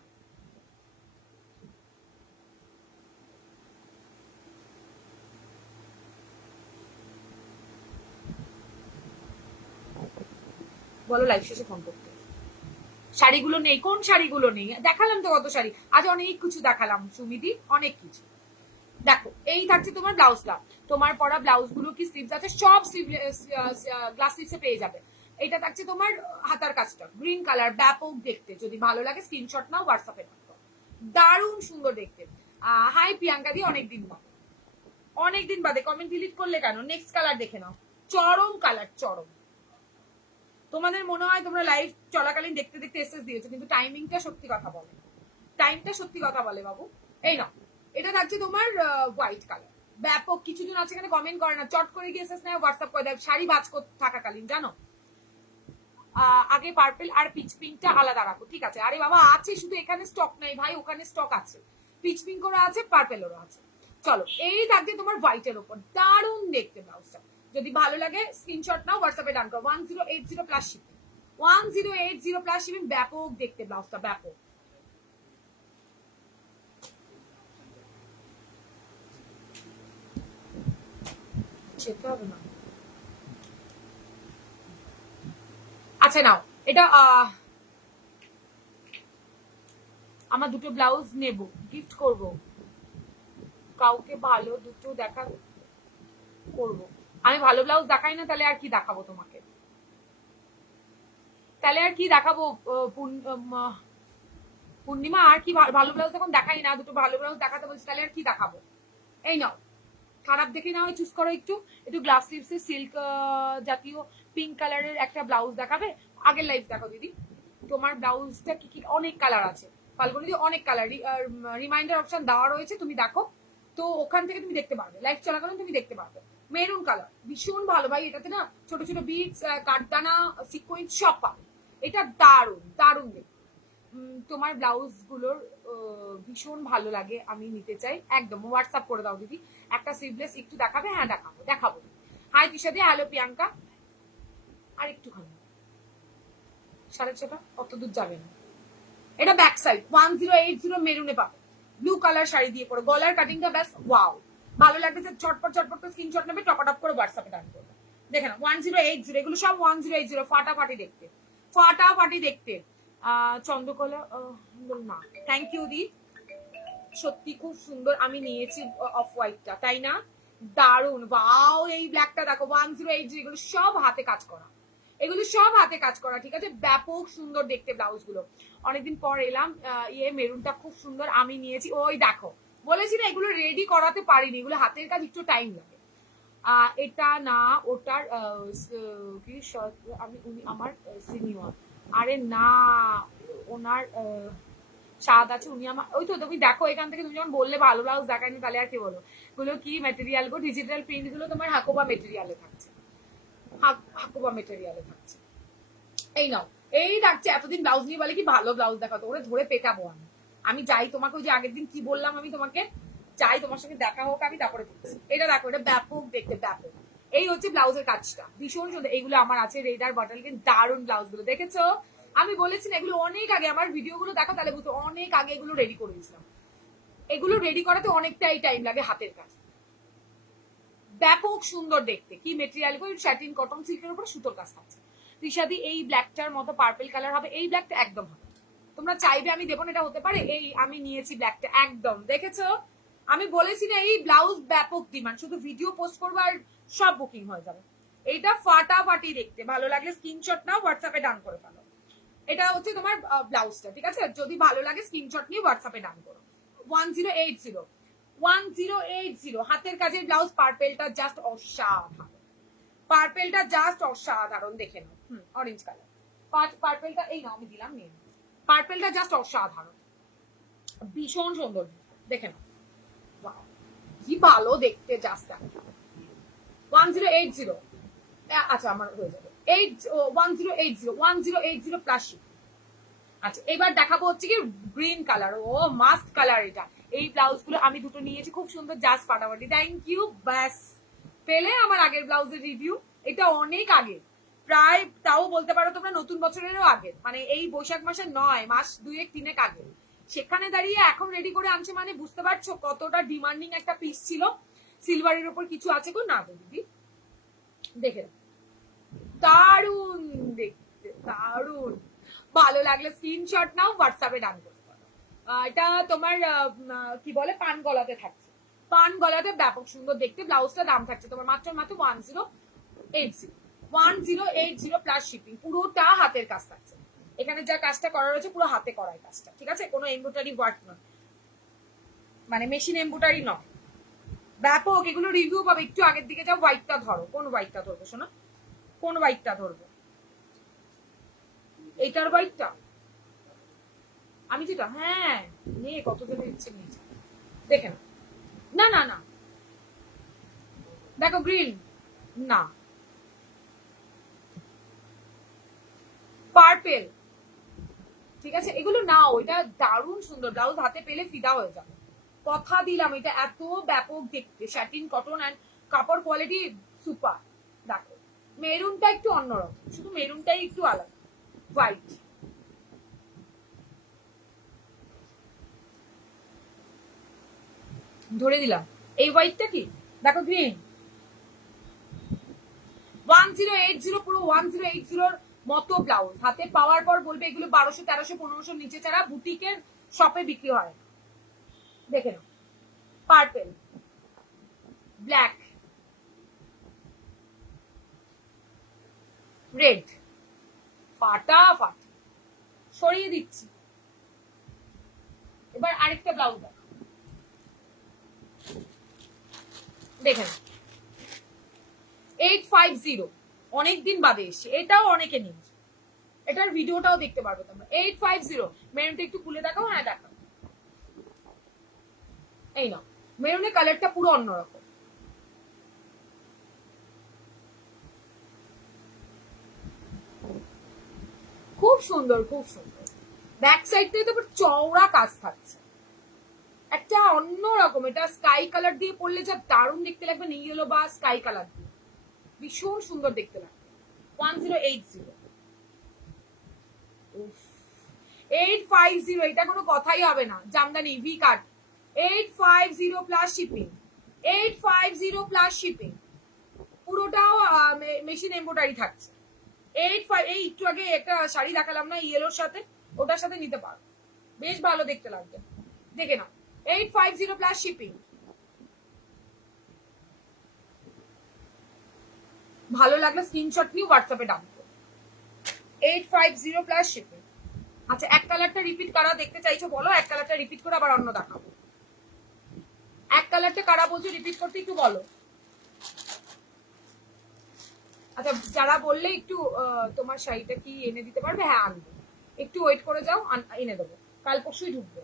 বলো লাইভ শেষে ফোন করতে। শাড়িগুলো নেই, কোন শাড়িগুলো নেই? দেখালাম তো কত শাড়ি, আজ অনেক কিছু দেখালাম সুমিদি, অনেক কিছু। দেখো এই থাকছে তোমার ব্লাউজটা, তোমার পরা ব্লাউজ গুলো কি স্লিভস আছে, সব গ্লাস স্লিভসে পেয়ে যাবে। এটা থাকছে তোমার হাতার কাজটা, গ্রিন কালার, ব্যাপক দেখতে। যদি ভালো লাগে স্ক্রিনশট নাও, হোয়াটসঅ্যাপে পাঠাও, দারুণ সুন্দর দেখতে। হাই প্রিয়াঙ্কা দি, অনেকদিন বাদে, অনেকদিন বাদে কমেন্ট ডিলিট করলে কেন? নেক্সট কালার দেখে নাও, চরম কালার, চরম। তোমাদের মনে হয় তোমরা লাইভ চলাকালীন দেখতে দেখতে এসএস দিয়েছো, কিন্তু টাইমিংটা সত্যি কথা বলে, টাইমটা সত্যি কথা বলে বাবু। এই নাও, এটা থাকছে তোমার হোয়াইট কালার, ব্যাপক। কিছুজন আছে এখানে কমেন্ট করে না, চট করে গিয়ে এসএস নেয়, হোয়াটসঅ্যাপ করে দেয় শাড়ি ভাজ থাকাকালীন, জানো। আগে পার্পেল আর পিচ পিঙ্কটা আলাদা রাখো, ঠিক আছে? আরে বাবা আছে, শুধু এখানে স্টক নাই ভাই, ওখানে স্টক আছে, পিচ পিঙ্করও আছে, পার্পেলেরও আছে। চলো এই থাকছে তোমার হোয়াইটের ওপর, দারুণ দেখতে ব্লাউজটা। যদি ভালো লাগে স্ক্রিনশট নাও, হোয়াটসঅ্যাপে ডান করো। 1080 প্লাস শিপিং, 1080 প্লাস শিপিং। ব্যাপক দেখতে ব্লাউজটা, ব্যাপক। যেতে হবে না, আচ্ছা নাও এটা। আমার দুটো ব্লাউজ নেব, গিফট করব কাউকে, ভালো দুটো দেখা করব। আমি ভালো ব্লাউজ দেখাই না, তাহলে আর কি দেখাবো তোমাকে? তাহলে আর কি দেখাবো পূর্ণিমা? আর কি ভালো ব্লাউজ যখন দেখাই না, দুটো ভালো ব্লাউজ দেখাতে বলছি, তাহলে আর কি দেখাবো? এই নাও, খারাপ দেখে নাও, চুজ করো একটু। একটু গ্লাস স্লিভসের সিল্ক জাতীয় পিঙ্ক কালারের একটা ব্লাউজ দেখাবে। আগের লাইফ দেখো দিদি, তোমার ব্লাউজটা কি কি, অনেক কালার আছে ফাল্গুনি, অনেক কালার। রিমাইন্ডার অপশন দেওয়া রয়েছে, তুমি দেখো তো, ওখান থেকে তুমি দেখতে পারবে, লাইভ চলাকালীন তুমি দেখতে পারবে। মেরুন কালার ভীষণ ভালো ভাই, এটাতে না ছোট ছোট বিটস, কাঠদানা, সিকোয়েন্স সব পাবে। এটা দারুণ দারুণ দেখতে। তোমার ব্লাউজ গুলোর ভীষণ ভালো লাগে, আমি নিতে চাই একদম। হোয়াটসঅ্যাপ করে দাও দিদি, একটা স্লিভলেস একটু দেখাবে? হ্যাঁ দেখাবো দেখাবো। হাই তিশাদি, হ্যালো প্রিয়াঙ্কা। আর একটুখানি, 6:30, অত দূর যাবে না। এটা ব্যাক সাইড 1080 মেরুনে পাবে, ব্লু কালার শাড়ি দিয়ে পরে, গলার কাটিংটা ব্যাস ওয়াও। ভালো লাগবে যে চটপট চটপট করে স্ক্রিনশট নেবে, টপাটপ করে হোয়াটসঅ্যাপে ডান করবে। দেখে না 1080, এগুলো সব 1080, ফাটাফাটি দেখতে, ফাটাফাটি দেখতে। চন্দ্রকলা না, থ্যাংক ইউ দি, সত্যি খুব সুন্দর। আমি নিয়েছি অফ হোয়াইটটা, তাই না? দারুন, ওয়াও এই ব্ল্যাকটা দেখো 1080, এগুলো সব হাতে কাজ করা, এগুলো সব হাতে কাজ করা, ঠিক আছে? ব্যাপক সুন্দর দেখতে ব্লাউজ গুলো। অনেকদিন পর এলাম, মেরুনটা খুব সুন্দর আমি নিয়েছি। ওই দেখো বলেছি না এগুলো রেডি করাতে পারিনি, এগুলো হাতের কাজ, একটু টাইম লাগে। এটা না ওটার কি আমি আমার সিনিয়র, আরে না ওনার স্বাদ আছে, উনি আমার ওই তো তুমি দেখো এখান থেকে তুমি যখন বললে ভালো ব্লাউজ দেখায়নি তাহলে আর কি বলো। গুলো কি ম্যাটেরিয়াল গো, ডিজিটাল প্রিন্ট গুলো তোমার হাকোবা মেটেরিয়ালে থাকছে, হাকোবা মেটেরিয়ালে থাকছে। এই নাও, এই থাকছে। এতদিন ব্লাউজ নিয়ে বলে কি ভালো ব্লাউজ দেখাতো, ওরে ধরে পেটাবো আমি। আমি যাই তোমাকে ওই যে আগের দিন কি বললাম আমি তোমাকে, চাই তোমার সঙ্গে দেখা হোক আমি তারপরে বলছি। এটা দেখো, এটা ব্যাপক দেখতে, ব্যাপক। এই হচ্ছে ব্লাউজের কাজটা, ভীষণ সুন্দর। এইগুলো আমার আছে রেডার বটল, কিন্তু দারুণ ব্লাউজ গুলো দেখেছো? আমি বলেছি না এগুলো অনেক আগে, আমার ভিডিও গুলো দেখো তাহলে বুঝতে, অনেক আগে এগুলো রেডি করে দিয়েছিলাম। এগুলো রেডি করাতে অনেকটাই টাইম লাগে, হাতের কাজ ব্যাপক সুন্দর দেখতে। কি মেটেরিয়াল গো, স্যাটিন কটন সিল্কের উপর সুতোর কাজ থাকছে। ঋষাদি এই ব্ল্যাকটার মতো পার্পল কালার হবে, এই ব্ল্যাকটা একদম হবে। তোমরা চাইবে আমি দেবো না, এটা হতে পারে। এই আমি নিয়েছি ব্ল্যাকটা, একদম দেখেছো? আমি বলেছি না এই ব্লাউজ ব্যাপক ডিমান্ড, শুধু ভিডিও পোস্ট করবো আর সব বুকিং হয়ে যাবে। এইটা ফাটাফাটি দেখতে, ভালো লাগলে স্ক্রিনশট নাও, হোয়াটসঅ্যাপে ডান করে ফেলো। এটা হচ্ছে তোমার ব্লাউজটা, ঠিক আছে? যদি ভালো লাগে স্ক্রিনশট নিয়ে হোয়াটসঅ্যাপে ডান করো। 1080, 1080 হাতের কাজের ব্লাউজ। পার্পেলটা জাস্ট অসাধারণ, পার্পেলটা জাস্ট অসাধারণ, দেখে নাও। অরেঞ্জ কালার পার্পেলটা, এই নাও আমি দিলাম, নিয়ে পার্পেলটা জাস্ট অসাধারণ, ভীষণ সুন্দর, দেখে নাও। কি ভালো দেখতে, জাস্ট 1080। আচ্ছা আমার হয়ে যাবে 1080 প্লাস। আচ্ছা এবার দেখাবো হচ্ছে কি গ্রিন কালার, ও মাস্ট কালার এটা। এই ব্লাউজ গুলো আমি দুটো নিয়েছি, খুব সুন্দর, জাস্ট ফাটাফাটি। Thank you. ব্যাস পেলে আমার আগের ব্লাউজের রিভিউ, এটা অনেক আগে, প্রায় তাও বলতে পারো তোমরা নতুন বছরেরও আগে, মানে এই বৈশাখ মাসের নয়, মাস 2-3 আগে। সেখানে দাঁড়িয়ে এখন রেডি করে আনছে, মানে বুঝতে পারছো কতটা ডিমান্ডিং একটা পিস ছিল। সিলভারের উপর কিছু আছে গো, না তো দিদি দেখে দারুন দেখতে, দারুন। ভালো লাগলে স্ক্রিনশট নাও, হোয়াটসঅ্যাপে ডান করতে পারো। এটা তোমার কি বলে পান গলাতে থাকছে, পান গলাতে ব্যাপক সুন্দর দেখতে। ব্লাউজটা দাম থাকছে তোমার মাত্র 1080 প্লাস শিপিং। পুরোটা হাতের কাজ থাকছে, এখানে যা কাজটা করা রয়েছে পুরো হাতে করাই কাজটা, ঠিক আছে? কোনো এমব্রয়ডারি ওয়ার্ক নয়, মানে মেশিন এমব্রয়ডারি নয়, ব্যাপক। এগুলো রিভিউ পাবে, একটু আগের দিকে যাও। হোয়াইটটা ধরো, কোন হোয়াইটটা ধরবো শোনা, কোন হোয়াইটটা ধরবো? এইটার হোয়াইটটা আমি যেটা, হ্যাঁ নিয়ে কত জনের ইচ্ছে নিয়েছে, দেখে না, না না না দেখো গ্রিন, না পার্পেল, ঠিক আছে? এগুলো নাও, এটা দারুণ সুন্দর ব্লাউজ, হাতে পেলে ফিদা হয়ে যাবে, কথা দিলাম। এটা এত ব্যাপক দেখতে, স্যাটিন কটন অ্যান্ড কাপড় কোয়ালিটি সুপার। দেখো মেরুনটা একটু অন্যরকম, শুধু মেরুনটাই একটু আলাদা। হোয়াইট, ধরে দিলাম। এই হোয়াইটটা কি, দেখো গ্রিন। 1080, পুরো 1080 মতো ব্লাউজ হাতে পাওয়ার পর বলবে এগুলো 1200, 1300, 1500 নিচে ছাড়া বুটিকের শপে বিক্রি হয়। দেখে নাও, পার্পেল, ব্ল্যাক, রেড, ফাটাফাট সরিয়ে দিচ্ছি। এবার আরেকটা ব্লাউজ দেখে নাও, 850, অনেকদিন বাদে এসছে, এটাও অনেকে নিয়েছে, এটার ভিডিওটাও দেখতে পারবে তোমরা। 850 মেরুনটা একটু খুলে দেখাও, হ্যাঁ দেখাও। এই নাও, মেরুনের কালারটা পুরো অন্যরকম, খুব সুন্দর, খুব সুন্দর। ব্যাক সাইডটাই তো চওড়া কাজ থাকছে, একটা অন্যরকম। এটা স্কাই কালার দিয়ে পরলে যা দারুণ দেখতে লাগবে, নীল ইয়েলো বা স্কাই কালার দিয়ে ভীষণ সুন্দর দেখতে লাগবে। 1080, 850, এটা কোনো কথাই হবে না। Jamdani V cut, 850 plus shipping, 850 plus shipping, পুরোটাও মেশিন এমব্রয়ডারি থাকছে। এই একটু আগে একটা শাড়ি দেখালাম না ইয়েলোর সাথে, ওটার সাথে নিতে পারো, বেশ ভালো দেখতে লাগবে, দেখে নাও। 850 প্লাস শিপিং, ভালো লাগলে স্ক্রিনশট নিয়ে হোয়াটসঅ্যাপে ডাকবো। 850 প্লাস শিপিং। আচ্ছা, এক কালারটা রিপিট কারা দেখতে চাইছো বলো, এক কালারটা রিপিট করে আবার অন্য দেখাবো। এক কালারটা কারা বলছো রিপিট করতে একটু বলো। আচ্ছা, যারা বললে একটু তোমার শাড়িটা কি এনে দিতে পারবে? হ্যাঁ আনবো, একটু ওয়েট করে যাও, এনে দেবো, কাল পরশুই ঢুকবে।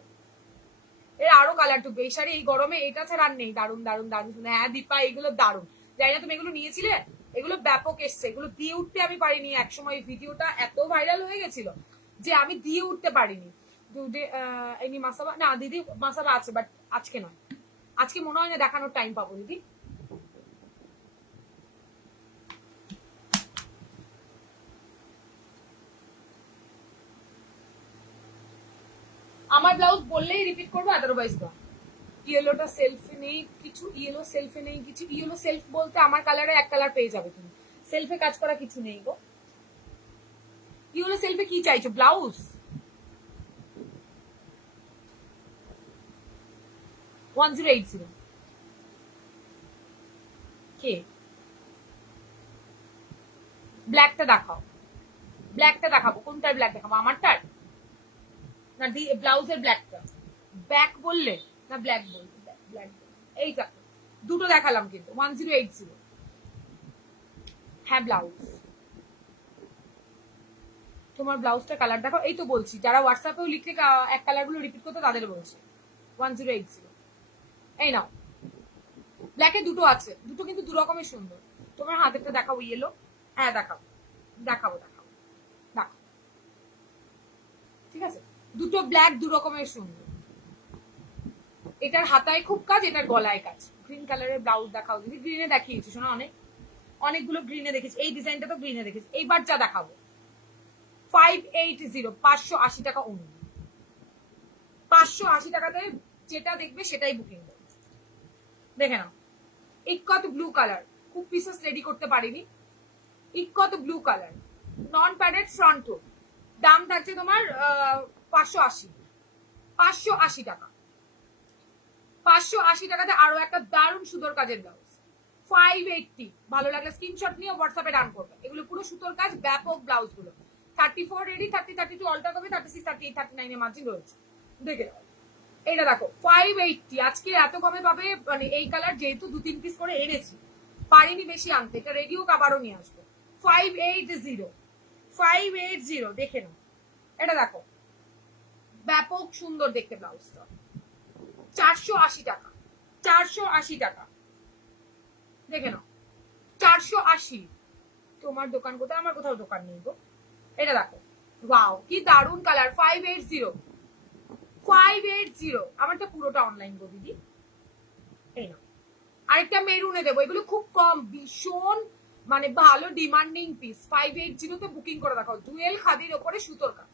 এর আরো কালার ঢুকবে এই শাড়ি, এই গরমে এটা ছাড়া আর নেই। দারুন দারুন দারুন। হ্যাঁ দীপা, এগুলো দারুন। জানি না তুমি এগুলো নিয়েছিলে, এগুলো ব্যাপক এসছে, এগুলো দিয়ে উঠতে আমি পারিনি। একসময় ভিডিওটা এত ভাইরাল হয়ে গেছিল যে আমি দিয়ে উঠতে পারিনি। এমনি মাসাবা না দিদি, মাসাবা আছে বাট আজকে নয়, আজকে মনে হয় না দেখানোর টাইম পাবো দিদি। আমার ব্লাউজ বললেই রিপিট করবো, আদারওয়াইজ না। ইয়েলোটা সেলফে নেই কিছু, ইয়েলো সেলফে নেই কিছু। ইয়েলো সেলফ বলতে আমার কালারে এক কালার পেয়ে যাবে তুমি, সেলফে কাজ করা কিছু নেই গো। ইয়েলো সেলফে কি চাইছো? ব্লাউজ 1080 কে? ব্ল্যাকটা দেখাও, ব্ল্যাকটা দেখাবো। কোনটার ব্ল্যাক দেখাবো? আমারটার না ব্লাউজের ব্ল্যাকটা? ব্ল্যাক বললে না ব্ল্যাক বললে? ব্ল্যাক। এইটা দুটো দেখালাম কিন্তু 1080। হ্যাঁ ব্লাউজ, তোমার ব্লাউজটা কালার দেখাও। এই তো বলছি, যারা হোয়াটসঅ্যাপেও লিখলে এক কালারগুলো রিপিট করতে তাদের বলছি 1080। এই নাও, ব্ল্যাকে দুটো আছে, দুটো কিন্তু দু রকমের সুন্দর। তোমার হাতেরটা দেখাবো ইয়েলো। হ্যাঁ দেখাবো দেখাবো দেখাবো দেখাবো, ঠিক আছে। দুটো ব্ল্যাক দু রকমের সুন্দর। এটার হাতায় খুব কাজ, এটার গলায় কাজ। গ্রিন কালারের ব্লাউজ দেখাও দিদি। গ্রিনে দেখিয়েছি শোনা, অনেকগুলো গ্রিনে দেখেছি, এই ডিজাইনটা তো গ্রিনে দেখেছি। এইবার যা দেখাবো 580, 580 টাকা অন্য। 580 টাকাতে যেটা দেখবে সেটাই বুকিং দেবে। দেখে নাও, ইকত ব্লু কালার, খুব পিসেস রেডি করতে পারিনি। ইকত ব্লু কালার, নন প্যাডেড ফ্রন্ট হুক, দাম থাকছে তোমার 580। 580 টাকা। 580 টাকাতে আরো একটা দারুণ সুতোর কাজের ব্লাউজ 580। ভালো লাগলে স্ক্রিনশট নিয়ে হোয়াটসঅ্যাপে ডান করবে। এগুলো পুরো সুতোর কাজ, ব্যাপক ব্লাউজ গুলো। 34 রেডি, 30, 32 অল্টার করবে, 36, 38, 39 এর মার্জিন রয়েছে। দেখে এইটা দেখো 580। আজকে এত কমে পাবে, মানে এই কালার যেহেতু 2-3 পিস করে এনেছি, পারিনি বেশি আনতে, এটা রেডি হোক আবারও নিয়ে আসবো। 580, 580 দেখে নাও। এটা দেখো ব্যাপক সুন্দর দেখতে ব্লাউজটা। 480 টাকা, 480 টাকা। দেখে নাও 480। তোমার দোকান কোথায়? আমার কোথাও দোকান নেই গো। এটা দেখো, ওয়াও কি দারুন কালার। 580, 580। আমারটা পুরোটা অনলাইন গো দিদি। এই নাও আরেকটা মেরুনে দেবো। এগুলো খুব কম, ভীষণ মানে ভালো ডিমান্ডিং পিস। 580 তে বুকিং করে দেখো। ডুয়েল খাদির ওপরে সুতোর কাজ,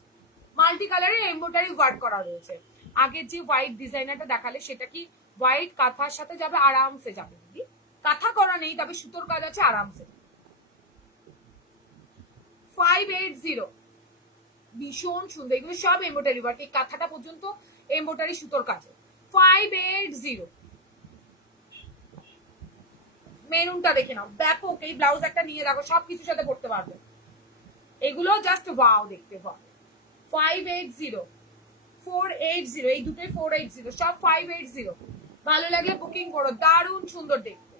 মাল্টি কালারে এমব্রয়ডারি ওয়ার্ক করা রয়েছে। আগে যে হোয়াইট ডিজাইনারটা দেখালে সেটা কি হোয়াইট কাঁথার সাথে যাবে? আরামসে যাবে দিদি, কাঁথা করা নেই তবে সুতোর কাজ আছে, আরামসে। 580 ভীষণ সুন্দর। এগুলো সব এমব্রয়ডারি ওয়ার্ক, এই কাঁথাটা পর্যন্ত এমব্রয়ডারি সুতোর কাজে। 580। মেরুনটা দেখে নাও, ব্যাপক। এই ব্লাউজ একটা নিয়ে দেখো, সবকিছুর সাথে পড়তে পারবে। এগুলো জাস্ট ওয়াও দেখতে পাবে। 580, 480, এই দুটোই 480, সব 580। ভালো লাগলে বুকিং করো, দারুণ সুন্দর দেখতে।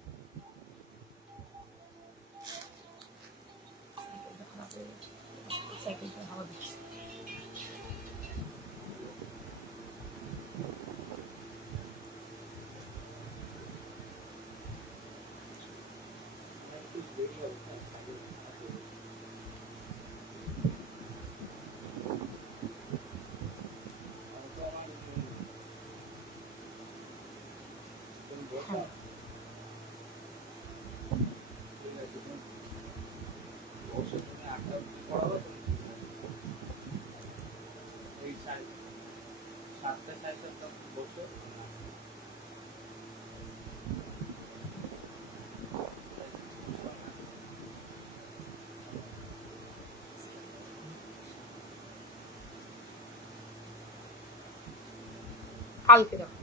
কালকে দেখো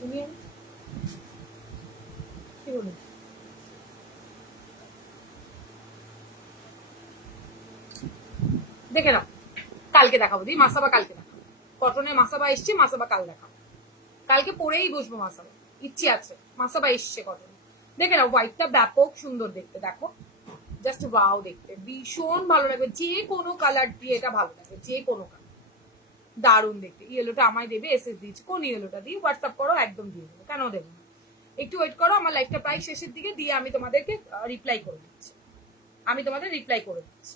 শুনিয়ে কি বলি, দেখে নাও, কালকে দেখাবো দিই মাসাবা, কালকে দেখাবো কটনের মাসাবা এসছে, মাসাবা কাল দেখাবো, কালকে পরেই বসবো মাসাবা, ইচ্ছে আছে, মাসাবা এসছে কটন, দেখে নাও হোয়াইটটা ব্যাপক সুন্দর দেখতে, দেখো জাস্ট ওয়াও দেখতে, ভীষণ ভালো লাগবে, যে কোনো কালার দিয়ে এটা ভালো লাগবে, যে কোনো কালার দারুণ দেখতে। ইয়েলোটা আমায় দেবে, এসএস দিয়েছে, কোন ইয়েলোটা দিয়ে হোয়াটসঅ্যাপ করো, একদম দিয়ে দেবো, কেন দেবো না, একটু ওয়েট করো, আমার লাইফটা প্রায় শেষের দিকে, দিয়ে আমি তোমাদেরকে রিপ্লাই করে দিচ্ছি, আমি তোমাদের রিপ্লাই করে দিচ্ছি।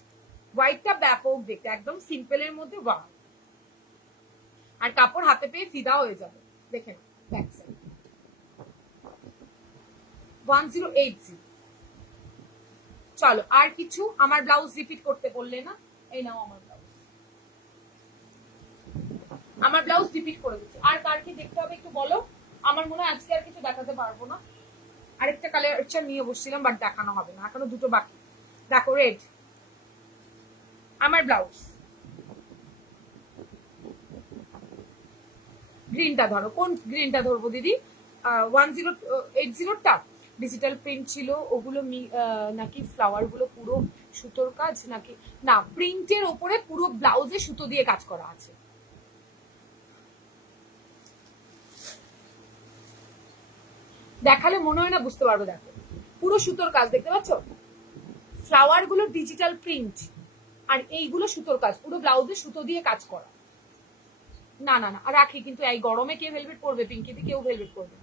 হোয়াইটটা ব্যাপক দেখতে, একদম সিম্পলের মধ্যে ওয়াও, আর কাপড় হাতে পেয়ে ফিদা হয়ে যাবে, দেখে নাও ব্যাক সাইড 1080। চলো আর কিছু, আমার ব্লাউজ রিপিট করতে বললে না, এই নাও আমার ব্লাউজ, আমার ব্লাউজ রিপিট করে দিচ্ছি, আর কার কি দেখতে হবে একটু বলো, আমার মনে হয় আজকে আর কিছু দেখাতে পারবো না, আরেকটা কালার নিয়ে বসছিলাম বাট দেখানো হবে না, এখনো দুটো বাকি, দেখো রেড আমার ব্লাউজ, গ্রিনটা ধরো, কোন গ্রিনটা ধরবো দিদি, 1080টা ডিজিটাল প্রিন্ট ছিল, ওগুলো নাকি ফ্লাওয়ার গুলো পুরো সুতোর কাজ নাকি, না প্রিন্টের ওপরে পুরো ব্লাউজে সুতো দিয়ে কাজ করা আছে, দেখালে মনে হয় না বুঝতে পারবো, দেখো পুরো সুতোর কাজ দেখতে পাচ্ছ, ফ্লাওয়ার গুলো ডিজিটাল প্রিন্ট, আর এইগুলো সুতোর কাজ, পুরো ব্লাউজে সুতো দিয়ে কাজ করা, না না না রাখি, কিন্তু এই গরমে কে ভেলভেট করবে, পিঙ্কিতে কেউ ভেলভেট করবে,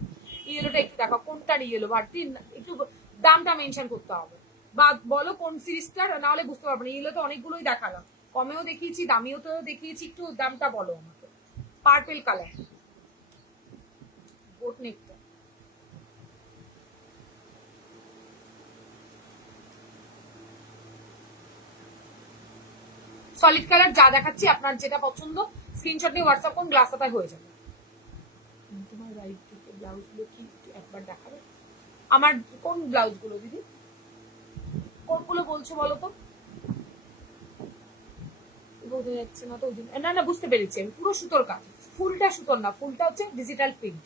ইয়েলোটা একটু দেখো, কোনটার ইয়েলো ভারতী, একটু দামটা মেনশন করতে হবে, বা বলো কোন সিরিজটার, না হলে বুঝতে পারবো না, ইয়েলো তো অনেকগুলোই দেখালাম, কমেও দেখিয়েছি দামিও তো দেখিয়েছি, একটু দামটা বলো আমাকে, পার্পেল কালার, বোট নেকটা, সলিড কালার যা দেখাচ্ছি, আপনার যেটা পছন্দ স্ক্রিনশট নিয়ে হোয়াটসঅ্যাপ করুন, গ্লাস হাতায় হয়ে যাবে। তোমার রাইট দিকে ব্লাউজ গুলো কি একবার দেখাবে, আমার কোন ব্লাউজ গুলো দিদি, কোনগুলো বলছো বলো তো, বোঝা যাচ্ছে না তো, ওই জন্য, না না বুঝতে পেরেছি আমি, পুরো সুতোর কাজ, ফুলটা সুতোর না, ফুলটা হচ্ছে ডিজিটাল প্রিন্ট,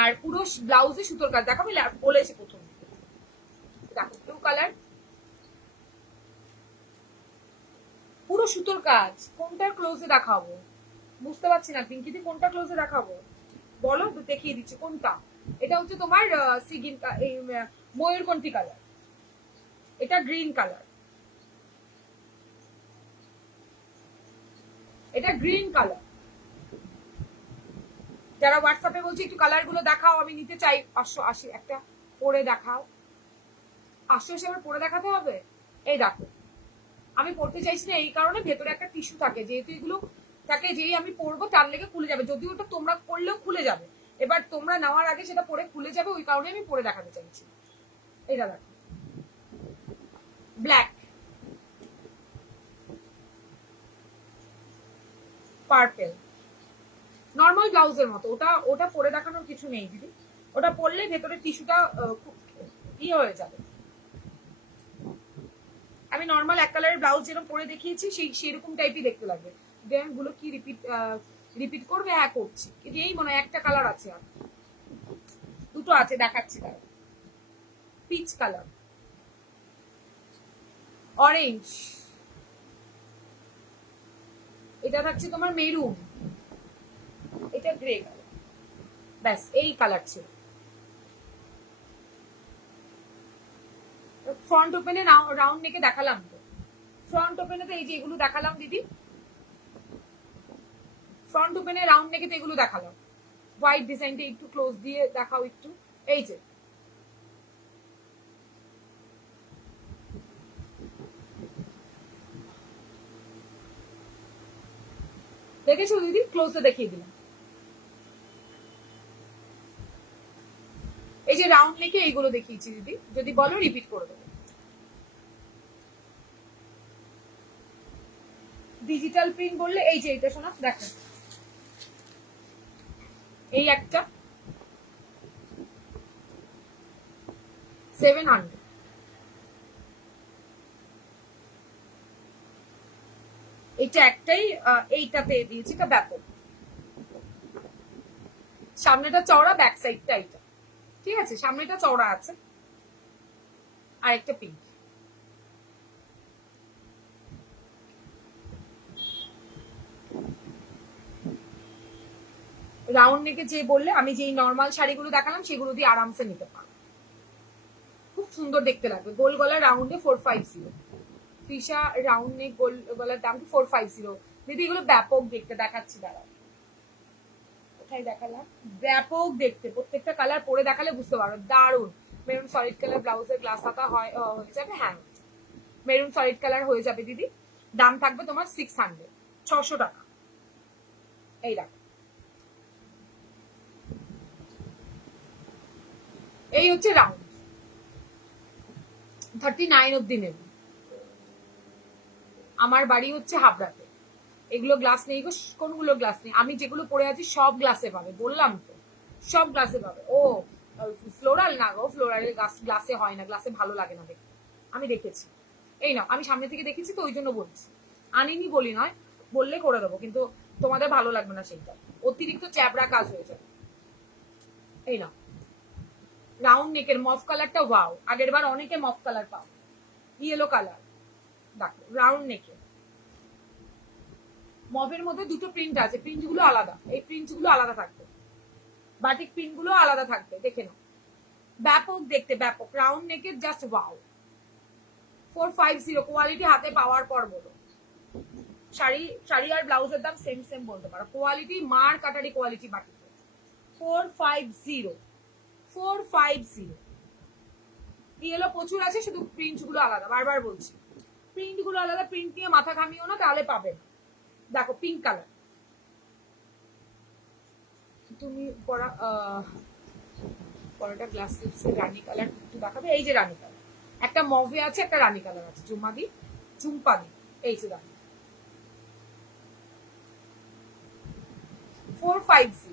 আর পুরো ব্লাউজে সুতোর কাজ, দেখো আমি বলেছি প্রথম, দেখো ব্লু কালার পুরো সুতোর কাজ, কোনটার ক্লোজে দেখাবো বুঝতে পারছি না, পিঙ্কিদি কোনটা ক্লোজে দেখাবো বলো, দেখিয়ে দিচ্ছি কোনটা, এটা হচ্ছে তোমার সিগিন, এই ময়ূরকণ্ঠী কালার, এটা গ্রিন কালার, এটা গ্রিন কালার, যারা হোয়াটসঅ্যাপে বলছি একটু কালার গুলো দেখাও, আমি নিতে চাই, 580 একটা পরে দেখাও, 580 আবার পরে দেখাতে হবে, এই দেখো আমি পড়তে চাইছি না এই কারণে, ভেতরে একটা টিস্যু থাকে, যেহেতু এগুলো থাকে, যেই আমি পরবো তার লেগে খুলে যাবে, যদিও ওটা তোমরা পরলেও খুলে যাবে, এবার তোমরা নেওয়ার আগে সেটা পরে খুলে যাবে, ওই কারণে আমি পরে দেখাতে চাইছি, এটা দেখো ব্ল্যাক, পার্পেল, নর্মাল ব্লাউজের মতো, ওটা ওটা পরে দেখানোর কিছু নেই দিদি, ওটা পরলে ভেতরে টিস্যুটা খুব ইয়ে হয়ে যাবে, আমি নর্মাল এক কালারের ব্লাউজ যেরকম পরে দেখিয়েছি সেরকম টাইপই দেখতে লাগবে, দেন গুলো কি রিপিট করবে, হ্যাঁ করছি, কিন্তু এই মনে হয় একটা কালার আছে, আর দুটো আছে দেখাচ্ছি, তার পিচ কালার, অরেঞ্জ, এটা থাকছে তোমার মেরুন, এটা গ্রে কালার, ব্যাস এই কালার ছিল, ফ্রন্ট ওপেনে রাউন্ড নেকে দেখালাম তো, ফ্রন্ট ওপেনে তো এই যে এগুলো দেখালাম দিদি, ফ্রন্ট ওপেনে রাউন্ড নেকে তো এগুলো দেখালাম, হোয়াইট ডিজাইনটা একটু ক্লোজ দিয়ে দেখাও একটু, এই যে দেখেছো দিদি, ক্লোজে দেখিয়ে দিলাম, এই যে রাউন্ড নেকে এইগুলো দেখিয়েছি দিদি, যদি বলো রিপিট করে দেবো, ডিজিটাল প্রিন্ট বললে এই যে এটা শোনা, দেখো এই একটা 700, এটা একটাই, এইটাতে দিয়েছি, এটা ব্যাপক, সামনেটা চওড়া, ব্যাক সাইডটা এটা, ঠিক আছে? সামনেটা চওড়া আছে, আর একটা পিঙ্ক। রাউন্ড নেকে যে বললে, আমি যেই নর্মাল শাড়িগুলো দেখালাম সেগুলো দিয়ে আরামসে নিতে পারো, খুব সুন্দর দেখতে লাগবে। গোল গলার রাউন্ডে 450। তৃষা রাউন্ড নেক গোল গলার দাম 450। দিদি এগুলো ব্যাপক দেখতে, দেখাচ্ছি দাঁড়াও, কোথায় দেখালাম, ব্যাপক দেখতে, প্রত্যেকটা কালার পরে দেখালে বুঝতে পারো, দারুন। মেরুন সলিড কালার ব্লাউজের গ্লাস হাতা হয়ে যাবে, হ্যাঁ মেরুন সলিড কালার হয়ে যাবে দিদি। দাম থাকবে তোমার 600, 600 টাকা। এই দেখো, এই হচ্ছে রাউন্ড 39 অব্দি নেব। আমার বাড়ি হচ্ছে হাবড়াতে। এগুলো গ্লাস নেই গো, কোনগুলো গ্লাস নেই? আমি যেগুলো পরে আছি সব গ্লাসে পাবে, বললাম তো, সব গ্লাসে পাবে। ও ফ্লোরাল না গো, ফ্লোরালের গ্লাসে হয় না, গ্লাসে ভালো লাগে না দেখতে, আমি দেখেছি। এই নাও, আমি সামনে থেকে দেখেছি তো ওই জন্য বলছি, আনিনি বলি নয়, বললে করে দেবো, কিন্তু তোমাদের ভালো লাগবে না, সেইটা অতিরিক্ত চ্যাবড়া কাজ হয়ে যাবে। এই নাও, রাউন্ড নেকের মফ কালারটা, ওয়াও, আগের বার অনেকে মফ কালার পাও, ইয়েলো কালার, দেখো রাউন্ড নেকের মফের মধ্যে দুটো প্রিন্ট আছে, প্রিন্ট গুলো আলাদা, এই প্রিন্ট গুলো আলাদা থাকবে, বাটিক প্রিন্ট গুলো আলাদা থাকবে, দেখে নাও, ব্যাপক দেখতে, ব্যাপক। রাউন্ড নেকের জাস্ট ওয়াও, 450। কোয়ালিটি হাতে পাওয়ার পর বলো। শাড়ি আর ব্লাউজের দাম সেম সেম বলতে পারো, কোয়ালিটি মার কাটারি কোয়ালিটি বাটিক। 450, 450। ইয়েলো প্রচুর আছে, শুধু প্রিন্ট গুলো আলাদা, বারবার বলছি, প্রিন্ট গুলো আলাদা, প্রিন্ট নিয়ে মাথা ঘামিও না, তাহলে পাবে না। দেখো পিঙ্ক কালার, তুমি পরাটা গ্লাস স্লিপসের রানী কালার একটু দেখাবে, এই যে রানী কালার, একটা মভে আছে, একটা রানী কালার আছে, ঝুম্পা দি, এই যে রানী 450।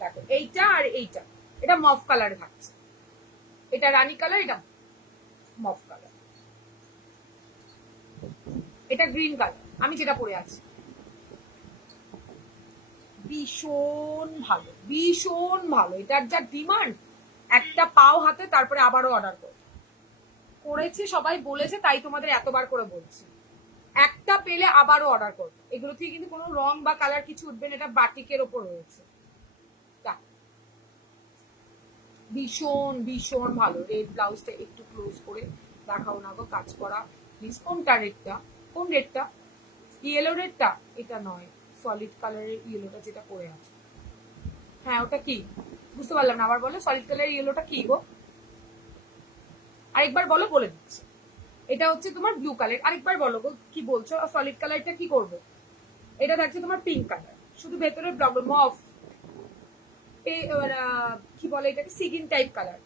দেখো এইটা আর এইটা, এটা মভ কালারে থাকছে, এটা রানী কালার, এটা মভ কালার, এটা গ্রিন কালার, আমি যেটা পরে আছি। ভীষণ ভালো, ভীষণ ভালো, এটার যা ডিমান্ড, একটা পাও হাতে, তারপরে আবারও অর্ডার করেছে, সবাই বলেছে, তাই তোমাদের এতবার করে বলছি, একটা পেলে আবারও অর্ডার করবে। এগুলো থেকে কিন্তু কোনো রং বা কালার কিছু উঠবে না, এটা বাটিকের ওপর রয়েছে, ভীষণ ভীষণ ভালো। রেড ব্লাউজটা একটু ক্লোজ করে দেখাও না গো, কাজ করা প্লিজ। কোনটা রেডটা, কোন রেডটা? ইয়েলো রেডটা? এটা নয়, সলিড কালারের ইয়েলোটা যেটা পরে আছে, হ্যাঁ ওটা কি বুঝতে পারলাম না, আবার বলো, সলিড কালারের ইয়েলোটা কি গো, আরেকবার বলো, বলে দিচ্ছি। এটা হচ্ছে তোমার ব্লু কালার, আরেকবার বলো গো কি বলছো। সলিড কালারটা কি করবো? এটা থাকছে তোমার পিঙ্ক কালার, শুধু ভেতরে মফ, কি বলে এটাকে, সিগিন টাইপ কালার,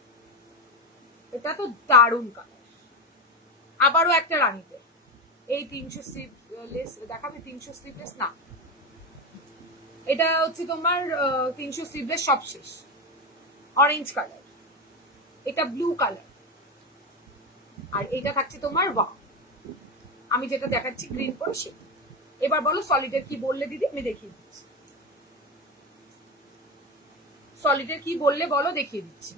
এটা তো দারুণ কালার। আবারও একটা রানীতে, এই 300 স্লিভলেস দেখাবে, 300 স্লিভলেস না, এটা হচ্ছে তোমার 300 স্লিভলেস সব শেষ, অরেঞ্জ কালার, এটা ব্লু কালার, আর এটা থাকছে তোমার ওয়াও, আমি যেটা দেখাচ্ছি গ্রিন করে সেটা। এবার বলো সলিডের কি বললে দিদি, আমি দেখিয়ে দিচ্ছি, সলিডের কি বললে বলো, দেখিয়ে দিচ্ছি।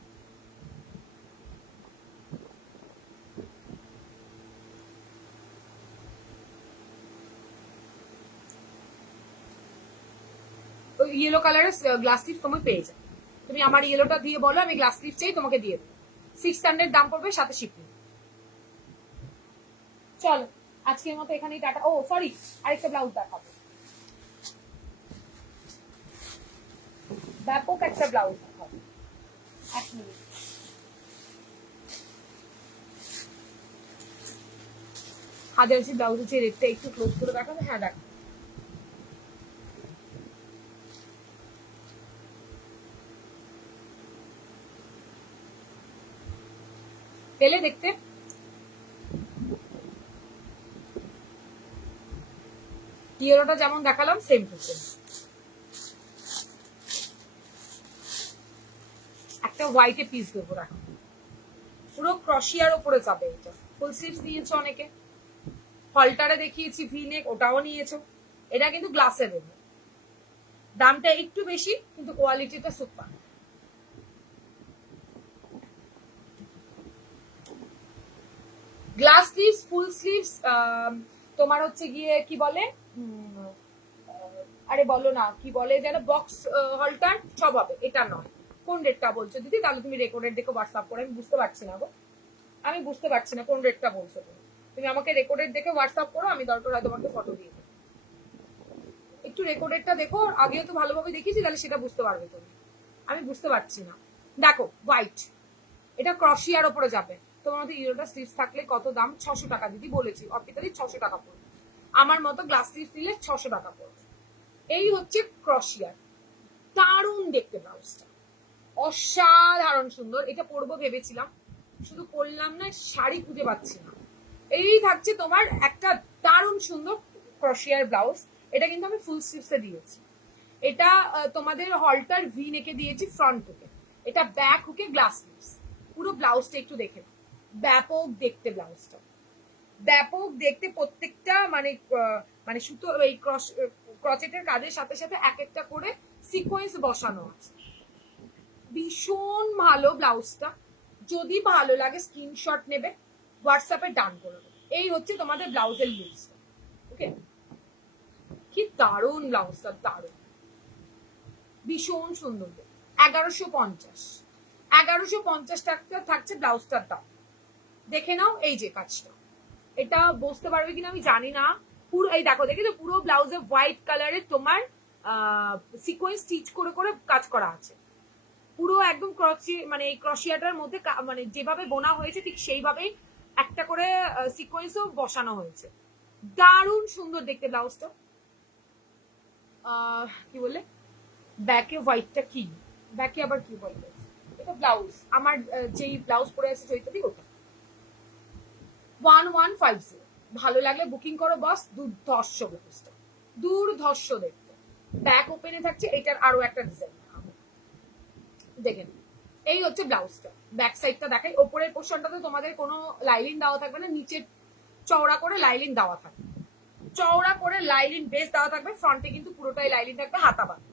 ইয়েলো কালারের গ্লাস স্লিপ তোমাকে পেয়ে যাবে, তুমি আমার ইয়েলোটা দিয়ে বলো আমি গ্লাস স্লিপ চাই, তোমাকে দিয়ে দেবো। 600 দাম পড়বে, সাথে শিপিং। চলো আজকের মতো এখানেই টাটা। ও সরি, আরেকটা ব্লাউজ দেখাবো, ব্যাপক একটা ব্লাউজ দেখাবো, 1 মিনিট। হাজারছি ব্লাউজ হচ্ছে, রেটটা একটু ক্লোজ করে দেখাবে, হ্যাঁ দেখো, পেলে দেখতে, ইয়েলোটা যেমন দেখালাম সেম টু সেম। একটা হোয়াইটে পিস দেবো, রাখো, পুরো ক্রশিয়ার ওপরে যাবে, এটা ফুল স্লিভস নিয়েছো অনেকে, হলটারে দেখিয়েছি ভি নেক, ওটাও নিয়েছো, এটা কিন্তু গ্লাসে দেবো, দামটা একটু বেশি কিন্তু কোয়ালিটিটা সুপার। গ্লাস স্লিভস, ফুল স্লিভস, তোমার হচ্ছে গিয়ে কি বলে, আরে বলো না কি বলে যেন, বক্স হলটার সব হবে, এটা নয়। কোন রেটটা বলছো দিদি? তাহলে তুমি রেকর্ডেড দেখো হোয়াটসঅ্যাপ করে, আমি বুঝতে পারছি না গো, আমি বুঝতে পারছি না কোন রেটটা বলছো তুমি। তুমি আমাকে রেকর্ডেড দেখে হোয়াটসঅ্যাপ করো, আমি দরকার হয় তোমাকে ফটো দিয়ে দেবো। একটু রেকর্ডেডটা দেখো, আগেও তো ভালোভাবে দেখিয়েছি, তাহলে সেটা বুঝতে পারবে তুমি। আমি বুঝতে পারছি না। দেখো হোয়াইট, এটা ক্রশিয়ার ওপরে যাবে। তোমার মতো ইউরোটা স্লিভস থাকলে কত দাম? 600 টাকা দিদি বলেছি, অর্পিতাদি 600 টাকা পড়বে। আমার মতো গ্লাস স্লিভস নিলে 600 টাকা পড়বে। এই হচ্ছে ক্রশিয়ার, দারুণ দেখতে ব্লাউজটা, অসাধারণ সুন্দর। এটা পরবো ভেবেছিলাম, শুধু পরলাম না, শাড়ি খুঁজে পাচ্ছি না। এই থাকছে তোমার একটা দারুণ সুন্দর ক্রশিয়ার ব্লাউজ। এটা কিন্তু আমি ফুল স্লিভসে দিয়েছি। এটা তোমাদের হলটার ভি নেকে দিয়েছি ফ্রন্ট হুকে, এটা ব্যাক হুকে গ্লাস স্লিভস। পুরো ব্লাউজটা একটু দেখে নাও, ব্যাপক দেখতে ব্লাউজটা, ব্যাপক দেখতে। প্রত্যেকটা মানে মানে সুতো এই ক্রচেটের কাজের সাথে সাথে এক একটা করে সিকোয়েন্স বসানো আছে, ভীষণ ভালো ব্লাউজটা। যদি ভালো লাগে স্ক্রিনশট নেবে, হোয়াটসঅ্যাপে ডান করে দেবে। এই হচ্ছে তোমাদের ব্লাউজের লুকসটা। ওকে, কি দারুণ ব্লাউজটা, দারুণ, ভীষণ সুন্দর। 1150, 1150 টাকা থাকছে ব্লাউজটার দাম। দেখে নাও এই যে কাজটা, এটা বুঝতে পারবে কিনা আমি জানি না। পুরো এই দেখো, দেখে তো পুরো ব্লাউজে হোয়াইট কালারের তোমার সিকোয়েন্স স্টিচ করে করে কাজ করা আছে। পুরো একদম ক্রসি মানে এই ক্রশিয়াটার মধ্যে মানে যেভাবে বোনা হয়েছে ঠিক সেইভাবেই একটা করে সিকোয়েন্সও বসানো হয়েছে। দারুণ সুন্দর দেখতে ব্লাউজটা। কি বলে ব্যাকে হোয়াইটটা কি, ব্যাকে আবার কি বলে, এটা ব্লাউজ আমার যেই ব্লাউজ পরে আছে চৈতালি, ওটা 1150। ভালো লাগলে বুকিং করো বস। দুর্ধর্ষ ব্লাউজটা, দুর্ধর্ষ দেখতে। ব্যাক ওপেনে থাকছে, এটার আরো একটা ডিজাইন দেখেন। এই হচ্ছে ব্লাউজটা, ব্যাক সাইডটা দেখাই। ওপরের পোর্শনটাতে তোমাদের কোনো লাইলিন দেওয়া থাকবে না, নিচে চওড়া করে লাইলিন দেওয়া থাকবে, চওড়া করে লাইলিন বেস দেওয়া থাকবে। ফ্রন্টে কিন্তু পুরোটাই লাইলিন থাকবে, হাতা বাঁধা।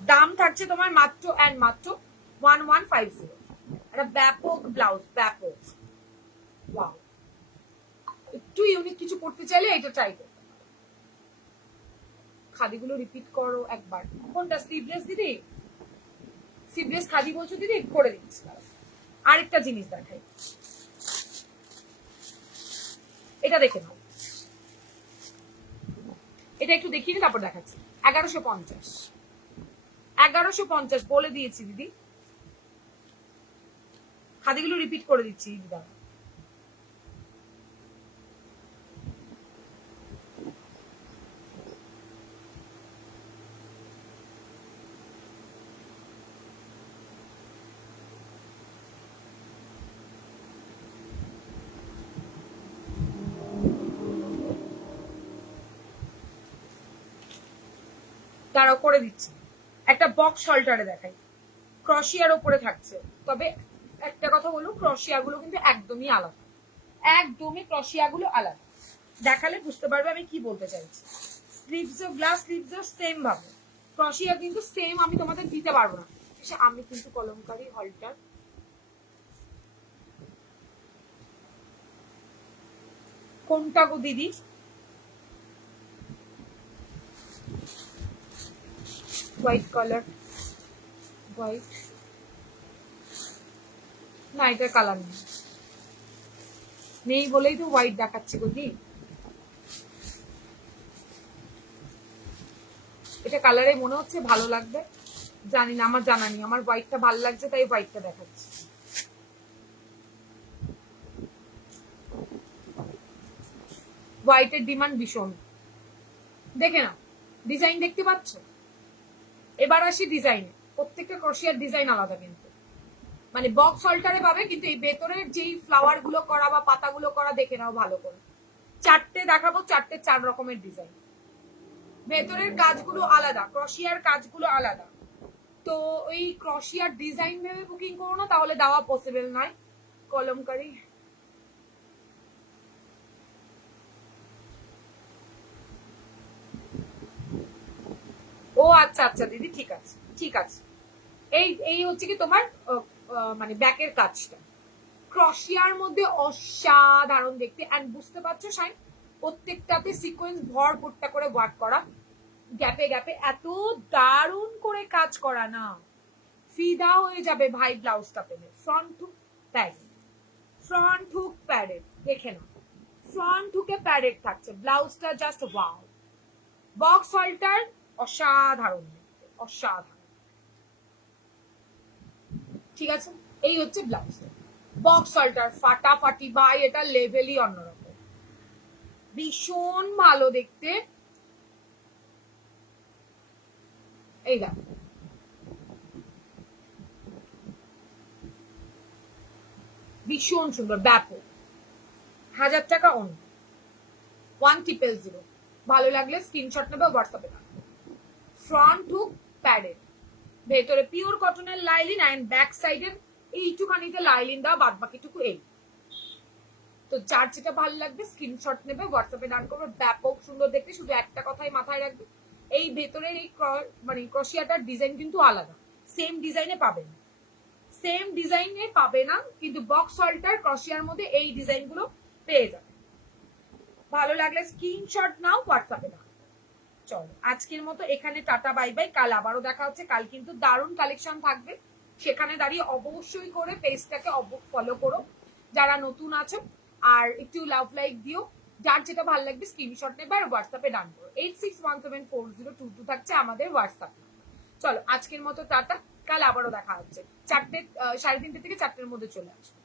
দাম থাকছে তোমার মাত্র অ্যান্ড মাত্র 1150। একটা ব্যাপক ব্লাউজ, ব্যাপক, ওয়াও। একটু ইউনিক কিছু করতে চাইলে এটা ট্রাই করো। খাদিগুলো রিপিট করো একবার। কোনটা স্লিভলেস দিদি? স্লিভলেস খাদি বলছো দিদি, করে দিচ্ছি। আরেকটা জিনিস দেখাই, এটা দেখে নাও, এটা একটু দেখিয়ে তারপর দেখাচ্ছি। 1150, 1150 বলে দিয়েছি দিদি। খাদিগুলো রিপিট করে দিচ্ছি দিদা। তারাও করে দিচ্ছি। একটা বক্স শল্টারে দেখাই, ক্রশিয়ার ওপরে থাকছে। তবে একটা কথা বলবো, ক্রশিয়াগুলো কিন্তু একদমই আলাদা, একদমই ক্রশিয়াগুলো আলাদা। দেখালে বুঝতে পারবে আমি কি বলতে চাইছি। স্লিভসও গ্লাস স্লিভসও সেম ভাবে, ক্রশিয়া কিন্তু সেম আমি তোমাদের দিতে পারবো না। আমি কিন্তু কলমকারী হলটার কোনটা গো দিদি? হোয়াইট কালার, হোয়াইট না, এটার কালার নেই, নেই বলেই তো হোয়াইট দেখাচ্ছি গো দি। এটা কালারে মনে হচ্ছে ভালো লাগবে, জানি না, আমার জানা নেই। আমার হোয়াইটটা ভালো লাগছে তাই হোয়াইটটা দেখাচ্ছি। হোয়াইটের ডিমান্ড ভীষণ, দেখে না ডিজাইন দেখতে পাচ্ছ। এবার আসি ডিজাইনে, প্রত্যেকটা ক্রশিয়ার ডিজাইন আলাদা কিন্তু, মানে বক্স হল্টারে পাবে কিন্তু এই ভেতরের যেই ফ্লাওয়ার গুলো করা বা পাতাগুলো করা দেখে নাও ভালো করে। চারটে দেখাবো, চারটে 4 রকমের ডিজাইন। ভেতরের কাজগুলো আলাদা, ক্রশিয়ার কাজগুলো আলাদা। তো ওই ক্রশিয়ার ডিজাইন ভেবে বুকিং করো না, তাহলে দেওয়া পসিবল নয়। কলমকারি আচ্ছা আচ্ছা দিদি, ঠিক আছে ঠিক আছে। এই এই হচ্ছে কি তোমার মানে ব্যাকের কাজটা ক্রশিয়ার মধ্যে অসাধারণ দেখতে। এন্ড বুঝতে পারছো শাইন, প্রত্যেকটাতে সিকোয়েন্স ভরপুরটা করে ওয়ার্ক করা, গ্যাপে গ্যাপে এত দারুণ করে কাজ করা না, ফিদা হয়ে যাবে ভাই ব্লাউজটা পেলে। Front hook padded, front hook padded, দেখে না ফ্রন্ট হুকে প্যাডেড থাকছে, ব্লাউজটা জাস্ট ওয়াও। বক্স হলটার অসাধারণ দেখতে, অসাধারণ। ঠিক আছে, এই হচ্ছে ব্লাউজটা। বক্স হলটার ফাটাফাটি ভাই, এটা লেভেলই অন্যরকম, ভীষণ ভালো দেখতে। এই দেখো ভীষণ সুন্দর, ব্যাপক। 1000 টাকা অন্য, 1000। ভালো লাগলে স্ক্রিনশট নেবে, হোয়াটসঅ্যাপে পাঠাবে। ফ্রন্ট হুক প্যাডেড, ভেতরে পিওর কটনের লাইলিন, এন্ড ব্যাক সাইডের এইটুখানিতে লাইলিন দাও, বাদ বাকিটুকু এই। তো যার যেটা ভালো লাগবে স্ক্রিনশট নেবে, হোয়াটসঅ্যাপে ডান করবে। ব্যাপক সুন্দর দেখতে, শুধু একটা কথাই মাথায় রাখবে, এই ভেতরের এই মানে ক্রোশিয়াটার ডিজাইন কিন্তু আলাদা, সেম ডিজাইনে পাবে না, সেম ডিজাইনে পাবে না, কিন্তু বক্স হলটার ক্রোশিয়ার মধ্যে এই ডিজাইনগুলো পেয়ে যাবে। ভালো লাগলে স্ক্রিনশট নাও, হোয়াটসঅ্যাপে দাও। চলো আজকের মতো এখানে টাটা বাই বাই, কাল আবারও দেখা হচ্ছে। কাল কিন্তু দারুণ কালেকশন থাকবে, সেখানে দাঁড়িয়ে অবশ্যই করে পেজটাকে ফলো করো যারা নতুন আছো, আর একটু লাভ লাইক দিও। যার যেটা ভালো লাগবে স্ক্রিনশট নেবে আর হোয়াটসঅ্যাপে ডান করো। 86174022 থাকছে আমাদের হোয়াটসঅ্যাপ। চলো আজকের মতো টাটা, কাল আবারও দেখা হচ্ছে 4টে 3:30 থেকে 4টের মধ্যে চলে আসবে।